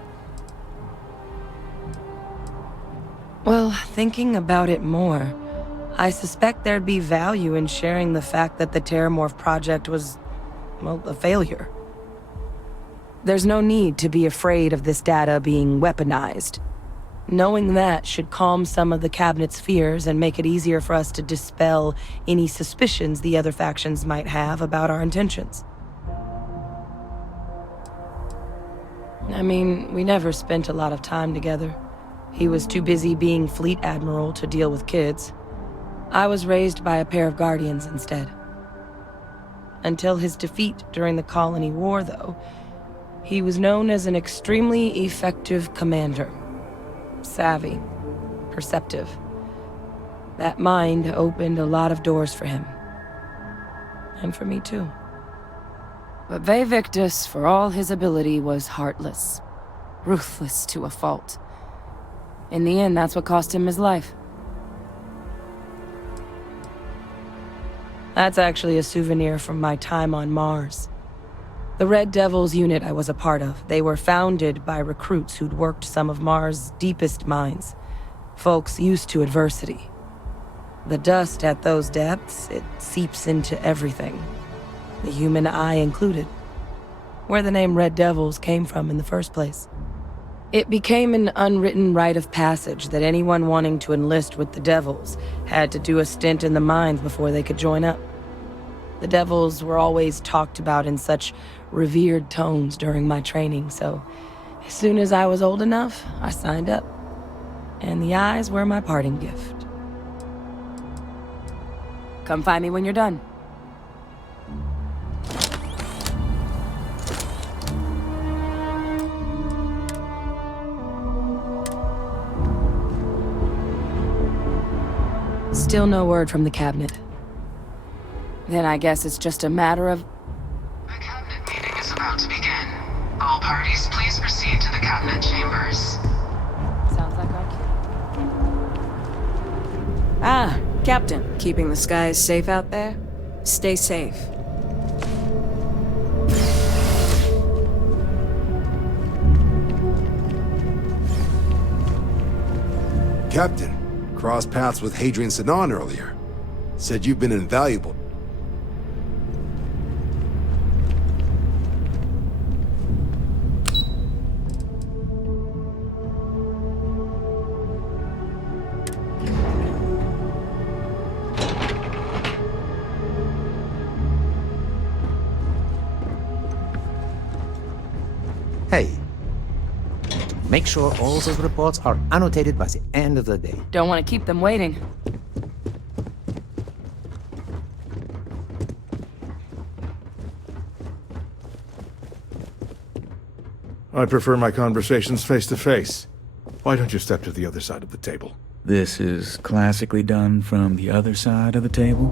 Well, thinking about it more, I suspect there'd be value in sharing the fact that the Terramorph project was, well, a failure. There's no need to be afraid of this data being weaponized. Knowing that should calm some of the Cabinet's fears and make it easier for us to dispel any suspicions the other factions might have about our intentions. I mean, we never spent a lot of time together. He was too busy being Fleet Admiral to deal with kids. I was raised by a pair of Guardians instead. Until his defeat during the Colony War, though, he was known as an extremely effective commander. Savvy, perceptive. That mind opened a lot of doors for him. And for me too. But Ve Victus, for all his ability, was heartless. Ruthless to a fault. In the end, that's what cost him his life. That's actually a souvenir from my time on Mars. The Red Devils unit I was a part of, they were founded by recruits who'd worked some of Mars' deepest mines. Folks used to adversity. The dust at those depths, it seeps into everything. The human eye included. Where the name Red Devils came from in the first place. It became an unwritten rite of passage that anyone wanting to enlist with the Devils had to do a stint in the mines before they could join up. The Devils were always talked about in such revered tones during my training, so as soon as I was old enough, I signed up. And the eyes were my parting gift. Come find me when you're done. Still no word from the Cabinet. Then I guess it's just a matter of... The Cabinet meeting is about to begin. All parties, please proceed to the Cabinet chambers. Sounds like our cue. Ah, Captain. Keeping the skies safe out there? Stay safe. Captain, crossed paths with Hadrian Sedan earlier. Said you've been invaluable. Hey, make sure all those reports are annotated by the end of the day. Don't want to keep them waiting. I prefer my conversations face to face. Why don't you step to the other side of the table? This is classically done from the other side of the table?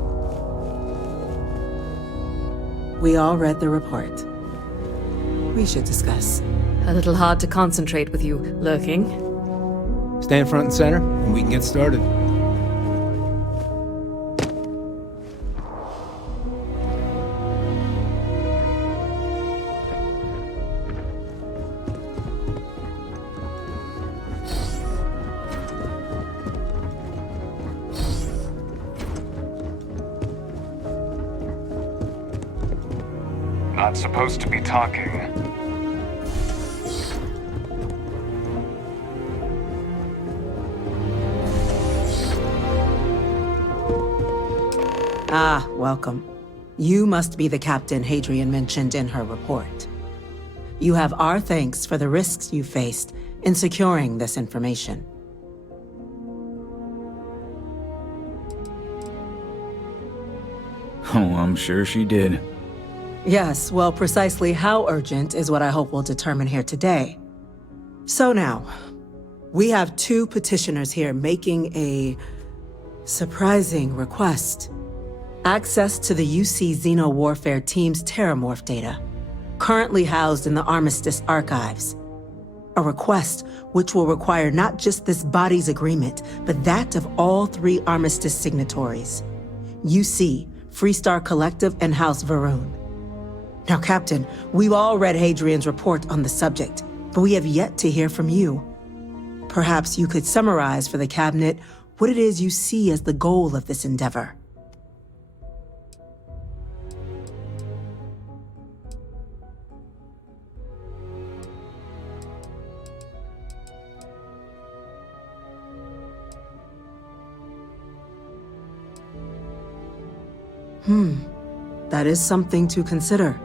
We all read the report. We should discuss. A little hard to concentrate with you lurking. Stand front and center, and we can get started. Not supposed to be talking. Ah, welcome. You must be the captain Hadrian mentioned in her report. You have our thanks for the risks you faced in securing this information. Oh, I'm sure she did. Yes, well, precisely how urgent is what I hope we'll determine here today. So now, we have two petitioners here making a surprising request. Access to the UC Xeno Warfare Team's Terramorph data, currently housed in the Armistice archives. A request which will require not just this body's agreement, but that of all three Armistice signatories. UC Freestar Collective, and House Varun. Now, Captain, we've all read Hadrian's report on the subject, but we have yet to hear from you. Perhaps you could summarize for the Cabinet what it is you see as the goal of this endeavor. That is something to consider.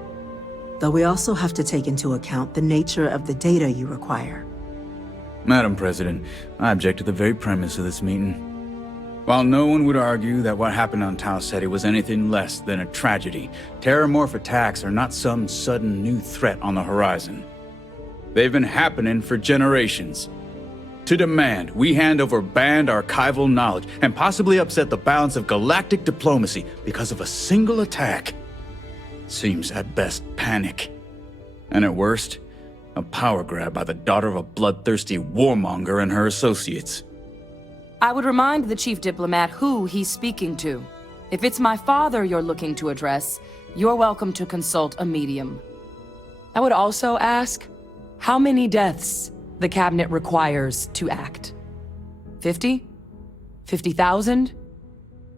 Though we also have to take into account the nature of the data you require. Madam President, I object to the very premise of this meeting. While no one would argue that what happened on Tau Ceti was anything less than a tragedy, terramorph attacks are not some sudden new threat on the horizon. They've been happening for generations. To demand we hand over banned archival knowledge and possibly upset the balance of galactic diplomacy because of a single attack seems at best panic. And at worst, a power grab by the daughter of a bloodthirsty warmonger and her associates. I would remind the chief diplomat who he's speaking to. If it's my father you're looking to address, you're welcome to consult a medium. I would also ask, how many deaths the Cabinet requires to act? 50? 50,000?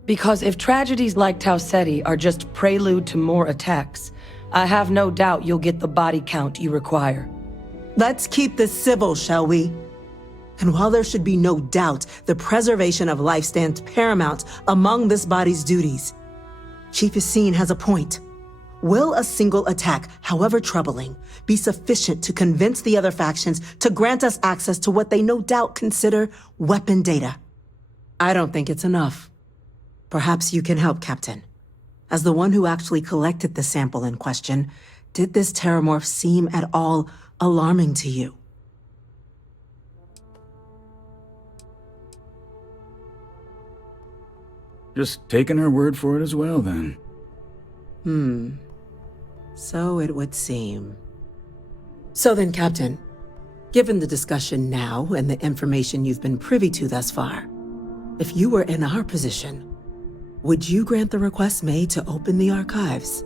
Because if tragedies like Tau Ceti are just prelude to more attacks, I have no doubt you'll get the body count you require. Let's keep this civil, shall we? And while there should be no doubt the preservation of life stands paramount among this body's duties, Chief Yassine has a point. Will a single attack, however troubling, be sufficient to convince the other factions to grant us access to what they no doubt consider weapon data? I don't think it's enough. Perhaps you can help, Captain. As the one who actually collected the sample in question, did this terramorph seem at all alarming to you? Just taking her word for it as well, then. So it would seem. So then, Captain, given the discussion now and the information you've been privy to thus far, if you were in our position, would you grant the request made to open the archives?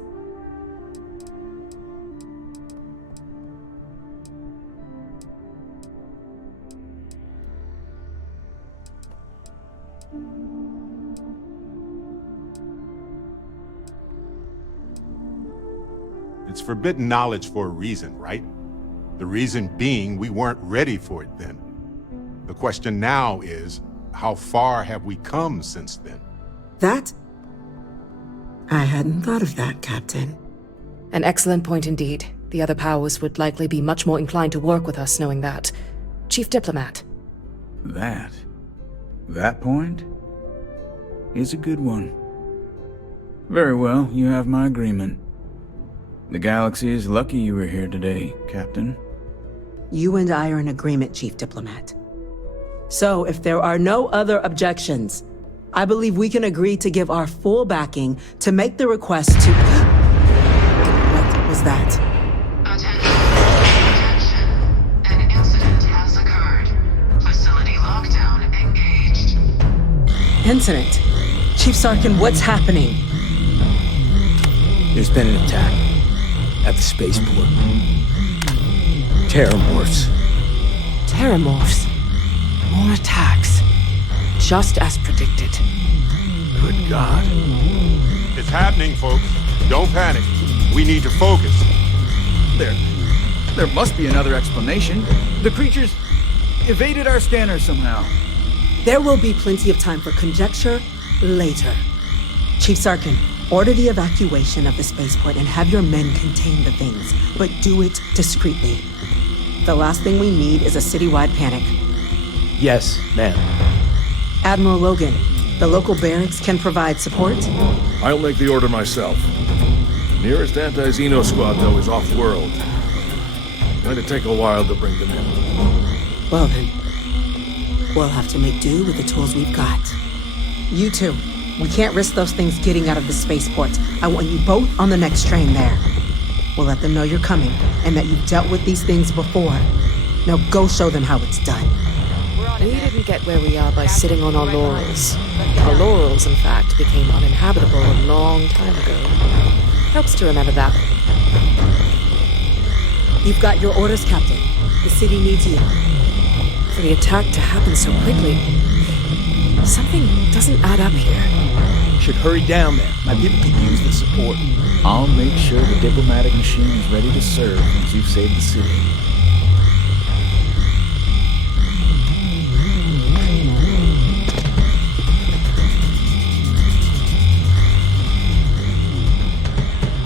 It's forbidden knowledge for a reason, right? The reason being we weren't ready for it then. The question now is, how far have we come since then? That? I hadn't thought of that, Captain. An excellent point indeed. The other powers would likely be much more inclined to work with us knowing that. Chief Diplomat. That point is a good one. Very well, you have my agreement. The galaxy is lucky you were here today, Captain. You and I are in agreement, Chief Diplomat. So, if there are no other objections, I believe we can agree to give our full backing to make the request to... What was that? Attention. An incident has occurred. Facility lockdown engaged. Incident? Chief Sarkin, what's happening? There's been an attack at the spaceport. Terramorphs. Terramorphs. More attacks. Just as predicted. Good God. It's happening, folks. Don't panic. We need to focus. There must be another explanation. The creatures evaded our scanner somehow. There will be plenty of time for conjecture later. Chief Sarkin, order the evacuation of the spaceport and have your men contain the things, but do it discreetly. The last thing we need is a citywide panic. Yes, ma'am. Admiral Logan, the local barracks can provide support? I'll make the order myself. The nearest anti-Xeno squad, though, is off-world. Going to take a while to bring them in. Well then, we'll have to make do with the tools we've got. You two, we can't risk those things getting out of the spaceport. I want you both on the next train there. We'll let them know you're coming and that you've dealt with these things before. Now go show them how it's done. We're on We didn't get where we are by sitting on our laurels. Our laurels, in fact, became uninhabitable a long time ago. Helps to remember that. You've got your orders, Captain. The city needs you. For the attack to happen so quickly, something doesn't add up here. Should hurry down there. My people could use the support. I'll make sure the diplomatic machine is ready to serve once you've saved the city.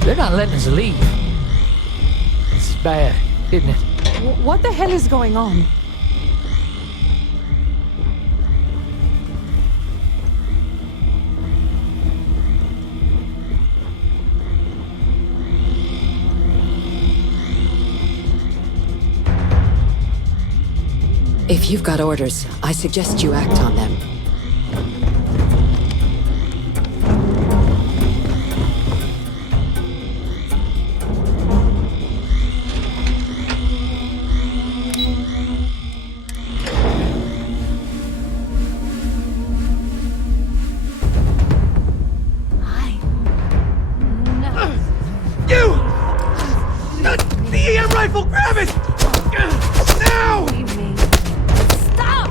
They're not letting us leave. This is bad, isn't it? What the hell is going on? If you've got orders, I suggest you act on them. The EM rifle, grab it! Now! Stop!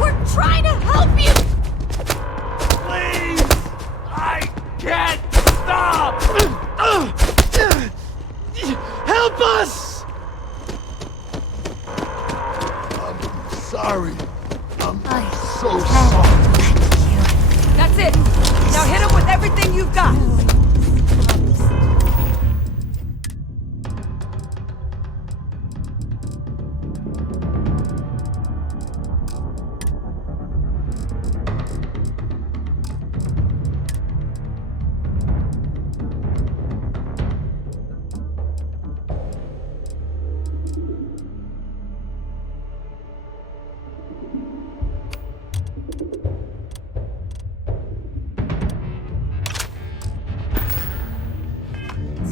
We're trying to help you! Please! I can't stop! Help us! I'm sorry. I'm so sorry. That's it! Now hit him with everything you've got!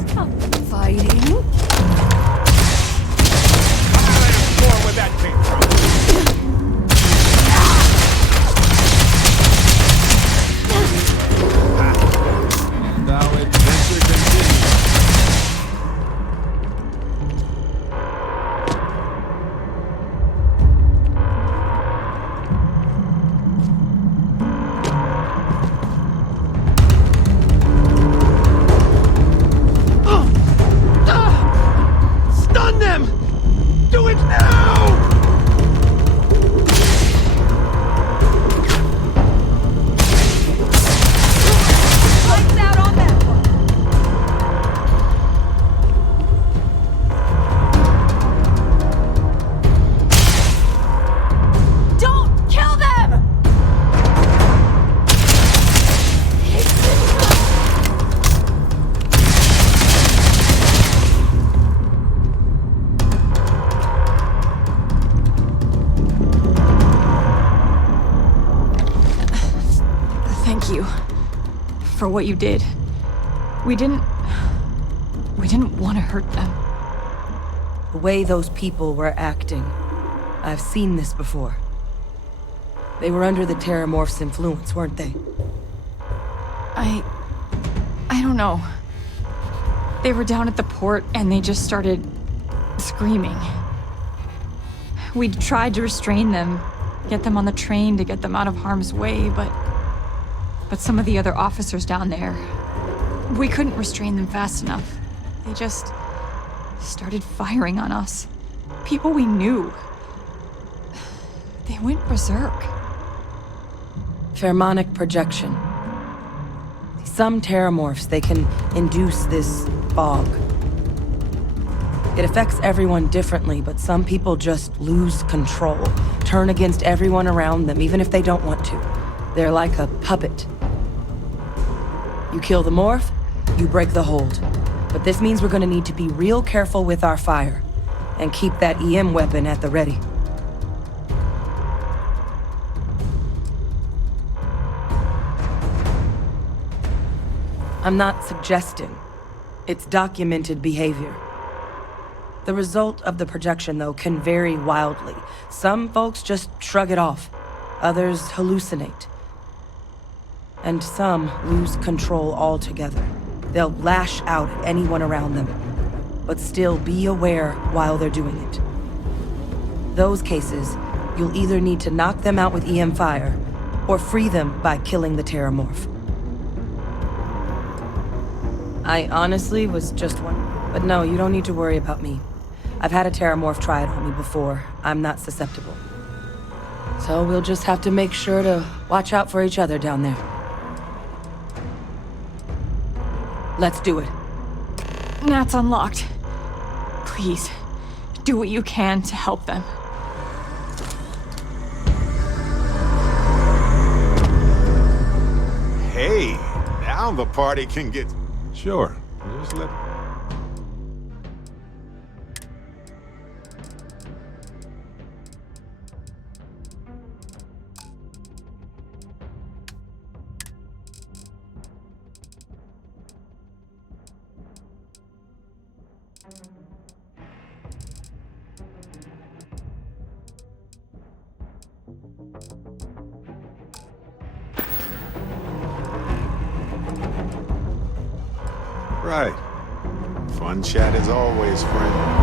Stop fighting. Where that came from. Now adventure continues. Stun them! Do it now! Lights out on that one! Don't kill them! Thank you for what you did. We didn't want to hurt them. The way those people were acting, I've seen this before. They were under the Terramorph's influence, weren't they? I don't know. They were down at the port and they just started screaming. We tried to restrain them, get them on the train to get them out of harm's way, but some of the other officers down there, we couldn't restrain them fast enough. They just started firing on us. People we knew. They went berserk. Pheromonic projection. Some Terramorphs, they can induce this fog. It affects everyone differently, but some people just lose control, turn against everyone around them, even if they don't want to. They're like a puppet. You kill the morph, you break the hold. But this means we're gonna need to be real careful with our fire, and keep that EM weapon at the ready. I'm not suggesting. It's documented behavior. The result of the projection, though, can vary wildly. Some folks just shrug it off. Others hallucinate. And some lose control altogether. They'll lash out at anyone around them, but still be aware while they're doing it. Those cases, you'll either need to knock them out with EM fire, or free them by killing the Terramorph. I honestly was just wondering, but no, you don't need to worry about me. I've had a Terramorph try it on me before. I'm not susceptible. So we'll just have to make sure to watch out for each other down there. Let's do it. That's unlocked. Please, do what you can to help them. Hey, now the party can get... Sure, just let... Right. Fun chat as always, friend.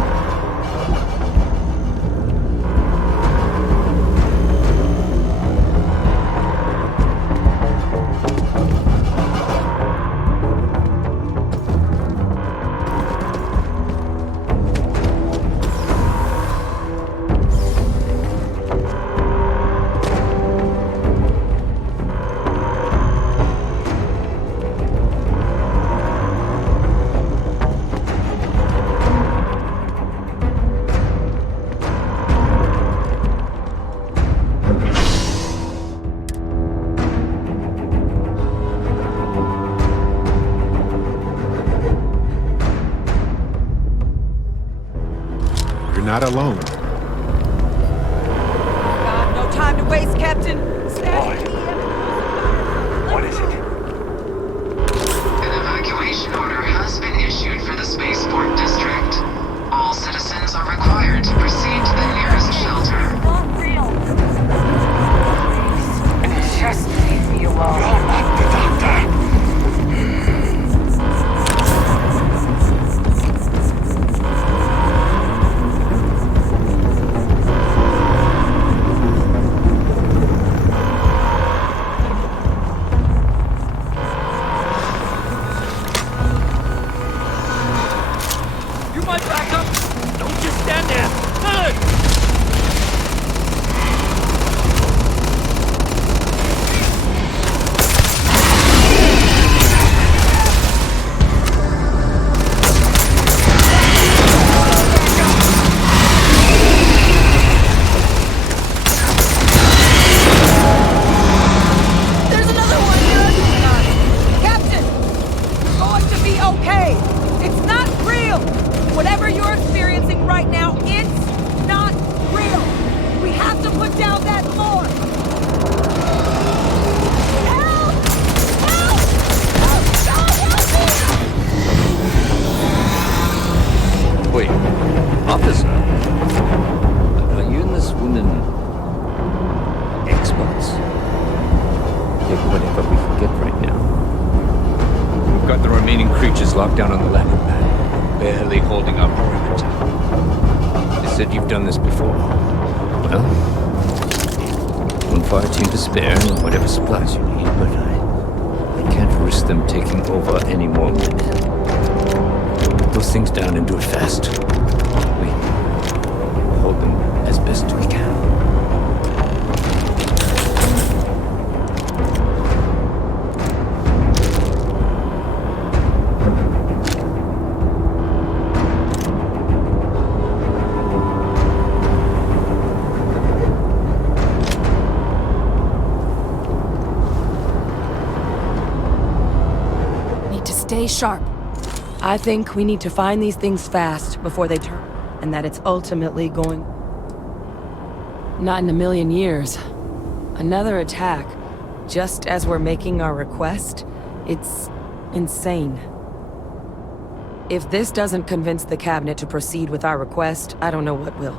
Not alone. God, no time to waste, Captain. What is it? An evacuation order has been issued for the spaceport district. All citizens are required to proceed to the nearest shelter. Not real. Just leave me alone. You're not the doctor. Locked down on the landing pad, barely holding our perimeter. They said you've done this before. Well, one fire team to spare and whatever supplies you need, but I can't risk them taking over any more men. Put those things down and do it fast. We hold them as best we can. Stay sharp. I think we need to find these things fast before they turn, and that it's ultimately going... Not in a million years. Another attack, just as we're making our request? It's insane. If this doesn't convince the cabinet to proceed with our request, I don't know what will.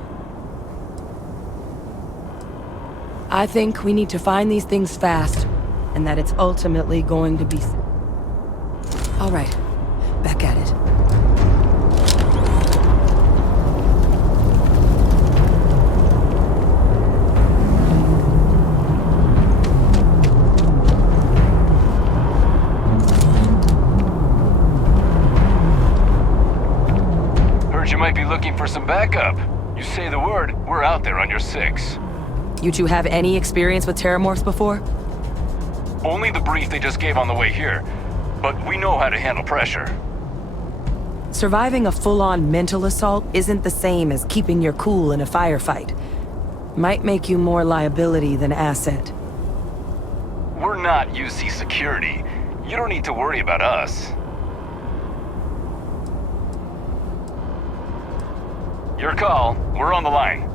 I think we need to find these things fast, and that it's ultimately going to be... All right, back at it. Heard you might be looking for some backup. You say the word, we're out there on your 6. You two have any experience with terramorphs before? Only the brief they just gave on the way here, but we know how to handle pressure. Surviving a full-on mental assault isn't the same as keeping your cool in a firefight. Might make you more liability than asset. We're not UC security. You don't need to worry about us. Your call. We're on the line.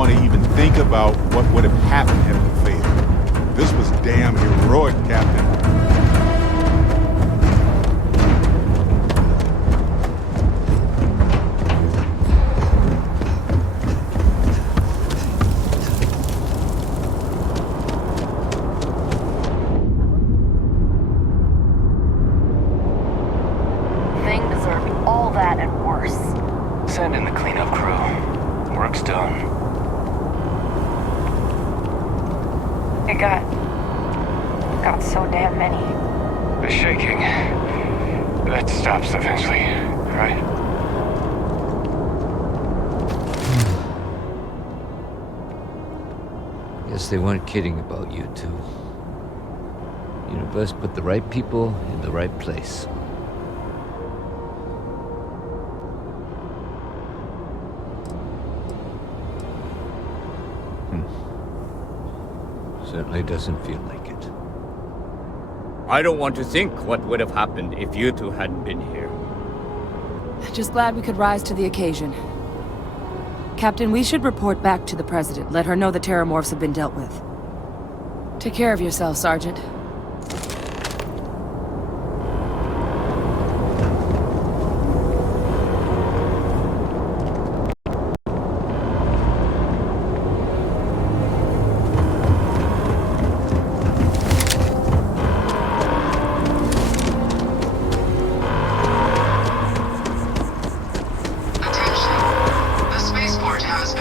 want to even think about what would have happened had we failed. This was damn heroic, Captain. Thing deserved all that and worse. Send in the cleanup crew. Work's done. It got so damn many. The shaking. That stops eventually, right? Guess they weren't kidding about you two. Universe put the right people in the right place. Certainly doesn't feel like it. I don't want to think what would have happened if you two hadn't been here. Just glad we could rise to the occasion. Captain, we should report back to the President. Let her know the Terramorphs have been dealt with. Take care of yourself, Sergeant.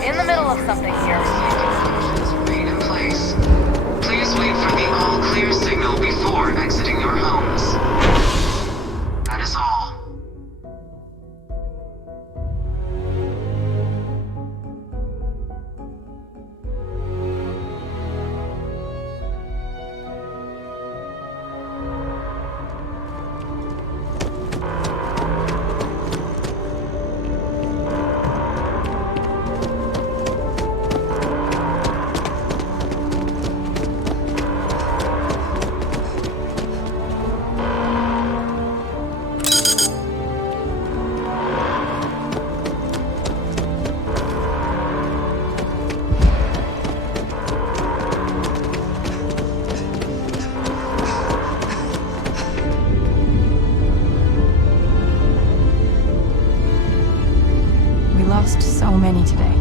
In the middle of something here. Remain in place. Please wait for the all clear signal before exiting your homes. That is all. We lost so many today.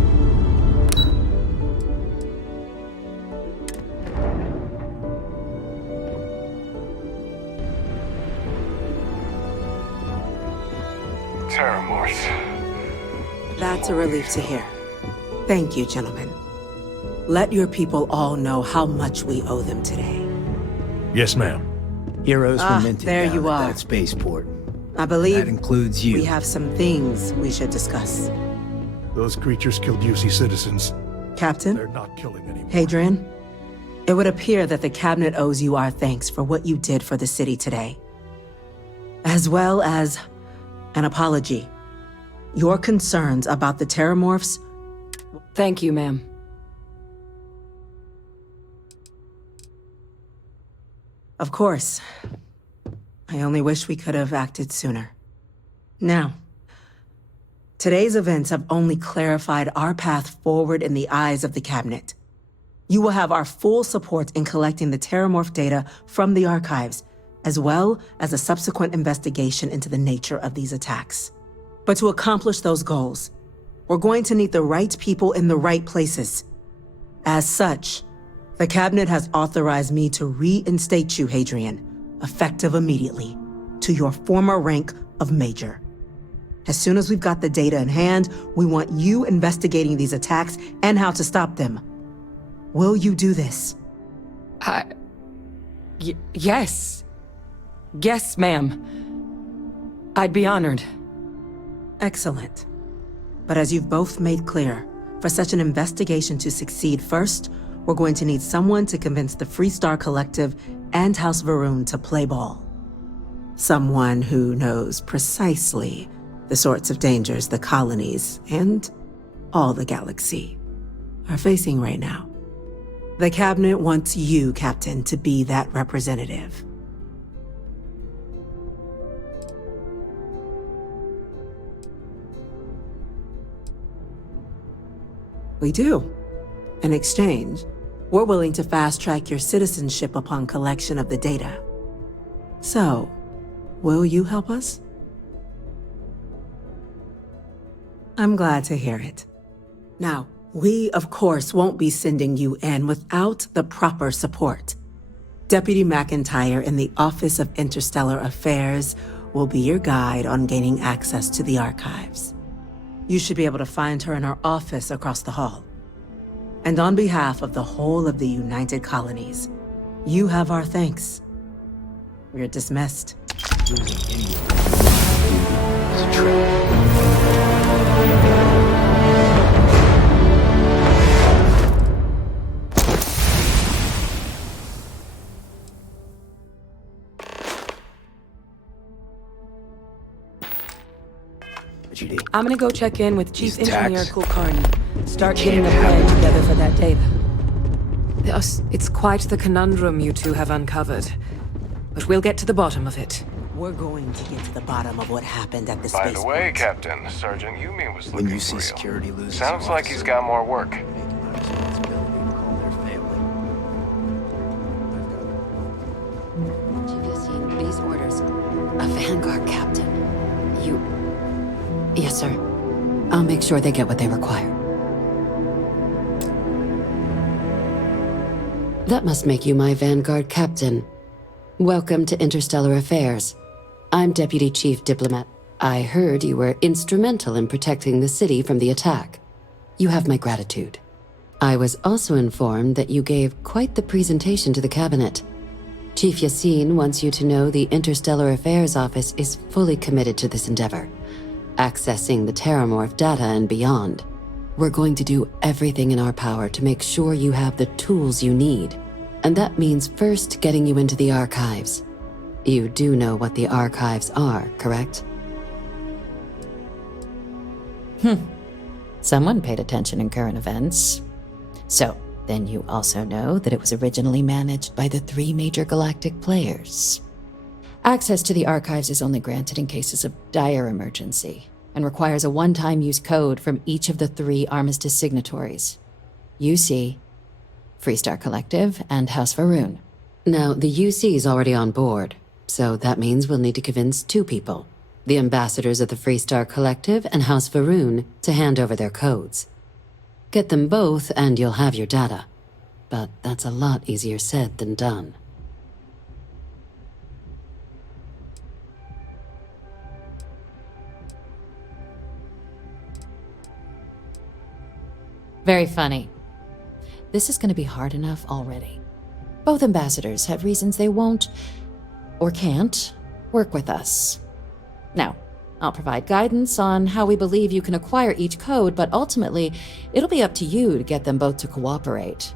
Terramorphs. That's a relief to hear. Thank you, gentlemen. Let your people all know how much we owe them today. Yes, ma'am. Heroes were minted there down you at are. that spaceport. I believe That includes you. we have some things we should discuss. Those creatures killed UC citizens. Captain? They're not killing anyone. Hadrian, it would appear that the Cabinet owes you our thanks for what you did for the city today. As well as an apology. Your concerns about the Terramorphs... Thank you, ma'am. Of course. I only wish we could have acted sooner. Now, today's events have only clarified our path forward in the eyes of the Cabinet. You will have our full support in collecting the Terramorph data from the archives, as well as a subsequent investigation into the nature of these attacks. But to accomplish those goals, we're going to need the right people in the right places. As such, the Cabinet has authorized me to reinstate you, Hadrian, effective immediately, to your former rank of Major. As soon as we've got the data in hand, we want you investigating these attacks and how to stop them. Will you do this? Yes. Yes, ma'am. I'd be honored. Excellent. But as you've both made clear, for such an investigation to succeed, first, we're going to need someone to convince the Freestar Collective and House Varun to play ball. Someone who knows precisely the sorts of dangers the colonies and all the galaxy are facing right now. The Cabinet wants you, Captain, to be that representative. We do. In exchange, we're willing to fast-track your citizenship upon collection of the data. So, will you help us? I'm glad to hear it. Now, we, of course, won't be sending you in without the proper support. Deputy McIntyre in the Office of Interstellar Affairs will be your guide on gaining access to the archives. You should be able to find her in her office across the hall. And on behalf of the whole of the United Colonies, you have our thanks. You're dismissed. losing anyone. It's a trap. I'm gonna go check in with Chief These Engineer tax- Kulkarni. Start getting a can't plan happen. together for that data. Yes, it's quite the conundrum you two have uncovered. But we'll get to the bottom of it. We're going to get to the bottom of what happened at the By the spaceport. way, Captain, Sergeant Yumi was looking When you see for you. security lose Sounds like he's got more work. Chief Yassine, these orders. A Vanguard captain. You... Yes, sir. I'll make sure they get what they require. That must make you my Vanguard captain. Welcome to Interstellar Affairs. I'm Deputy Chief Diplomat. I heard you were instrumental in protecting the city from the attack. You have my gratitude. I was also informed that you gave quite the presentation to the cabinet. Chief Yassine wants you to know the Interstellar Affairs Office is fully committed to this endeavor, accessing the Terramorph data and beyond. We're going to do everything in our power to make sure you have the tools you need. And that means first getting you into the archives. You do know what the archives are, correct? Someone paid attention in current events. So, then you also know that it was originally managed by the 3 major galactic players. Access to the archives is only granted in cases of dire emergency, and requires a one-time use code from each of the 3 Armistice signatories. UC, Freestar Collective, and House Varun. Now, the UC is already on board, so that means we'll need to convince 2 people. The ambassadors of the Freestar Collective and House Varun to hand over their codes. Get them both and you'll have your data. But that's a lot easier said than done. Very funny. This is going to be hard enough already. Both ambassadors have reasons they won't, or can't, work with us. Now, I'll provide guidance on how we believe you can acquire each code, but ultimately, it'll be up to you to get them both to cooperate.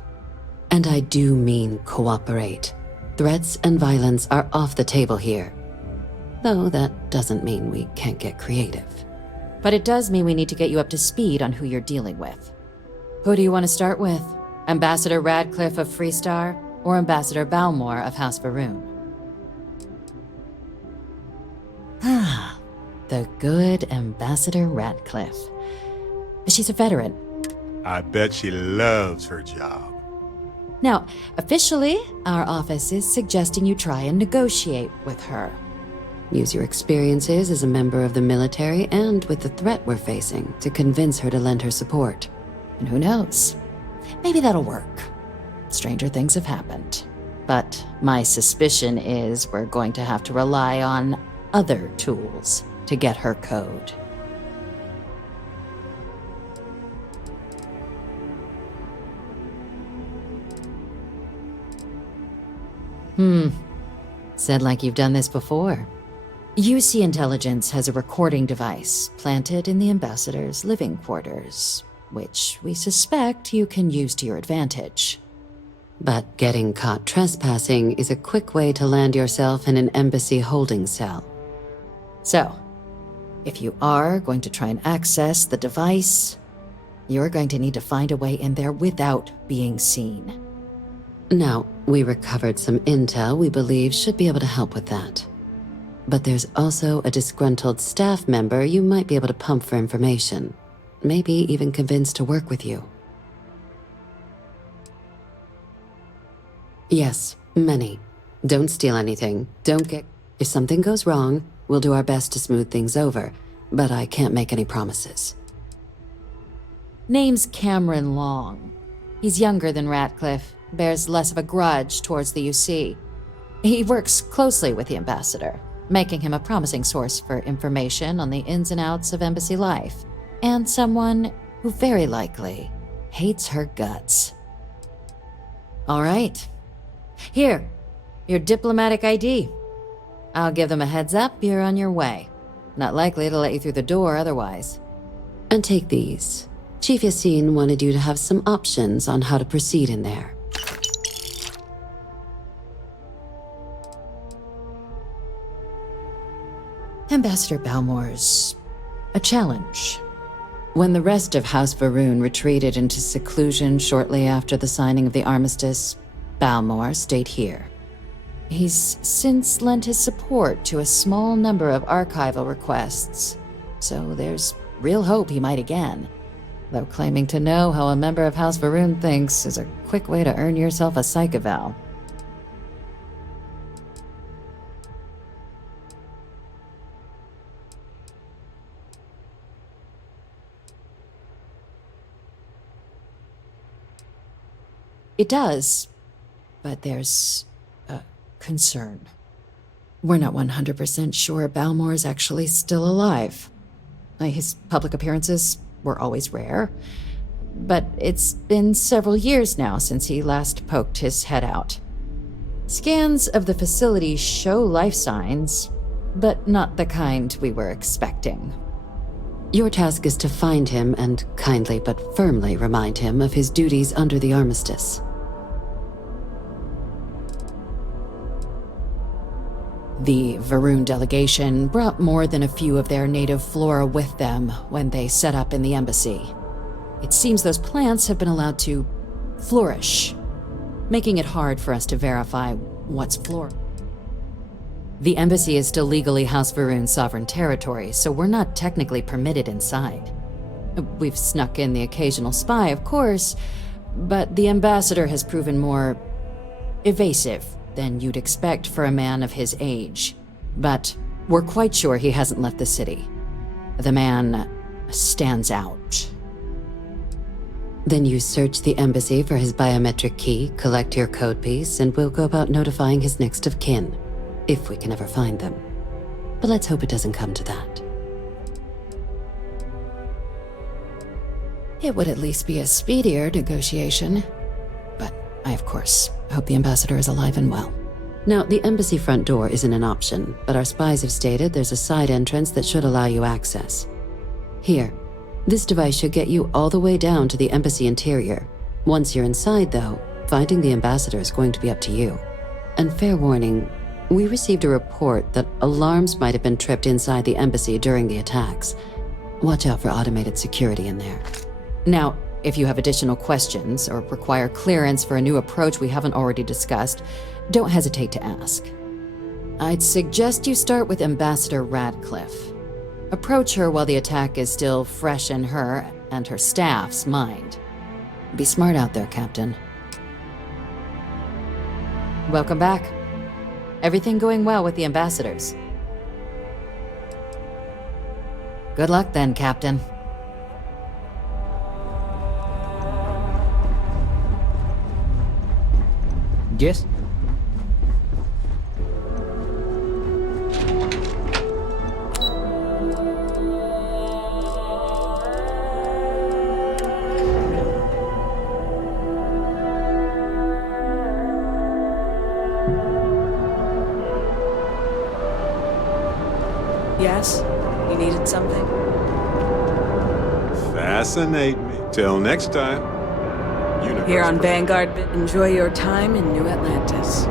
And I do mean cooperate. Threats and violence are off the table here. Though that doesn't mean we can't get creative. But it does mean we need to get you up to speed on who you're dealing with. Who do you want to start with? Ambassador Radcliffe of Freestar, or Ambassador Balmore of House Varun? Ah, the good Ambassador Radcliffe. She's a veteran. I bet she loves her job. Now, officially, our office is suggesting you try and negotiate with her. Use your experiences as a member of the military and with the threat we're facing to convince her to lend her support. And who knows? Maybe that'll work. Stranger things have happened. But my suspicion is we're going to have to rely on other tools to get her code. Said like you've done this before. UC Intelligence has a recording device planted in the ambassador's living quarters, which we suspect you can use to your advantage. But getting caught trespassing is a quick way to land yourself in an embassy holding cell. So, if you are going to try and access the device, you're going to need to find a way in there without being seen. Now, we recovered some intel we believe should be able to help with that. But there's also a disgruntled staff member you might be able to pump for information. Maybe even convince to work with you. Yes, many. Don't steal anything. Don't get... If something goes wrong, we'll do our best to smooth things over, but I can't make any promises. Name's Cameron Long. He's younger than Ratcliffe, bears less of a grudge towards the UC. He works closely with the ambassador, making him a promising source for information on the ins and outs of embassy life, and someone who very likely hates her guts. All right. Here, your diplomatic ID. I'll give them a heads up, you're on your way. Not likely to let you through the door otherwise. And take these. Chief Yassine wanted you to have some options on how to proceed in there. Ambassador Balmore's a challenge. When the rest of House Varun retreated into seclusion shortly after the signing of the armistice, Balmore stayed here. He's since lent his support to a small number of archival requests, so there's real hope he might again. Though claiming to know how a member of House Varun thinks is a quick way to earn yourself a psych eval. It does, but there's a concern. We're not 100% sure Balmore's actually still alive. His public appearances were always rare, but it's been several years now since he last poked his head out. Scans of the facility show life signs, but not the kind we were expecting. Your task is to find him and kindly but firmly remind him of his duties under the armistice. The Varun delegation brought more than a few of their native flora with them when they set up in the embassy. It seems those plants have been allowed to flourish, making it hard for us to verify what's flora. The embassy is still legally House Varun's sovereign territory, so we're not technically permitted inside. We've snuck in the occasional spy, of course, but the ambassador has proven more evasive than you'd expect for a man of his age. But we're quite sure he hasn't left the city. The man stands out. Then you search the embassy for his biometric key, collect your code piece, and we'll go about notifying his next of kin, if we can ever find them. But let's hope it doesn't come to that. It would at least be a speedier negotiation. But I, of course, hope the ambassador is alive and well. Now, the embassy front door isn't an option, but our spies have stated there's a side entrance that should allow you access. Here, this device should get you all the way down to the embassy interior. Once you're inside, though, finding the ambassador is going to be up to you. And fair warning, we received a report that alarms might have been tripped inside the embassy during the attacks. Watch out for automated security in there. Now, if you have additional questions or require clearance for a new approach we haven't already discussed, don't hesitate to ask. I'd suggest you start with Ambassador Radcliffe. Approach her while the attack is still fresh in her and her staff's mind. Be smart out there, Captain. Welcome back. Everything going well with the ambassadors? Good luck then, Captain. Yes? Yes? You needed something? Fascinate me. Till next time. Here on Vanguard, enjoy your time in New Atlantis.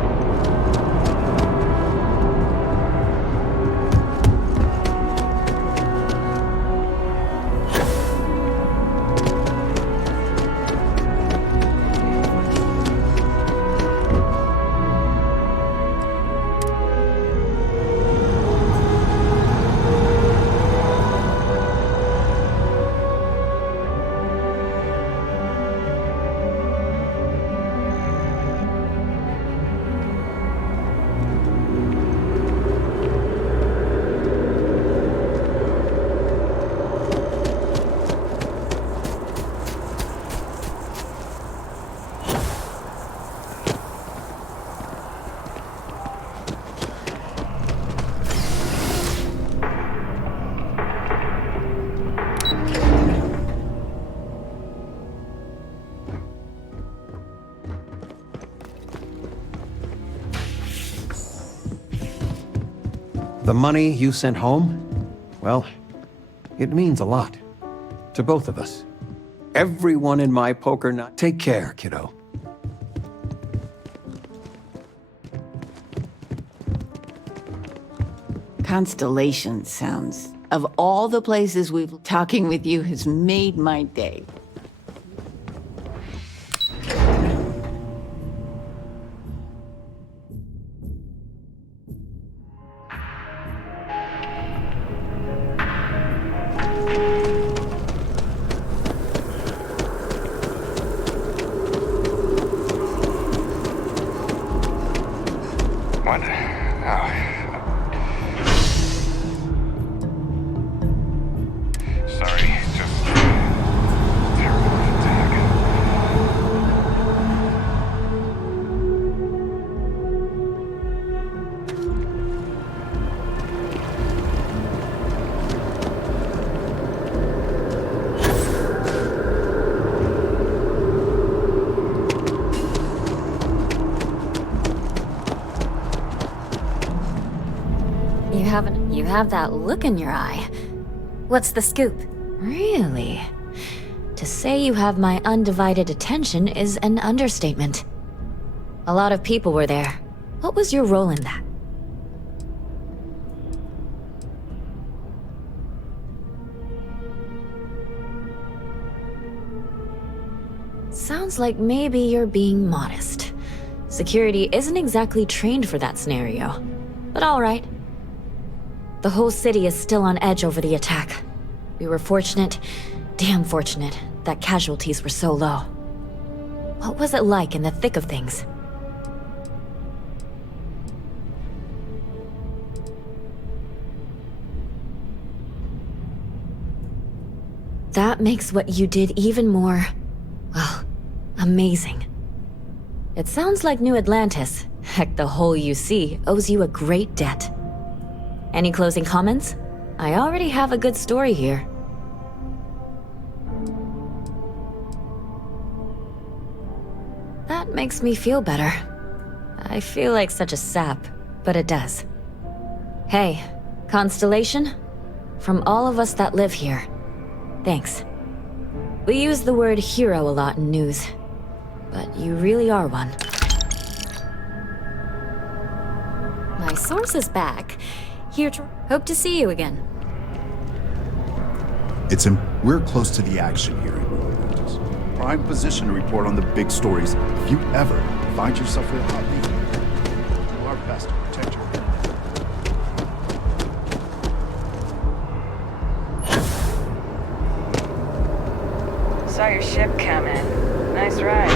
The money you sent home, well, it means a lot. To both of us. Everyone in my poker night. Take care, kiddo. Constellation sounds. Of all the places we've talking with you has made my day. What? Oh. Sorry, just terrible attack. You have that look in your eye. What's the scoop? Really? To say you have my undivided attention is an understatement. A lot of people were there. What was your role in that? Sounds like maybe you're being modest. Security isn't exactly trained for that scenario. But all right. The whole city is still on edge over the attack. We were fortunate, damn fortunate, that casualties were so low. What was it like in the thick of things? That makes what you did even more, well, amazing. It sounds like New Atlantis, heck, the whole UC, owes you a great debt. Any closing comments? I already have a good story here. That makes me feel better. I feel like such a sap, but it does. Hey, Constellation? From all of us that live here, thanks. We use the word hero a lot in news, but you really are one. My source is back. Here to hope to see you again. We're close to the action here in New Atlantis. Prime position to report on the big stories. If you ever find yourself in a hot lead, do our best to protect your internet. Saw your ship come in. Nice ride.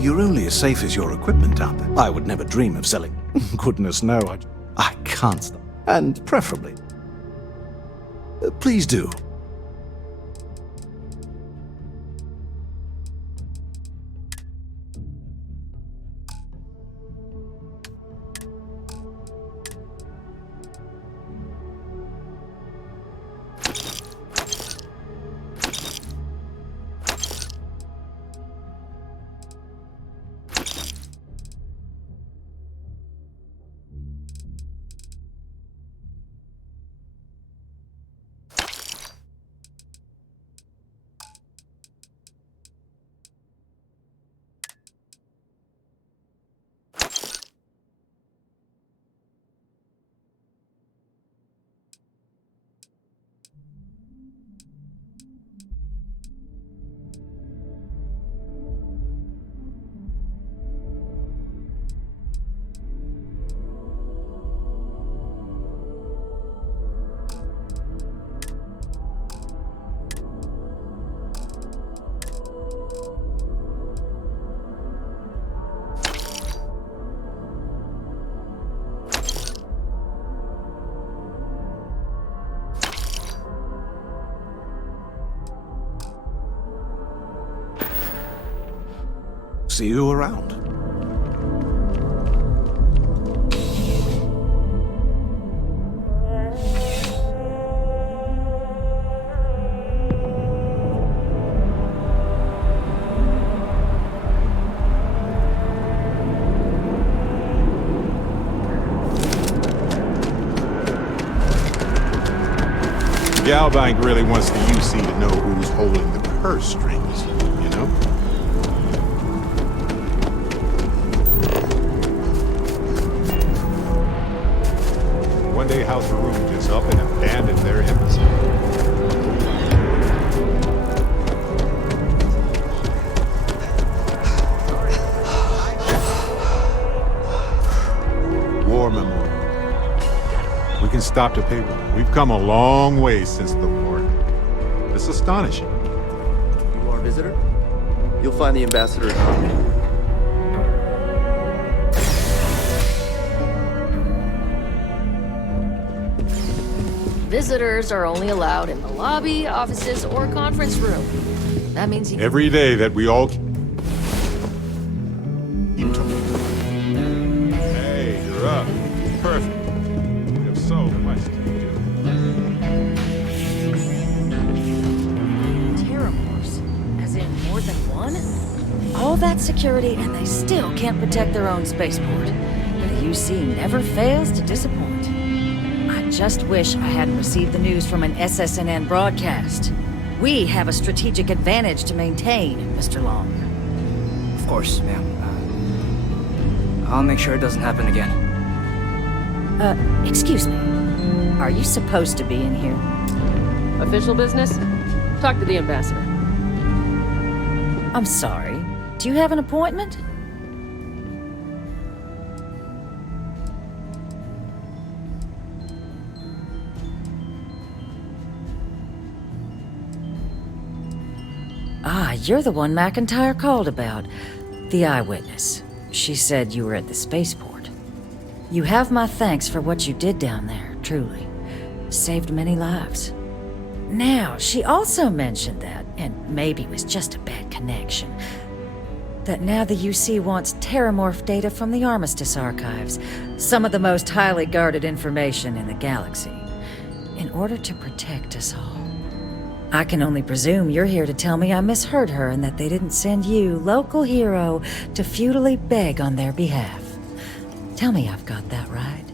You're only as safe as your equipment out there. I would never dream of selling. Goodness, no. I can't stop. And preferably. Please do. see you around. Galbank really wants the UC to know who's holding the purse strings, you know? One day House Farouk just up and abandoned their embassy. War memorial. We can stop the paper. We've come a long way since the war. It's astonishing. You are a visitor? You'll find the ambassador at home. Visitors are only allowed in the lobby, offices, or conference room. That means you Every day that we all keep talking. Hey, you're up. Perfect. We have so much to do. Terramorphs? As in more than one? All that security and they still can't protect their own spaceport. The UC never fails to disappoint. I just wish I hadn't received the news from an SSNN broadcast. We have a strategic advantage to maintain, Mr. Long. Of course, ma'am. I'll make sure it doesn't happen again. Excuse me. Are you supposed to be in here? official business? Talk to the ambassador. I'm sorry. Do you have an appointment? Ah, you're the one McIntyre called about. The eyewitness. She said you were at the spaceport. You have my thanks for what you did down there, truly. Saved many lives. Now, she also mentioned that, and maybe it was just a bad connection, that now the UC wants terramorph data from the Armistice archives, some of the most highly guarded information in the galaxy, in order to protect us all. I can only presume you're here to tell me I misheard her and that they didn't send you, local hero, to futilely beg on their behalf. Tell me I've got that right.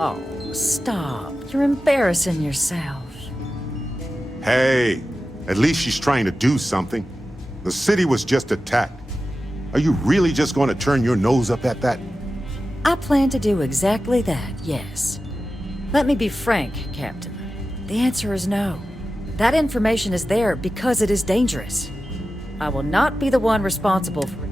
Oh, stop. You're embarrassing yourself. Hey, at least she's trying to do something. The city was just attacked. Are you really just going to turn your nose up at that? I plan to do exactly that, yes. Let me be frank, Captain. The answer is no. That information is there because it is dangerous. I will not be the one responsible for it.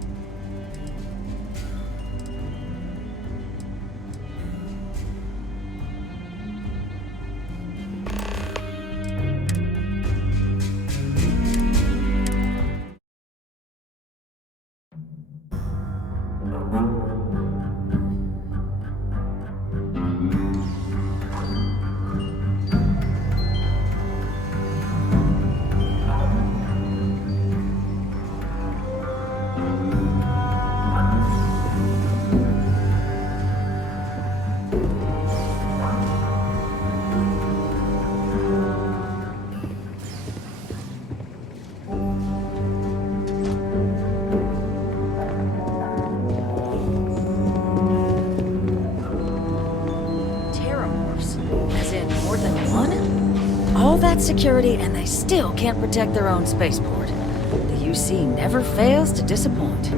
Security, and they still can't protect their own spaceport. The UC never fails to disappoint.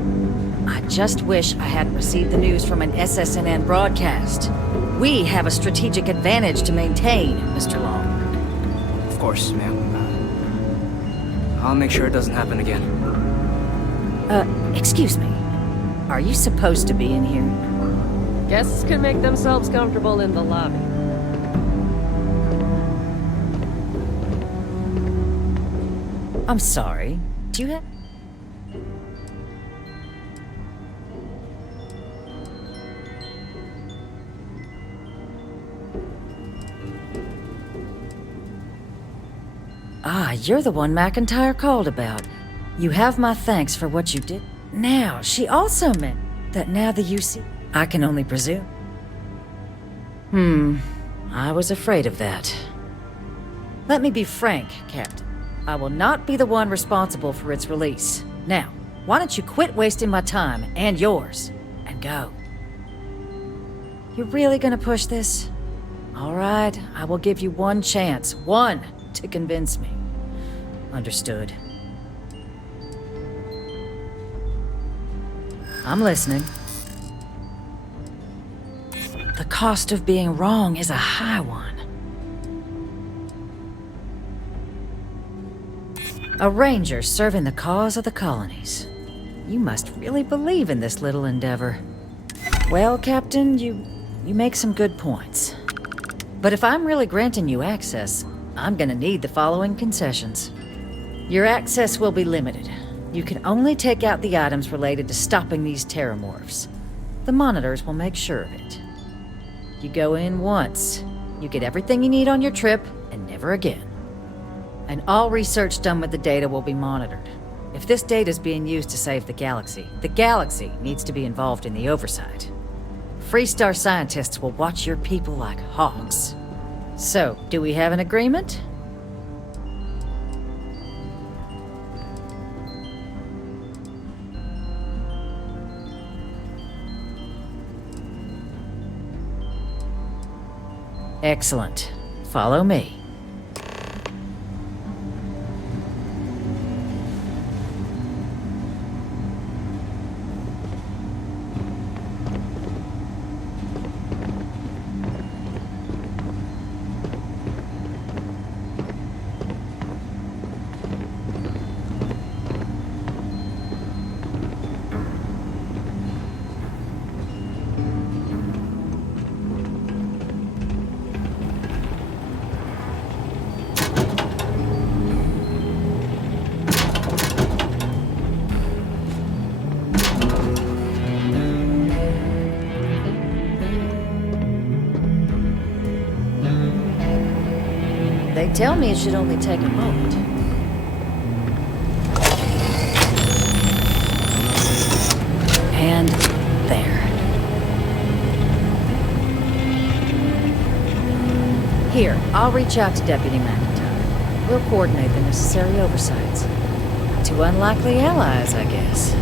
I just wish I hadn't received the news from an SSNN broadcast. We have a strategic advantage to maintain, Mr. Long. Of course, ma'am. I'll make sure it doesn't happen again. Excuse me. Are you supposed to be in here? Guests can make themselves comfortable in the lobby. I'm sorry. Do you have... Ah, you're the one McIntyre called about. You have my thanks for what you did. Now, she also meant that now the UC... I can only presume. I was afraid of that. Let me be frank, Captain. I will not be the one responsible for its release. Now, why don't you quit wasting my time, and yours, and go? You really gonna push this? All right, I will give you one chance. One, to convince me. Understood. I'm listening. The cost of being wrong is a high one. A ranger serving the cause of the colonies. You must really believe in this little endeavor. Well, Captain, you make some good points. But if I'm really granting you access, I'm gonna need the following concessions. Your access will be limited. You can only take out the items related to stopping these terramorphs. The monitors will make sure of it. You go in once, you get everything you need on your trip, and never again. And all research done with the data will be monitored. If this data is being used to save the galaxy needs to be involved in the oversight. Freestar scientists will watch your people like hawks. So, do we have an agreement? Excellent. Follow me. They tell me it should only take a moment. And there. Here, I'll reach out to Deputy McIntyre. We'll coordinate the necessary oversights. Two unlikely allies, I guess.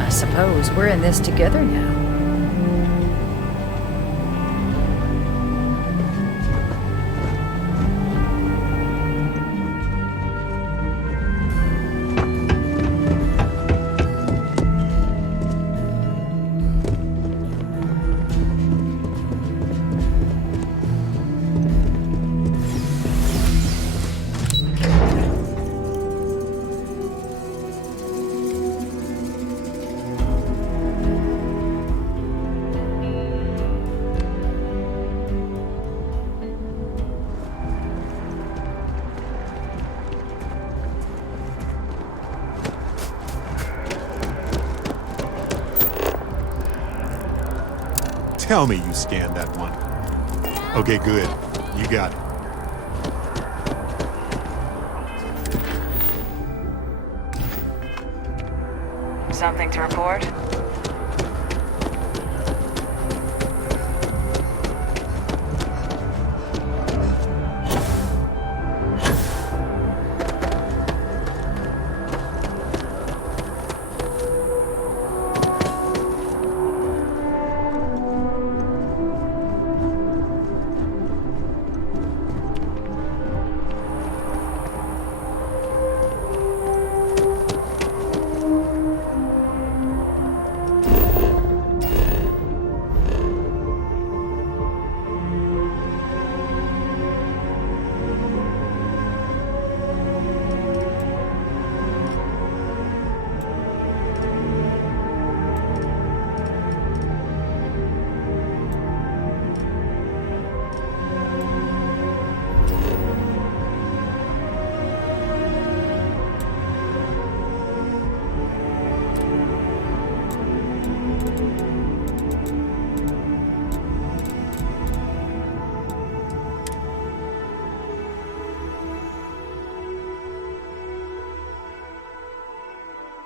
I suppose we're in this together now. Tell me you scanned that one. Okay, good. You got it. Something to report?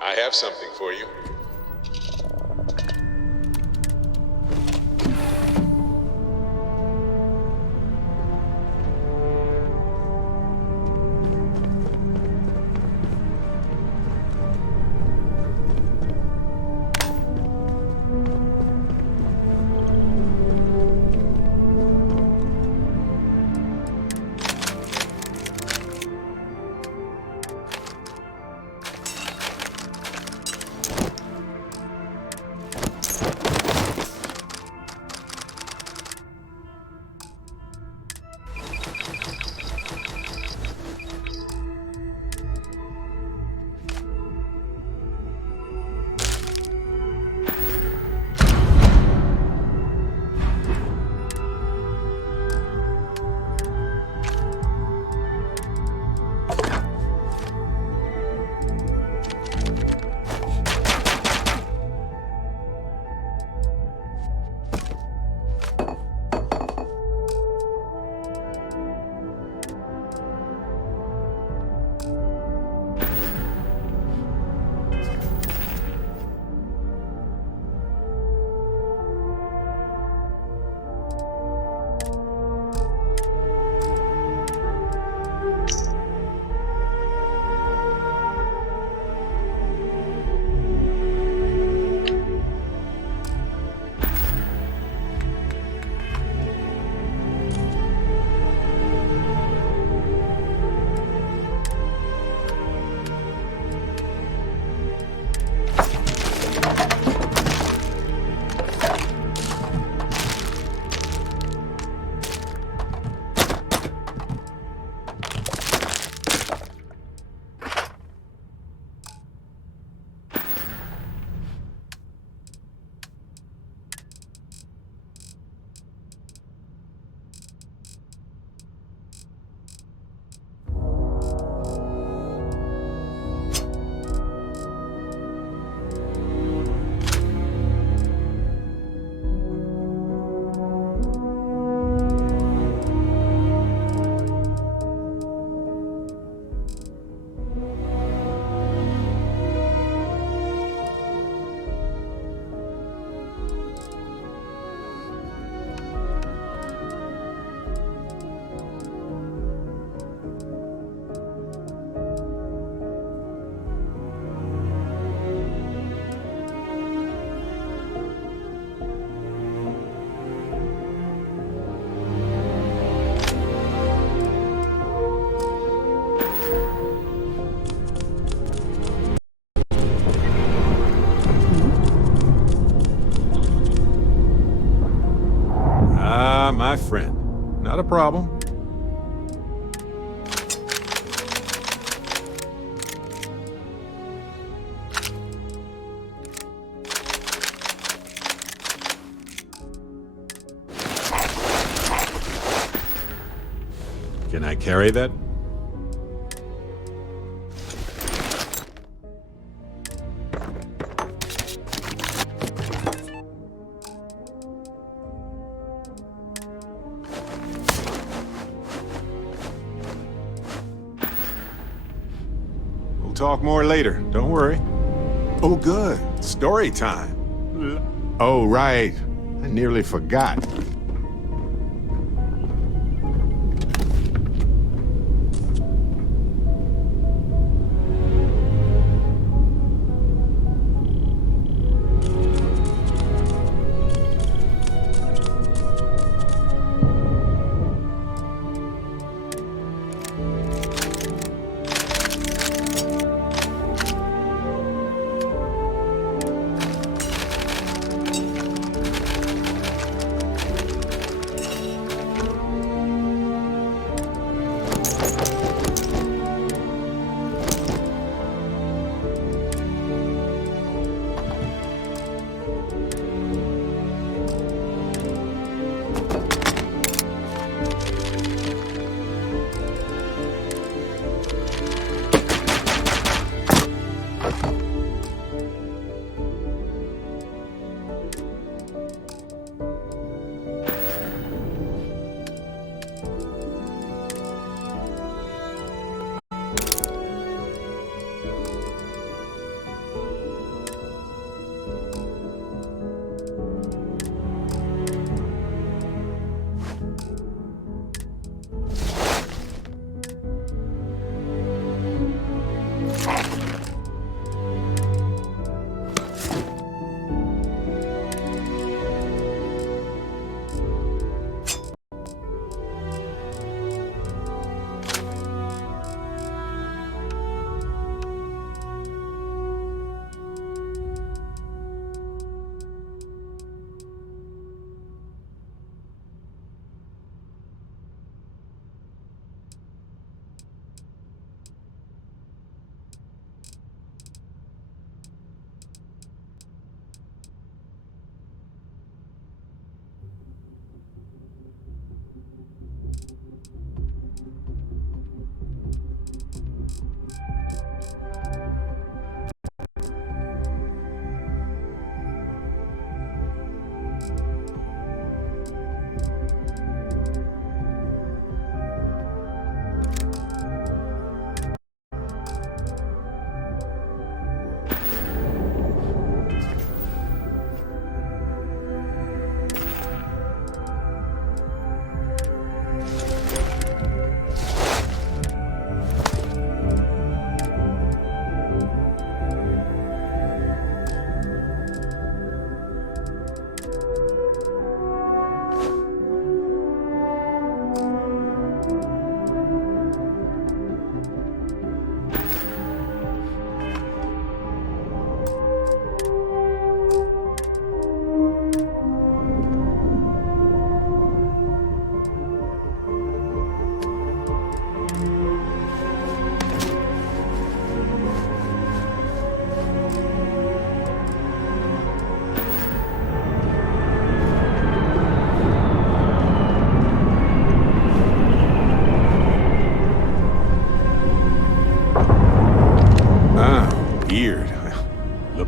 I have something for you. My friend. Not a problem. Can I carry that? Talk more later, don't worry. Oh, good. Story time. Oh, right. I nearly forgot.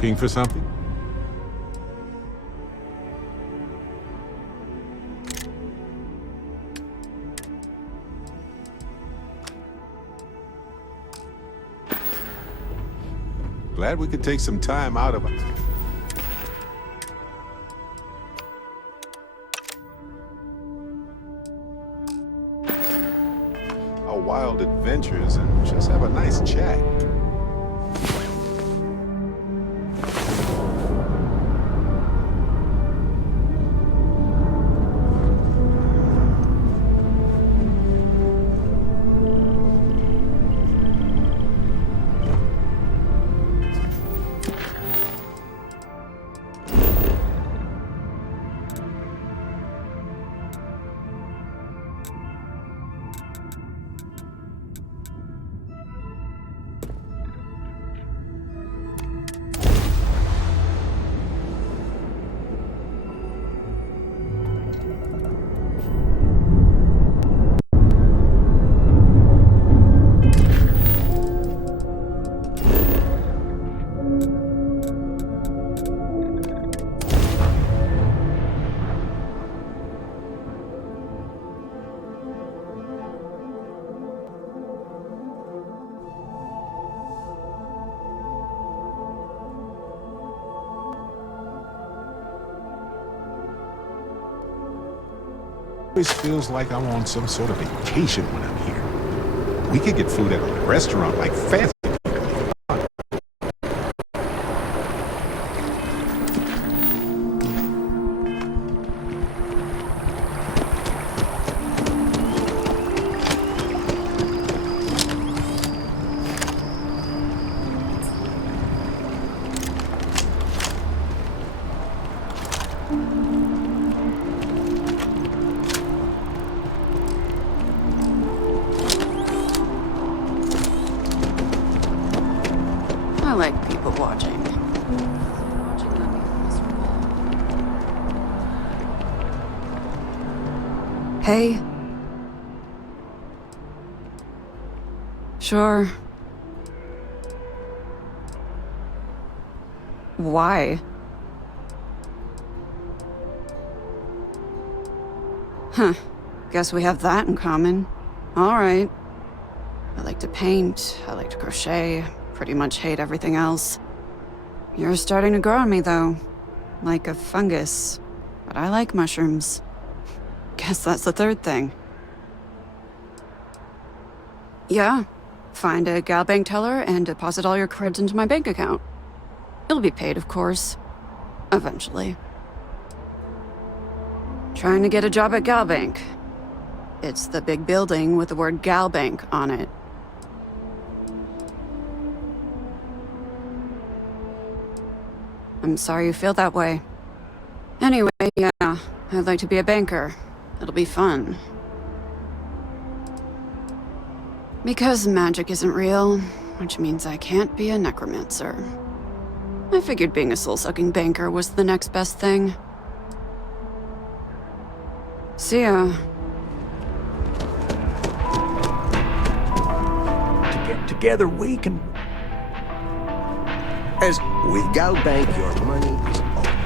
Looking for something? Glad we could take some time out of it. Our wild adventures and just have a nice chat. Always feels like I'm on some sort of vacation when I'm here. We could get food at a restaurant like fancy. I like people watching. Hey. Sure. Why? Huh. Guess we have that in common. All right. I like to paint, I like to crochet, pretty much hate everything else. You're starting to grow on me, though. Like a fungus. But I like mushrooms. Guess that's the third thing. Yeah. Find a gal bank teller and deposit all your creds into my bank account. It'll be paid, of course. Eventually. Trying to get a job at Gal Bank. It's the big building with the word Gal Bank on it. I'm sorry you feel that way. Anyway, yeah, I'd like to be a banker. It'll be fun. Because magic isn't real, which means I can't be a necromancer. I figured being a soul-sucking banker was the next best thing. See ya. Together we can... As with Gal Bank, your money is always...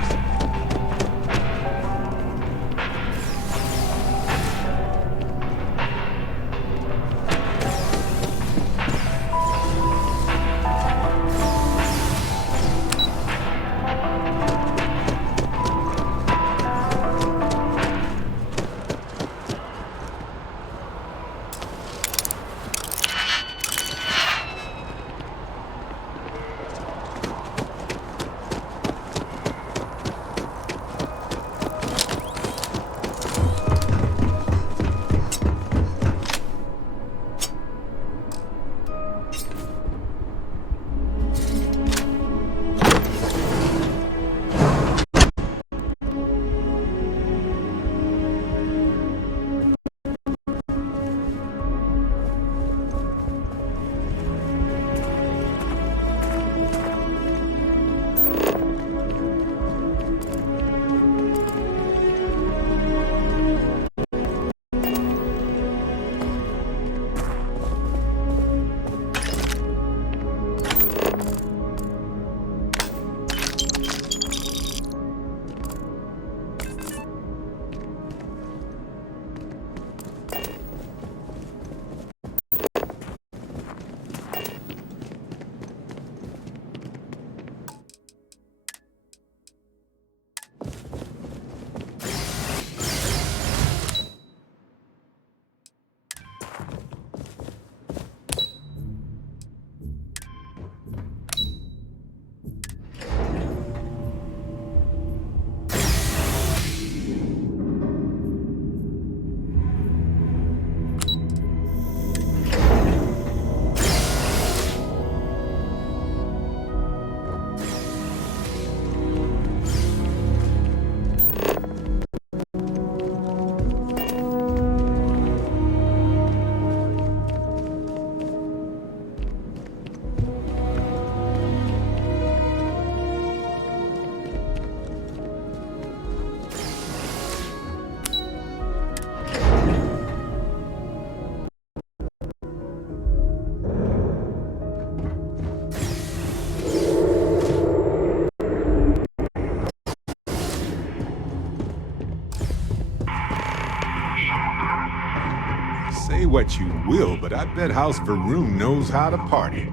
what you will, but I bet House Varun knows how to party.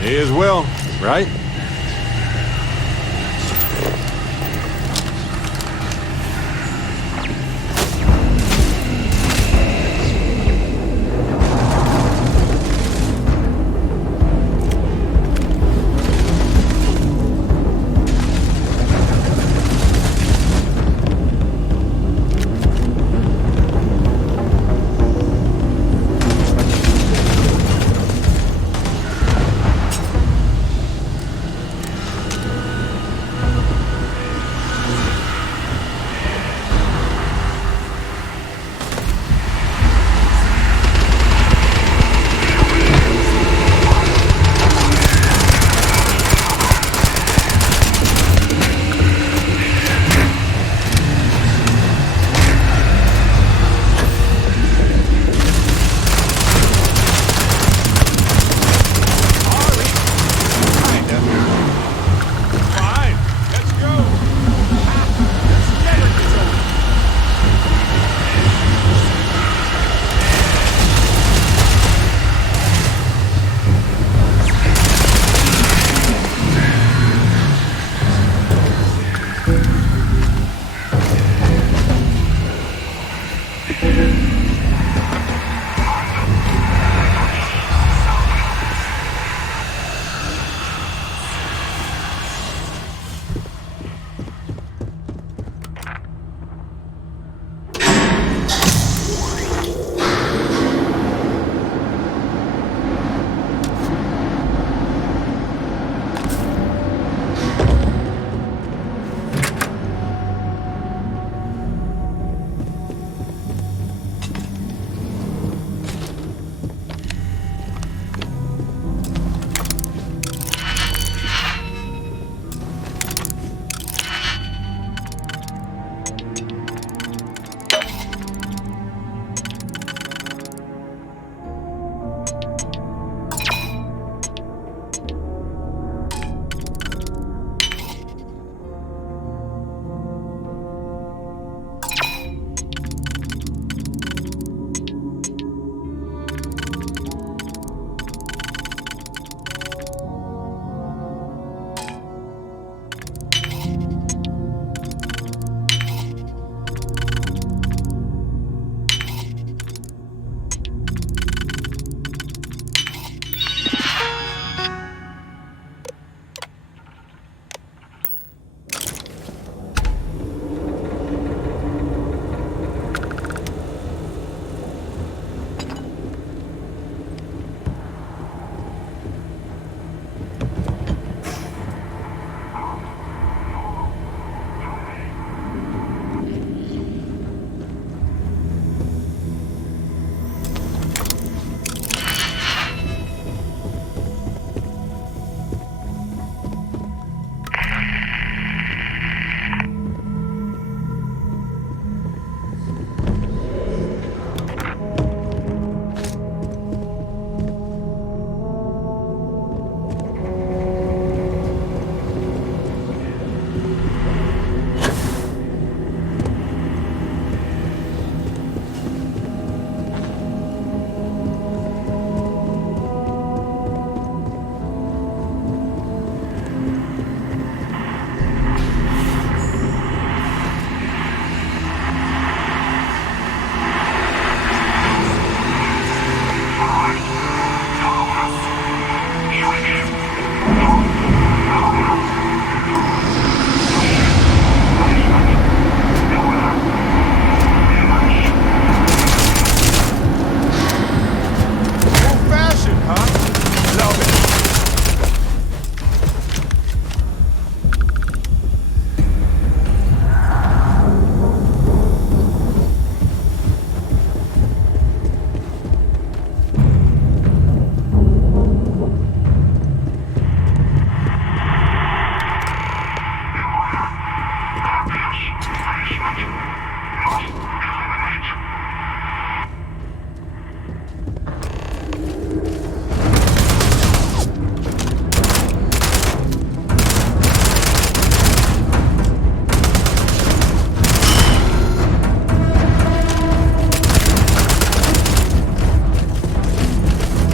May as well, right?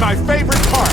My favorite part!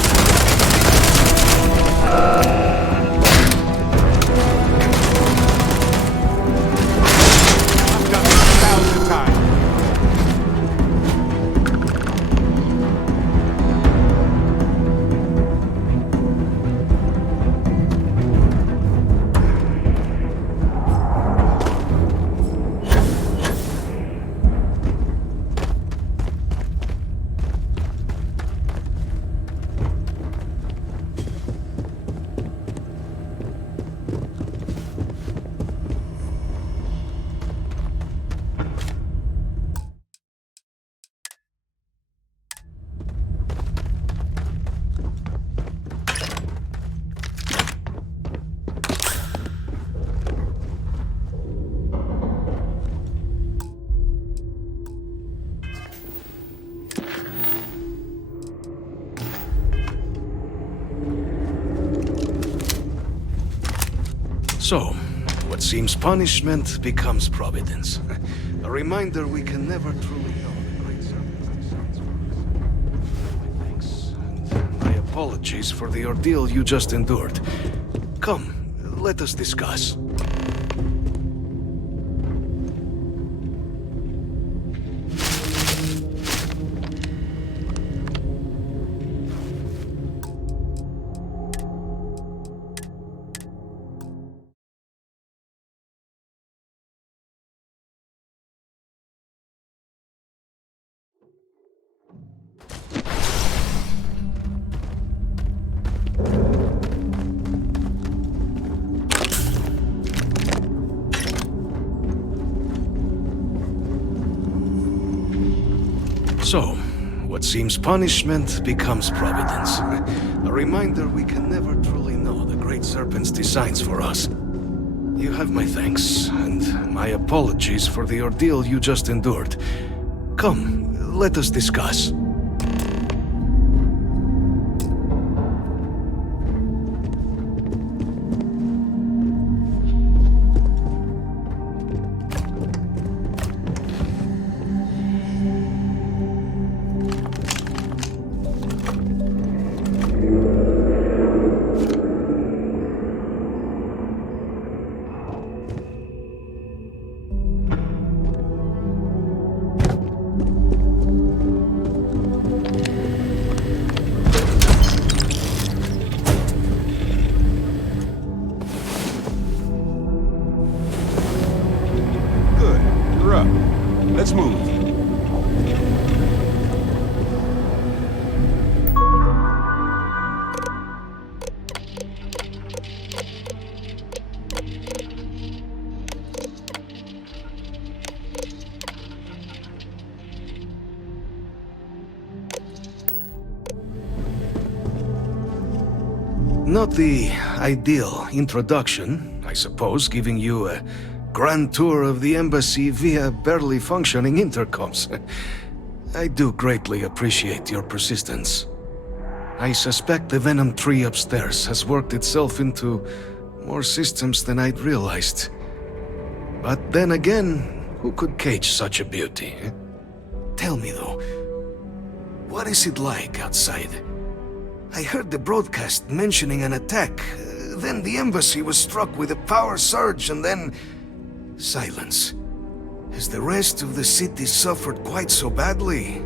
So, what seems punishment becomes providence. A reminder we can never truly know the great serpent's thanks. And my apologies for the ordeal you just endured. Come, let us discuss. So, what seems punishment becomes providence. A reminder we can never truly know the great serpent's designs for us. You have my thanks, and my apologies for the ordeal you just endured. Come, let us discuss. Let's move. Not the ideal introduction, I suppose, giving you a grand tour of the embassy via barely functioning intercoms. I do greatly appreciate your persistence. I suspect the Venom tree upstairs has worked itself into more systems than I'd realized. But then again, who could cage such a beauty? Tell me though, what is it like outside? I heard the broadcast mentioning an attack, then the embassy was struck with a power surge and then silence. Has the rest of the city suffered quite so badly?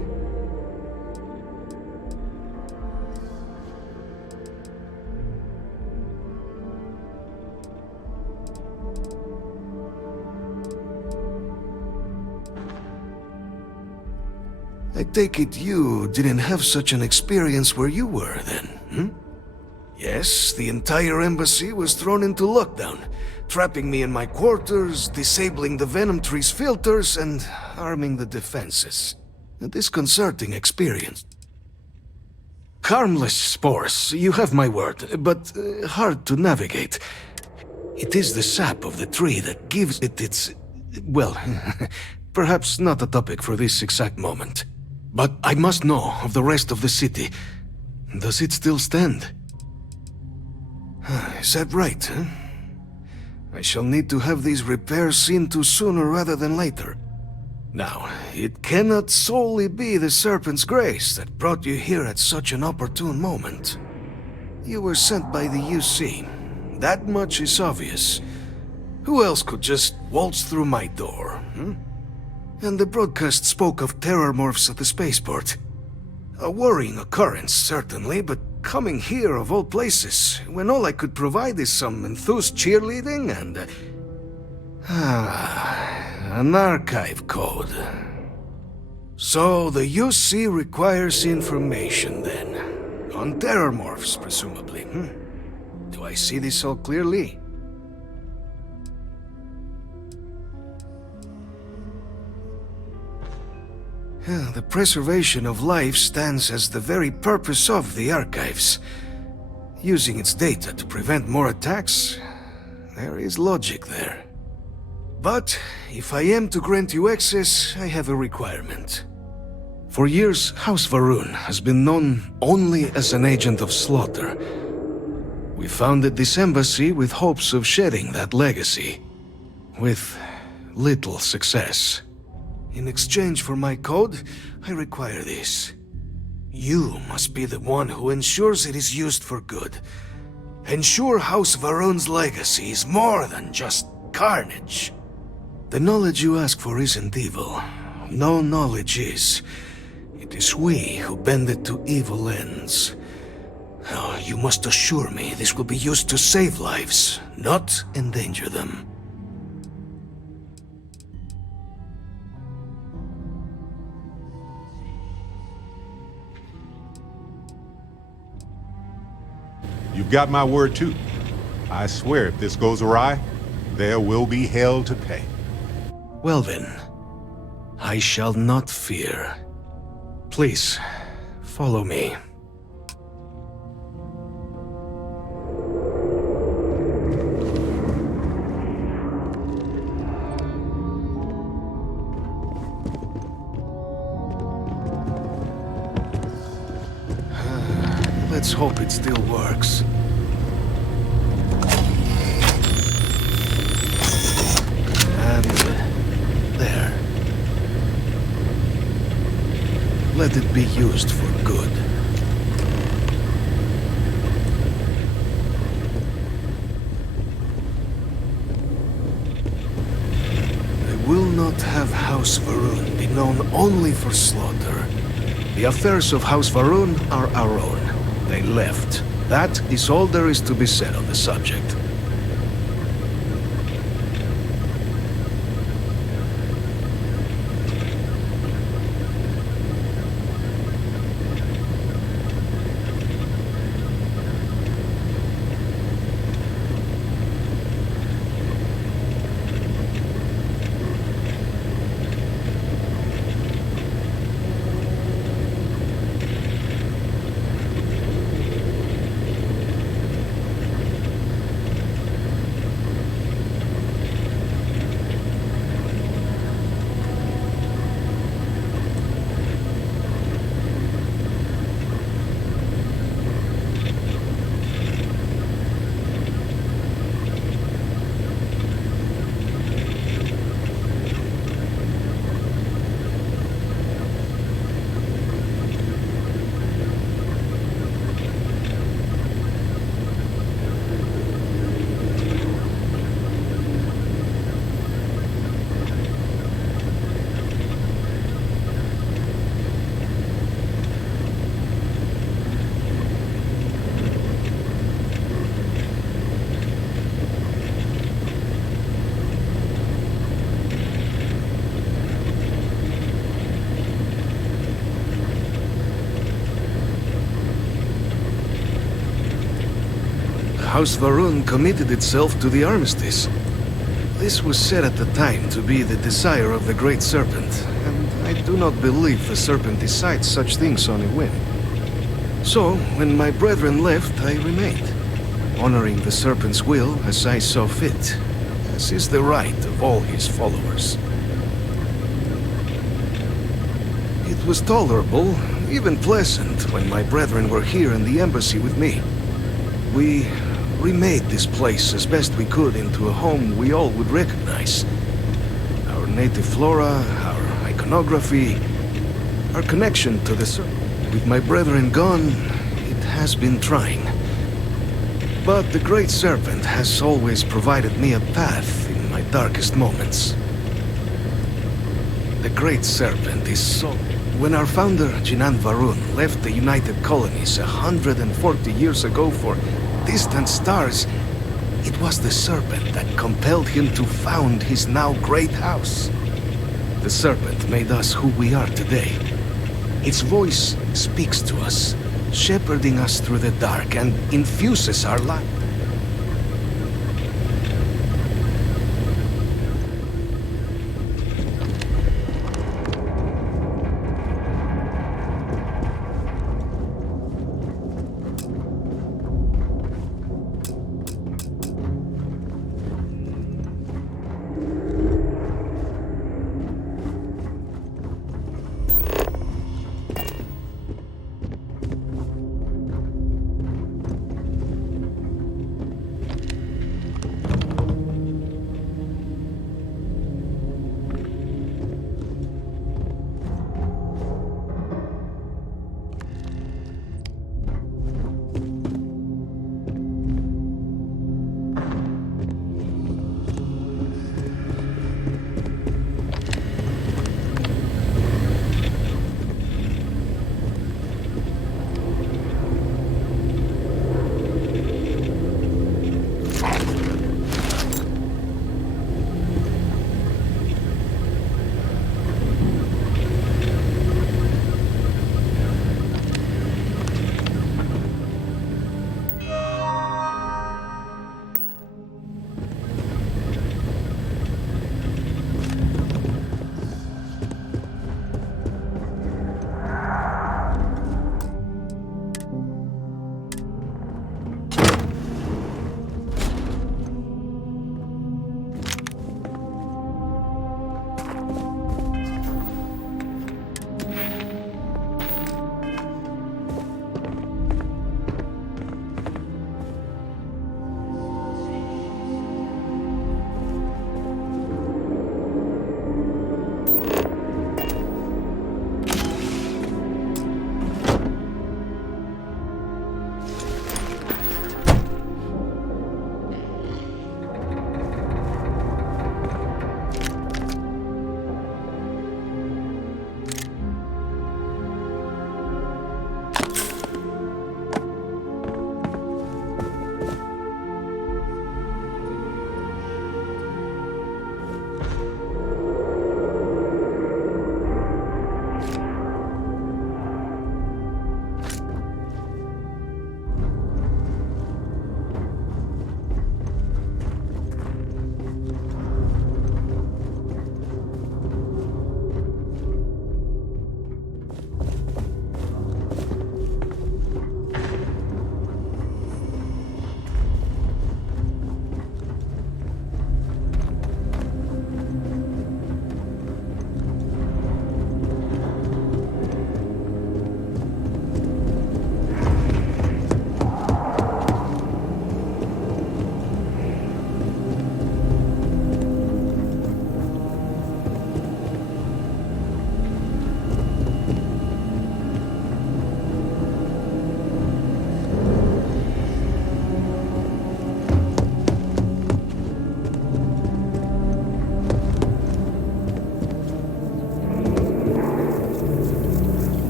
I take it you didn't have such an experience where you were then, hmm? Yes, the entire embassy was thrown into lockdown, trapping me in my quarters, disabling the Venom tree's filters, and arming the defenses. A disconcerting experience. Harmless spores, you have my word, but hard to navigate. It is the sap of the tree that gives it its... well, perhaps not a topic for this exact moment. But I must know of the rest of the city. Does it still stand? Is that right, huh? I shall need to have these repairs seen to sooner rather than later. Now, it cannot solely be the Serpent's grace that brought you here at such an opportune moment. You were sent by the UC. That much is obvious. Who else could just waltz through my door, hmm? And the broadcast spoke of terror morphs at the spaceport. A worrying occurrence, certainly, but coming here of all places, when all I could provide is some enthused cheerleading and... an archive code. So the UC requires information, then. On terror morphs, presumably, hmm? Do I see this all clearly? The preservation of life stands as the very purpose of the archives. Using its data to prevent more attacks, there is logic there. But if I am to grant you access, I have a requirement. For years, House Varun has been known only as an agent of slaughter. We founded this embassy with hopes of shedding that legacy. With little success. In exchange for my code, I require this. You must be the one who ensures it is used for good. Ensure House Varun's legacy is more than just carnage. The knowledge you ask for isn't evil. No knowledge is. It is we who bend it to evil ends. Oh, you must assure me this will be used to save lives, not endanger them. You've got my word too. I swear if this goes awry, there will be hell to pay. Well then, I shall not fear. Please, follow me. Let's hope it still works. And there. Let it be used for good. I will not have House Varun be known only for slaughter. The affairs of House Varun are our own. They left. That is all there is to be said on the subject. House Varun committed itself to the armistice. This was said at the time to be the desire of the Great Serpent, and I do not believe the Serpent decides such things on a whim. So, when my brethren left, I remained, honoring the Serpent's will as I saw fit, as is the right of all his followers. It was tolerable, even pleasant, when my brethren were here in the embassy with me. We remade this place as best we could into a home we all would recognize. Our native flora, our iconography, our connection to the Serpent. With my brethren gone, it has been trying. But the Great Serpent has always provided me a path in my darkest moments. The Great Serpent is so... When our founder, Jinan Varun, left the United Colonies 140 years ago for distant stars, it was the Serpent that compelled him to found his now great house. The Serpent made us who we are today. Its voice speaks to us, shepherding us through the dark and infuses our life.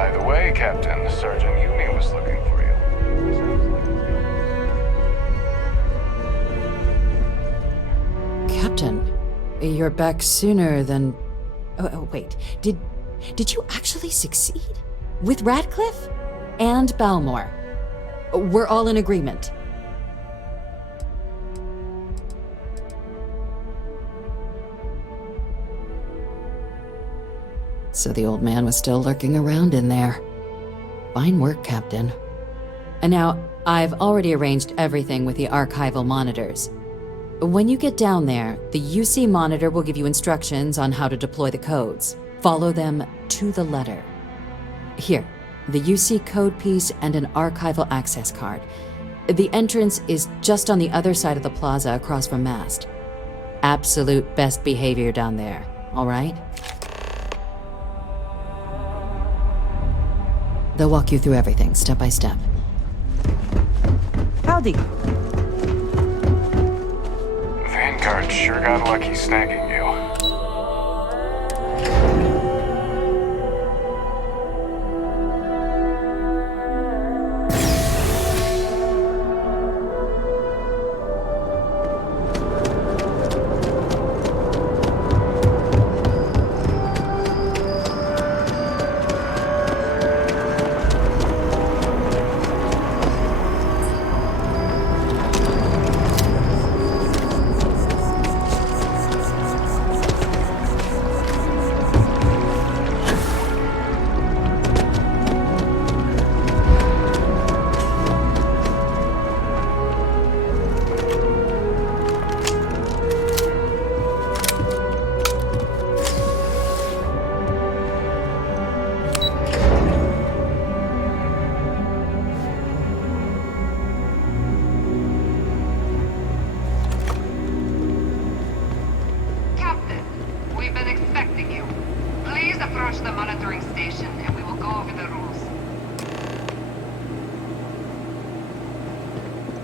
By the way, Captain, Sergeant Yumi was looking for you. Captain, you're back sooner than... Oh, wait. Did you actually succeed? With Radcliffe? And Balmore? We're all in agreement. So the old man was still lurking around in there. Fine work, Captain. And now, I've already arranged everything with the archival monitors. When you get down there, the UC monitor will give you instructions on how to deploy the codes. Follow them to the letter. Here, the UC code piece and an archival access card. The entrance is just on the other side of the plaza across from Mast. Absolute best behavior down there, all right? They'll walk you through everything, step by step. Howdy. Vanguard sure got lucky snagging you.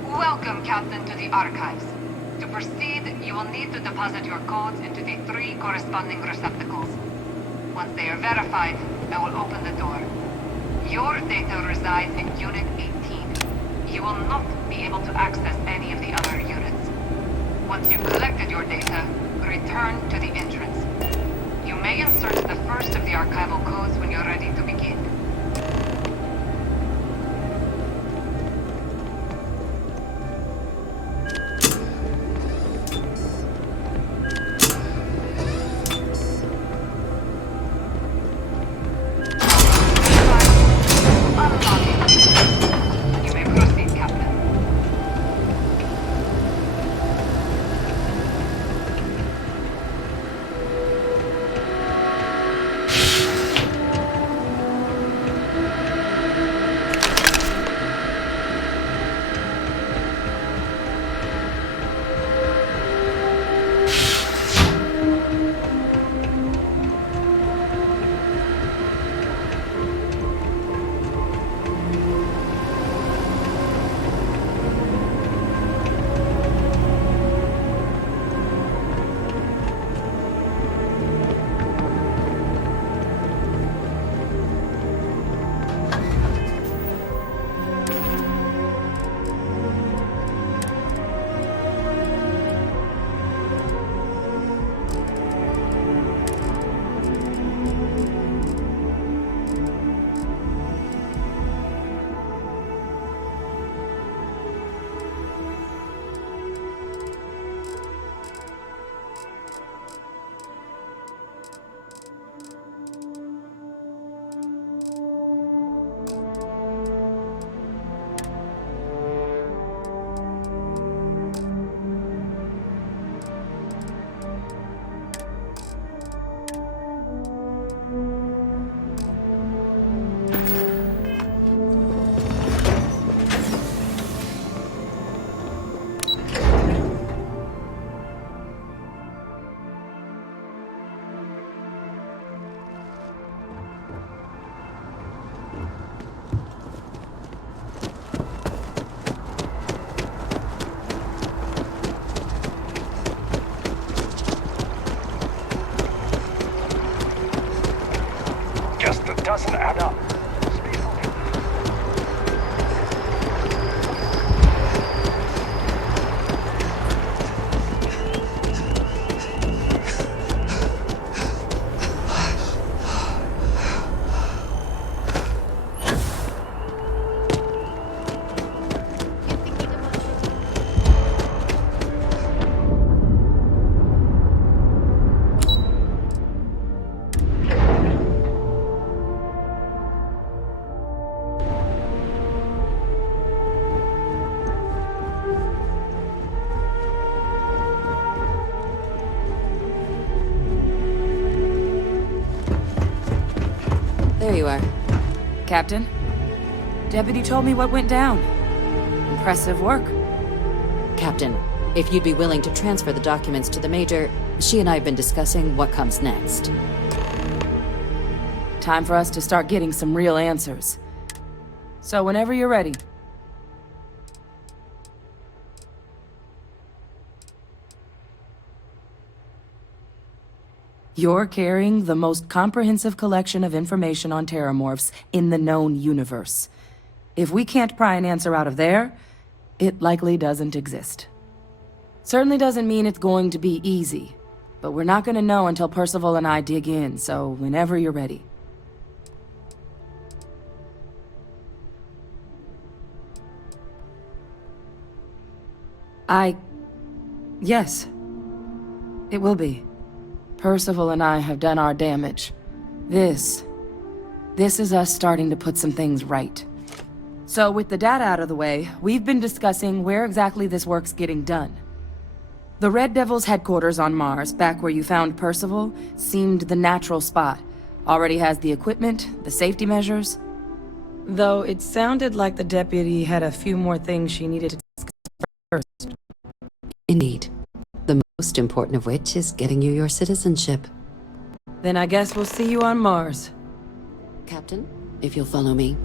Welcome, Captain, to the archives. To proceed, you will need to deposit your codes into the 3 corresponding receptacles. Once they are verified, I will open the door. Your data resides in Unit 18. You will not be able to access any of the other units. Once you've collected your data, return to the entrance. You may insert the first of the archival codes when you're ready to begin. Doesn't add up. There you are. Captain, Deputy told me what went down. Impressive work. Captain, if you'd be willing to transfer the documents to the Major, she and I have been discussing what comes next. Time for us to start getting some real answers. So whenever you're ready. You're carrying the most comprehensive collection of information on terramorphs in the known universe. If we can't pry an answer out of there, it likely doesn't exist. Certainly doesn't mean it's going to be easy, but we're not going to know until Percival and I dig in, so whenever you're ready. Yes. It will be. Percival and I have done our damage. This is us starting to put some things right. So with the data out of the way, we've been discussing where exactly this work's getting done. The Red Devil's headquarters on Mars, back where you found Percival, seemed the natural spot. Already has the equipment, the safety measures. Though it sounded like the deputy had a few more things she needed to discuss first. Indeed. The most important of which is getting you your citizenship. Then I guess we'll see you on Mars. Captain, if you'll follow me.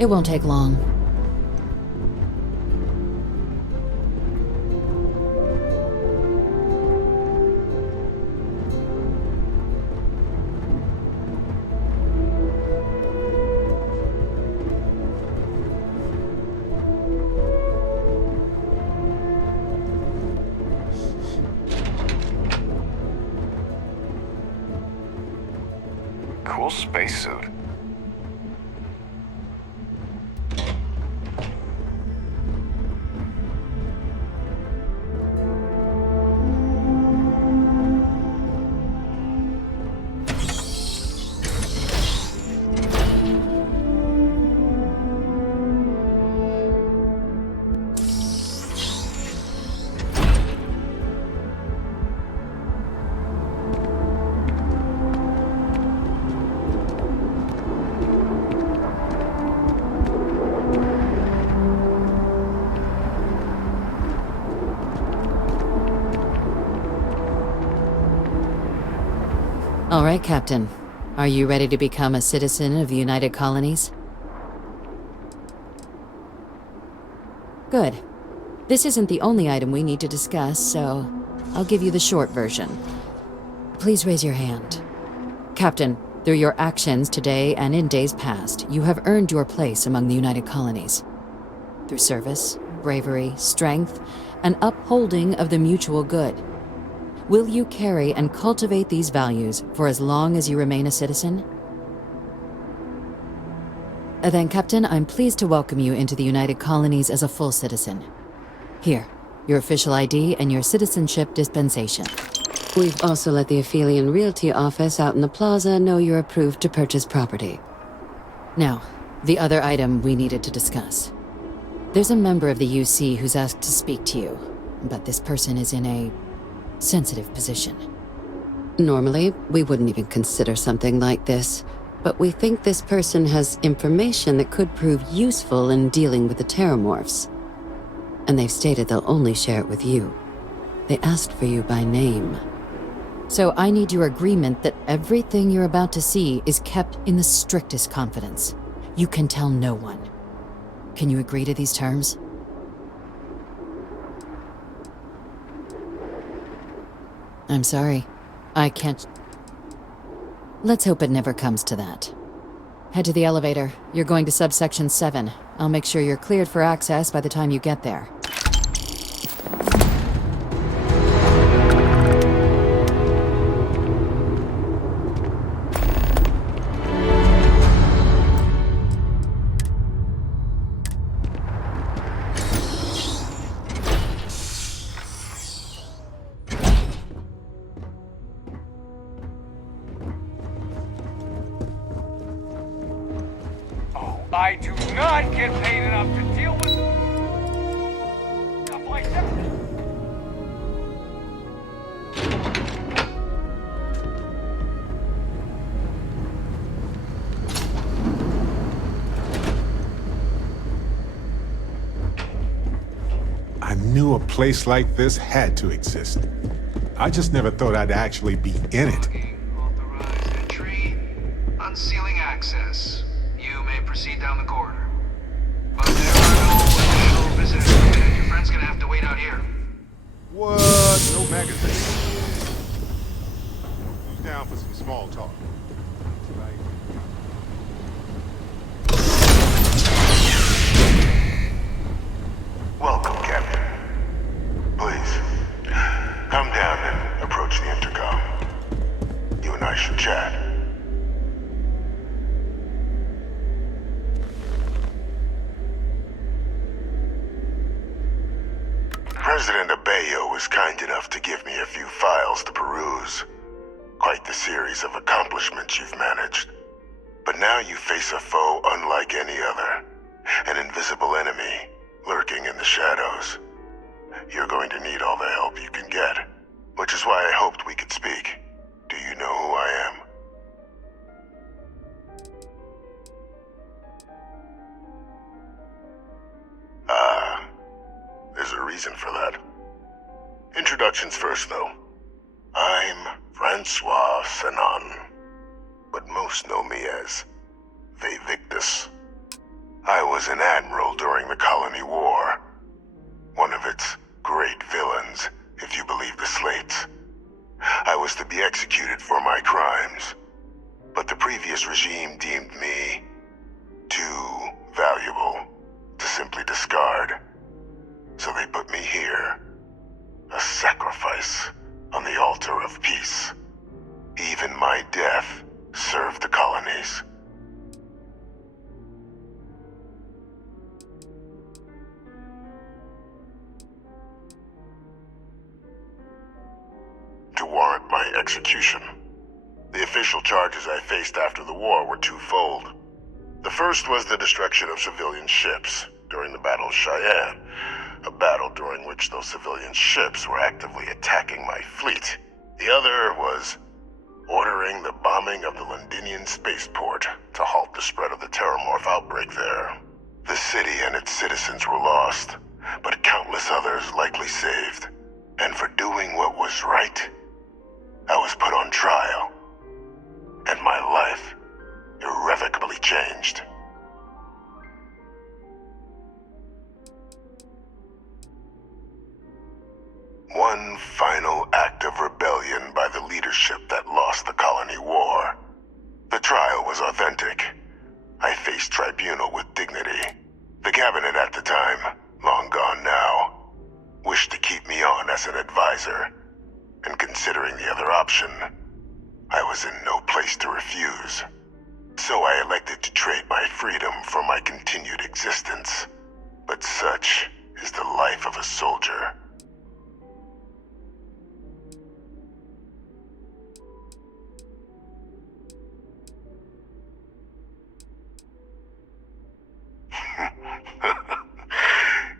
It won't take long. Cool spacesuit. All right, Captain. Are you ready to become a citizen of the United Colonies? Good. This isn't the only item we need to discuss, so I'll give you the short version. Please raise your hand. Captain, through your actions today and in days past, you have earned your place among the United Colonies. Through service, bravery, strength, and upholding of the mutual good. Will you carry and cultivate these values for as long as you remain a citizen? Then, Captain, I'm pleased to welcome you into the United Colonies as a full citizen. Here, your official ID and your citizenship dispensation. We've also let the Aphelion Realty office out in the plaza know you're approved to purchase property. Now, the other item we needed to discuss. There's a member of the UC who's asked to speak to you, but this person is in a sensitive position. Normally, we wouldn't even consider something like this, but we think this person has information that could prove useful in dealing with the terramorphs. And they've stated they'll only share it with you. They asked for you by name. So I need your agreement that everything you're about to see is kept in the strictest confidence. You can tell no one. Can you agree to these terms? I'm sorry. I can't... Let's hope it never comes to that. Head to the elevator. You're going to subsection 7. I'll make sure you're cleared for access by the time you get there. I do not get paid enough to deal with stuff like that. knew a place like this had to exist. I just never thought I'd actually be in it. Authorized entry. Unsealing access. You may proceed down the corridor. But there are no additional visitors. Your friend's gonna have to wait out here. What? No magazine? Who's down for some small talk? Welcome, Captain. Please, come down and approach the intercom. You and I should chat. President Abeyo was kind enough to give me a few files to peruse. Quite the series of accomplishments you've managed. But now you face a foe unlike any other. An invisible enemy, lurking in the shadows. You're going to need all the help you can get, which is why I hoped we could speak. Do you know who I am? There's a reason for that. Introductions first, though. I'm Francois Senon, but most know me as Vivictus. I was an admiral during the Colony War. One of its great villains, if you believe the slates. I was to be executed for my crimes, but the previous regime deemed me too valuable to simply discard. So they put me here, a sacrifice on the altar of peace. Even my death served the colonies. To warrant my execution, the official charges I faced after the war were twofold. The first was the destruction of civilian ships during the Battle of Cheyenne, a battle during which those civilian ships were actively attacking my fleet. The other was ordering the bombing of the Londinian spaceport to halt the spread of the Terramorph outbreak there. The city and its citizens were lost, but countless others likely saved. And for doing what was right, I was put on trial, and my life irrevocably changed. One final act of rebellion by the leadership that lost the Colony War. The trial was authentic. I faced tribunal with dignity. The cabinet at the time, long gone now, wished to keep me on as an advisor. And considering the other option, I was in no place to refuse. So I elected to trade my freedom for my continued existence. But such is the life of a soldier.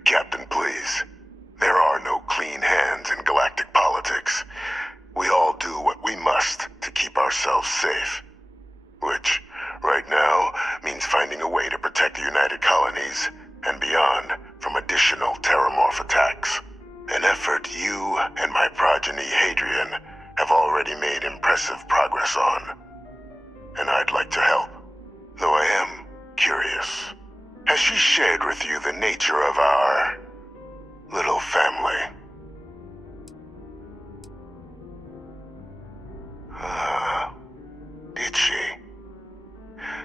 Captain, please. There are no clean hands in galactic politics. We all do what we must to keep ourselves safe. Which, right now, means finding a way to protect the United Colonies and beyond from additional Terramorph attacks. An effort you and my progeny Hadrian have already made impressive progress on. And I'd like to help, though I am curious. Has she shared with you the nature of our little family? Did she?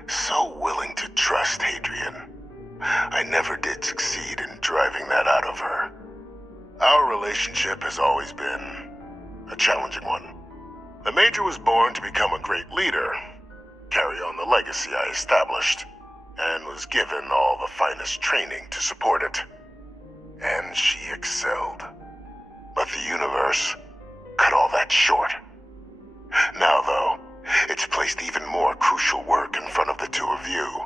So willing to trust Hadrian. I never did succeed in driving that out of her. Our relationship has always been a challenging one. The Major was born to become a great leader, carry on the legacy I established, and was given all the finest training to support it. And she excelled. But the universe cut all that short. Now, though, it's placed even more crucial work in front of the two of you.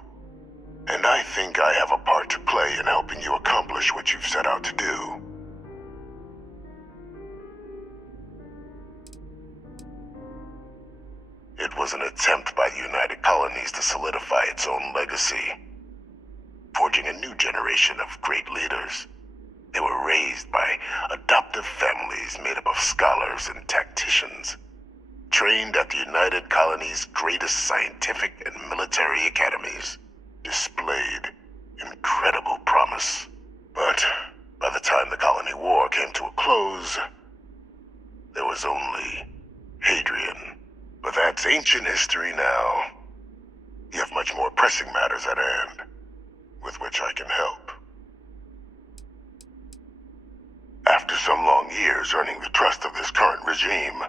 And I think I have a part to play in helping you accomplish what you've set out to do. It was an attempt by the United Colonies to solidify its own legacy, forging a new generation of great leaders. They were raised by adoptive families made up of scholars and tacticians, trained at the United Colony's greatest scientific and military academies, displayed incredible promise. But by the time the Colony War came to a close, there was only Hadrian. But that's ancient history now. You have much more pressing matters at hand, with which I can help. After some long years earning the trust of this current regime,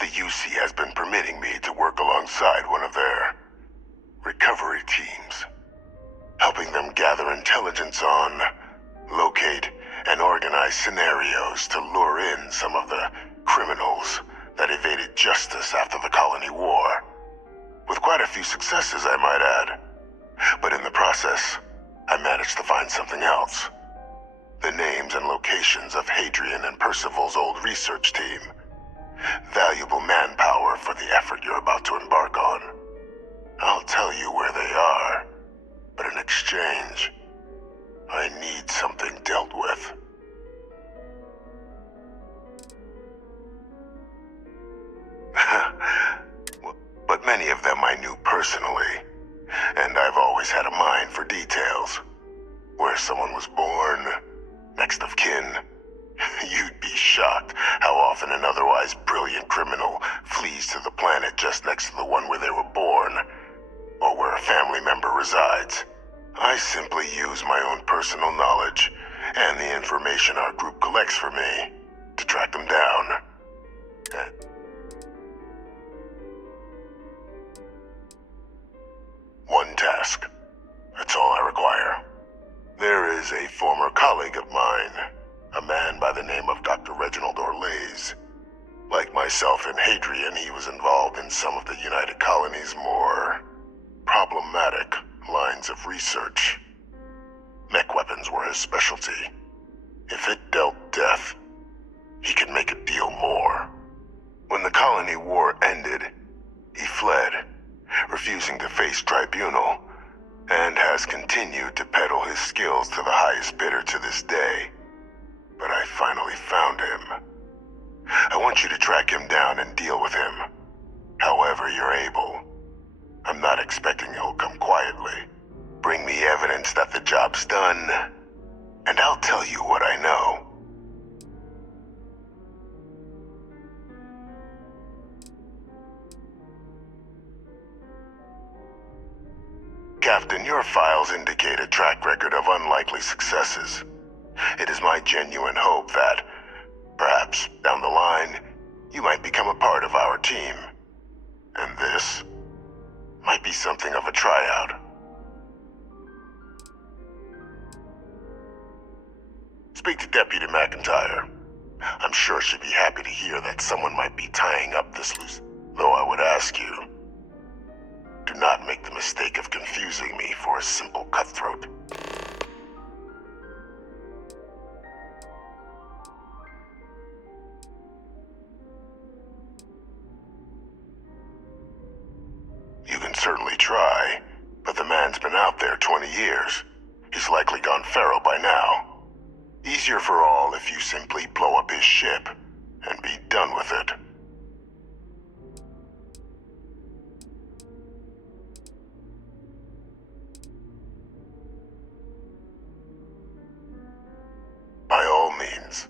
the UC has been permitting me to work alongside one of their recovery teams, helping them gather intelligence on, locate, and organize scenarios to lure in some of the criminals that evaded justice after the Colony War. With quite a few successes, I might add. But in the process, I managed to find something else. The names and locations of Hadrian and Percival's old research team. Valuable manpower for the effort you're about to embark on. I'll tell you where they are, but in exchange, I need something dealt with. But many of them I knew personally, and I've always had a mind for details. Where someone was born, next of kin. You'd be shocked how often an otherwise brilliant criminal flees to the planet just next to the one where they were born, or where a family member resides. I simply use my own personal knowledge and the information our group collects for me to track them down. One task. That's all I require. There is a former colleague of mine, a man by the name of Dr. Reginald Orlaise. Like myself and Hadrian, he was involved in some of the United Colony's more problematic lines of research. Mech weapons were his specialty. If it dealt death, he could make a deal more. When the Colony War ended, he fled, refusing to face tribunal, and has continued to peddle his skills to the highest bidder to this day. But I finally found him. I want you to track him down and deal with him, however you're able. I'm not expecting he'll come quietly. Bring me evidence that the job's done, and I'll tell you what I know. Captain, your files indicate a track record of unlikely successes. It is my genuine hope that, perhaps down the line, you might become a part of our team. And this might be something of a tryout. Speak to Deputy McIntyre. I'm sure she'd be happy to hear that someone might be tying up this loose. Though I would ask you, do not make the mistake of confusing me for a simple cutthroat. You can certainly try, but the man's been out there 20 years. He's likely gone feral by now. Easier for all if you simply blow up his ship and be done with it. By all means.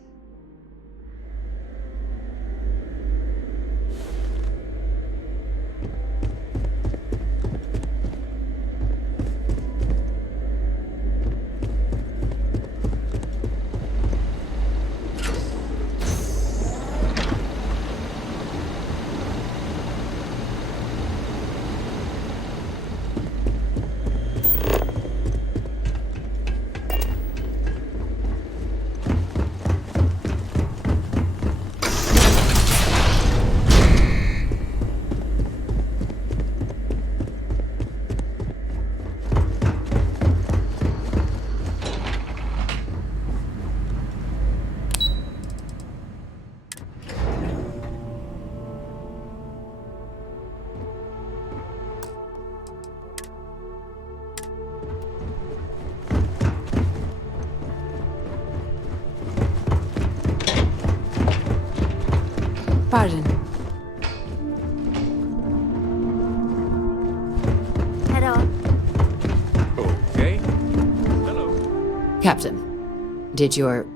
Captain, did your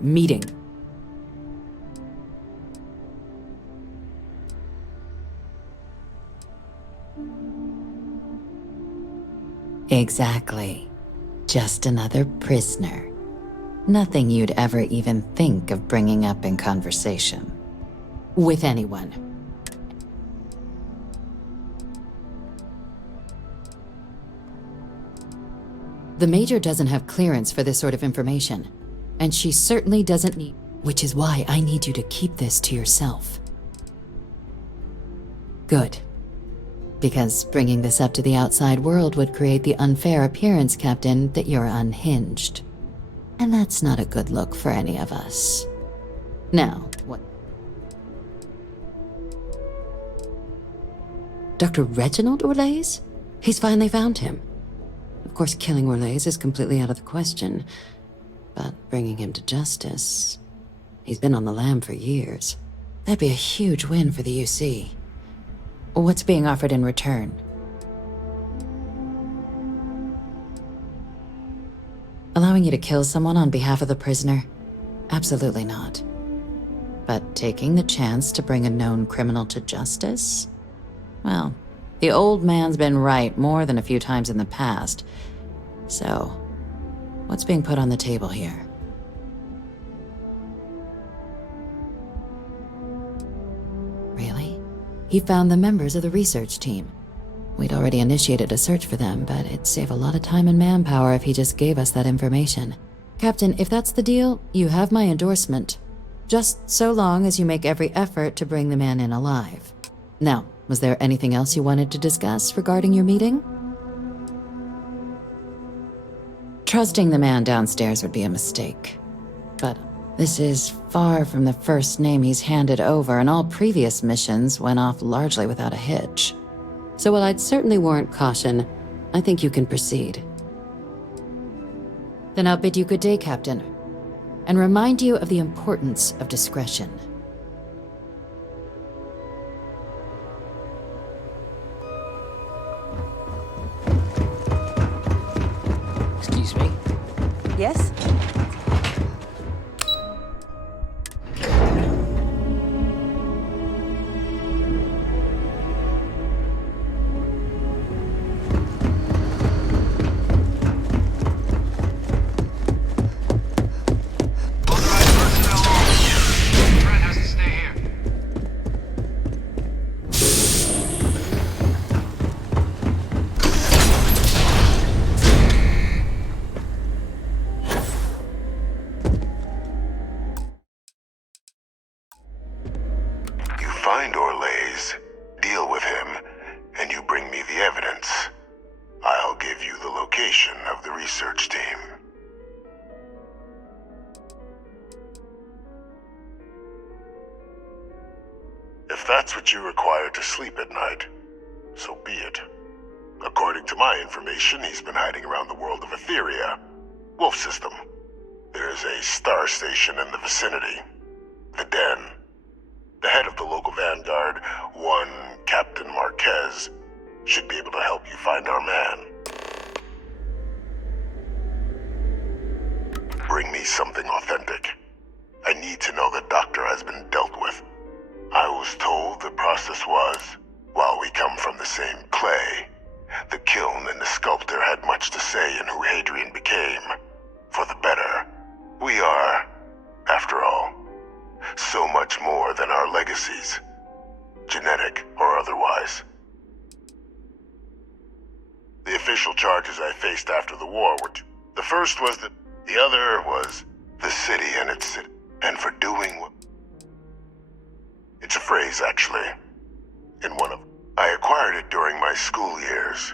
meeting... Exactly. Just another prisoner. Nothing you'd ever even think of bringing up in conversation. With anyone. The Major doesn't have clearance for this sort of information, and she certainly doesn't need... Which is why I need you to keep this to yourself. Good. Because bringing this up to the outside world would create the unfair appearance, Captain, that you're unhinged. And that's not a good look for any of us. Now, what? Dr. Reginald Orlaise? He's finally found him. Of course, killing Orlaise is completely out of the question. But bringing him to justice... He's been on the lam for years. That'd be a huge win for the UC. What's being offered in return? Allowing you to kill someone on behalf of the prisoner? Absolutely not. But taking the chance to bring a known criminal to justice? Well, the old man's been right more than a few times in the past. So, what's being put on the table here? Really? He found the members of the research team. We'd already initiated a search for them, but it'd save a lot of time and manpower if he just gave us that information. Captain, if that's the deal, you have my endorsement. Just so long as you make every effort to bring the man in alive. Now, was there anything else you wanted to discuss regarding your meeting? Trusting the man downstairs would be a mistake. But this is far from the first name he's handed over, and all previous missions went off largely without a hitch. So while I'd certainly warrant caution, I think you can proceed. Then I'll bid you good day, Captain, and remind you of the importance of discretion. Excuse me? Yes? Find Orlaise, deal with him, and you bring me the evidence. I'll give you the location of the research team. If that's what you require to sleep at night, so be it. According to my information, he's been hiding around the world of Etheria, Wolf System. There's a star station in the vicinity, the Den. The head of the local vanguard, one Captain Marquez, should be able to help you find our man. Bring me something authentic. I need to know the doctor has been dealt with. I was told the process was, while we come from the same clay, the kiln and the sculptor had much to say in who Hadrian became. For the better. We are, after all, so much more than our legacies, genetic or otherwise. The official charges I faced after the war were two. The first was that the other was the city and its city. And for doing what... It's a phrase, actually. In one of... I acquired it during my school years,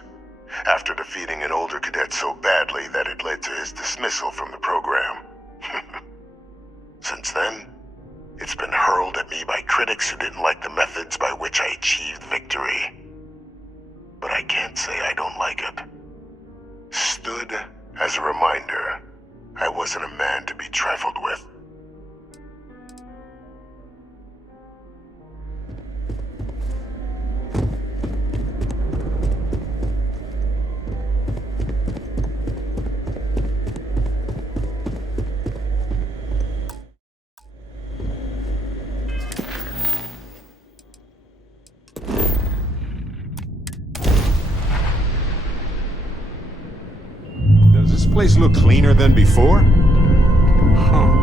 after defeating an older cadet so badly that it led to his dismissal from the program. Since then, it's been hurled at me by critics who didn't like the methods by which I achieved victory. But I can't say I don't like it. Stood as a reminder, I wasn't a man to be trifled with. place look cleaner than before? Huh.